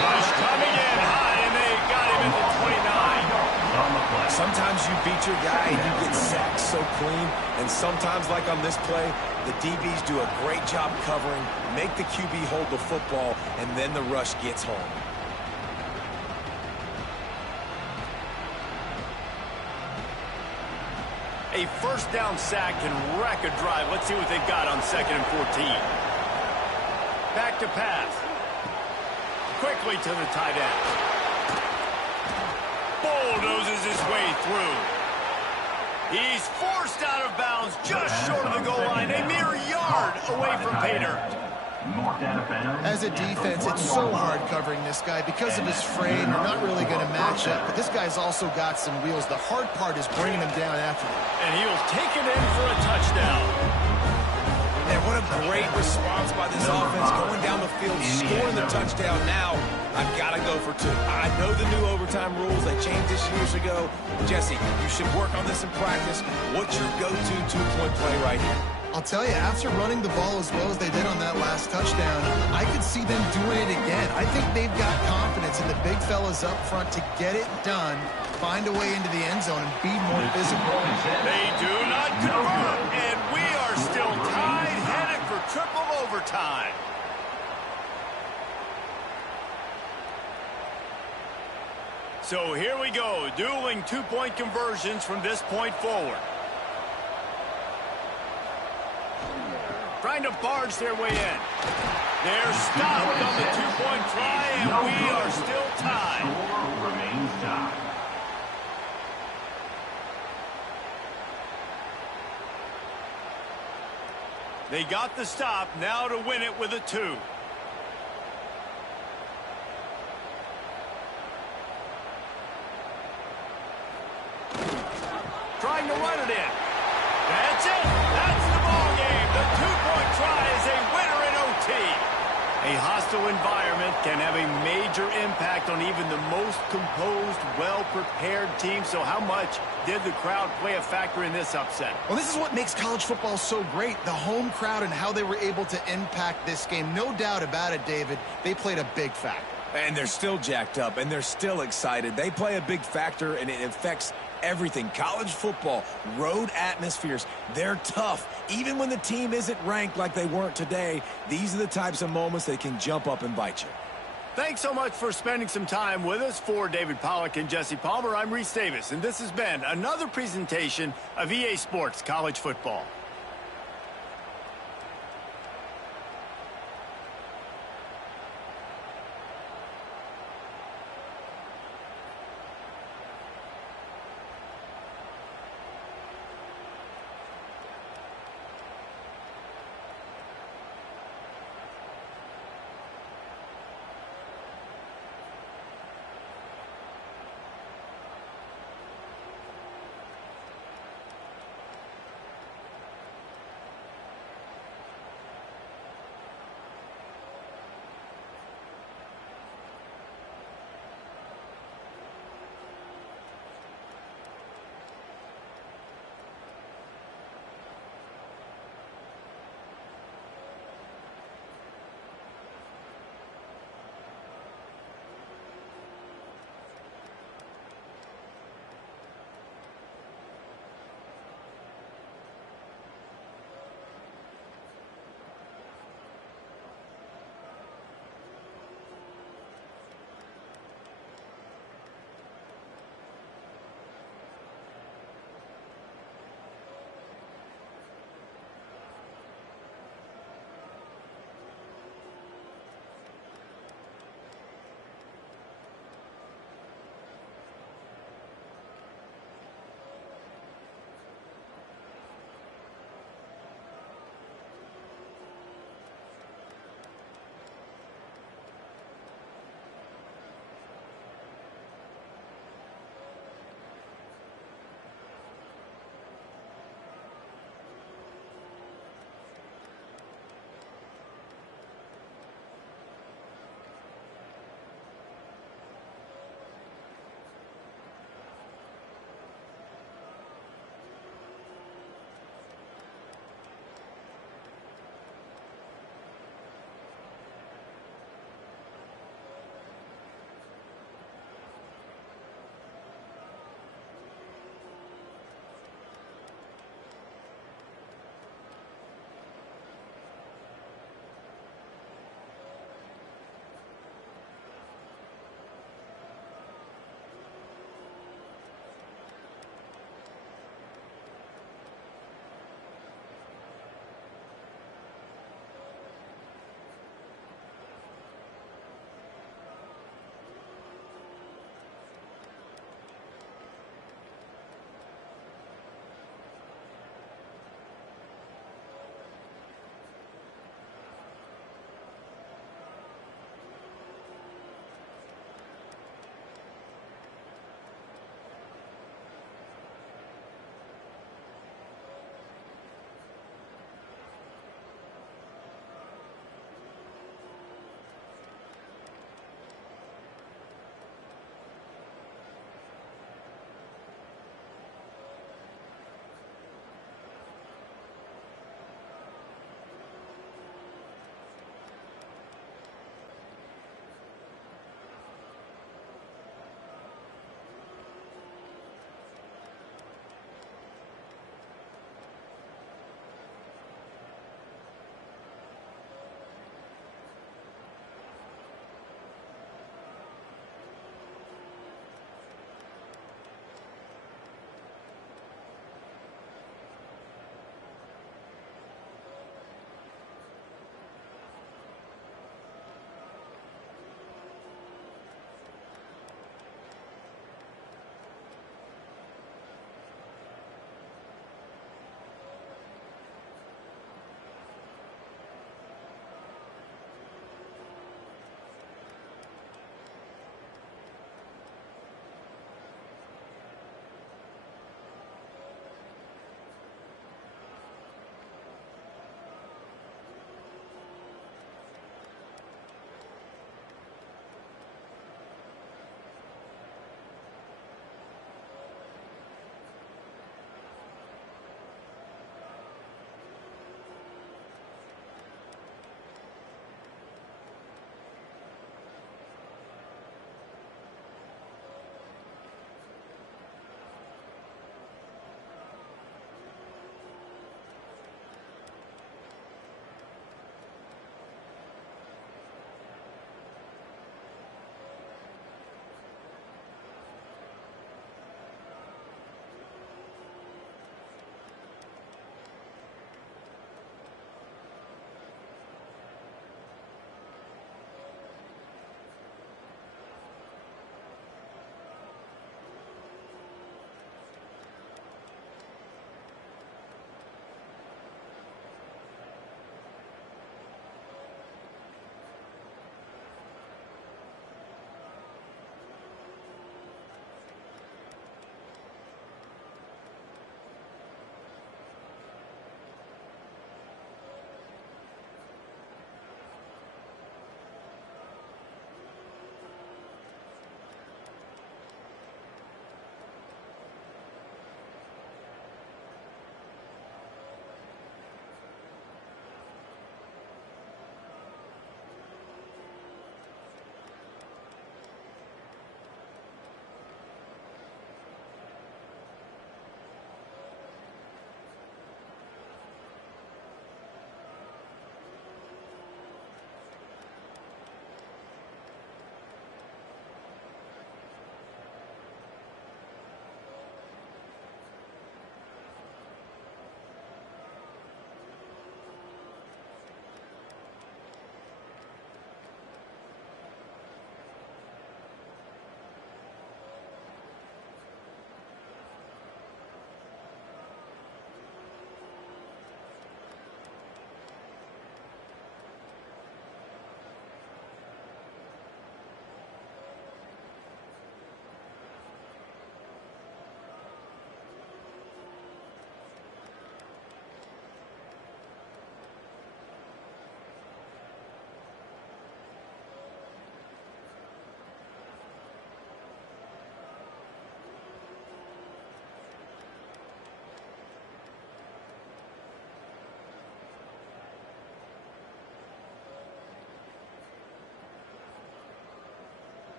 Rush coming in high, and they got him at the 29. Sometimes you beat your guy and you get sacked so clean, and sometimes, like on this play, the DBs do a great job covering, make the QB hold the football, and then the rush gets home. A first down sack can wreck a drive. Let's see what they've got on 2nd and 14. Back to pass. Quickly to the tight end. Bulldozes his way through. He's forced out of bounds just short of the goal line. A mere yard away from pay dirt. As a defense, it's so hard covering this guy. Because of his frame, you're not really going to match up. But this guy's also got some wheels. The hard part is bringing him down after that. And he'll take it in for a touchdown. And what a great response by this offense, going down the field, scoring the touchdown. Now, I've got to go for two. I know the new overtime rules. They changed this years ago. Jesse, you should work on this in practice. What's your go-to two-point play right here? I'll tell you, after running the ball as well as they did on that last touchdown, I could see them doing it again. I think they've got confidence in the big fellas up front to get it done, find a way into the end zone, and be more physical. They do not convert, and we are still tied, headed for triple overtime. So here we go, dueling two-point conversions from this point forward. Trying to barge their way in. They're stopped on the two-point try, and we are still tied. Score remains tied. They got the stop, now to win it with a 2. Trying to run it in. That's it. That's the ball game. The two-point try is a winner in OT. A hostile environment can have a major impact on even the most composed, well-prepared team. So how much did the crowd play a factor in this upset? Well, this is what makes college football so great, the home crowd and how they were able to impact this game. No doubt about it, David. They played a big factor. And they're still jacked up, and they're still excited. They play a big factor, and it affects everything. College football, road atmospheres, they're tough. Even when the team isn't ranked like they weren't today, these are the types of moments that can jump up and bite you. Thanks so much for spending some time with us. For David Pollack and Jesse Palmer, I'm Reese Davis, and this has been another presentation of EA Sports College Football.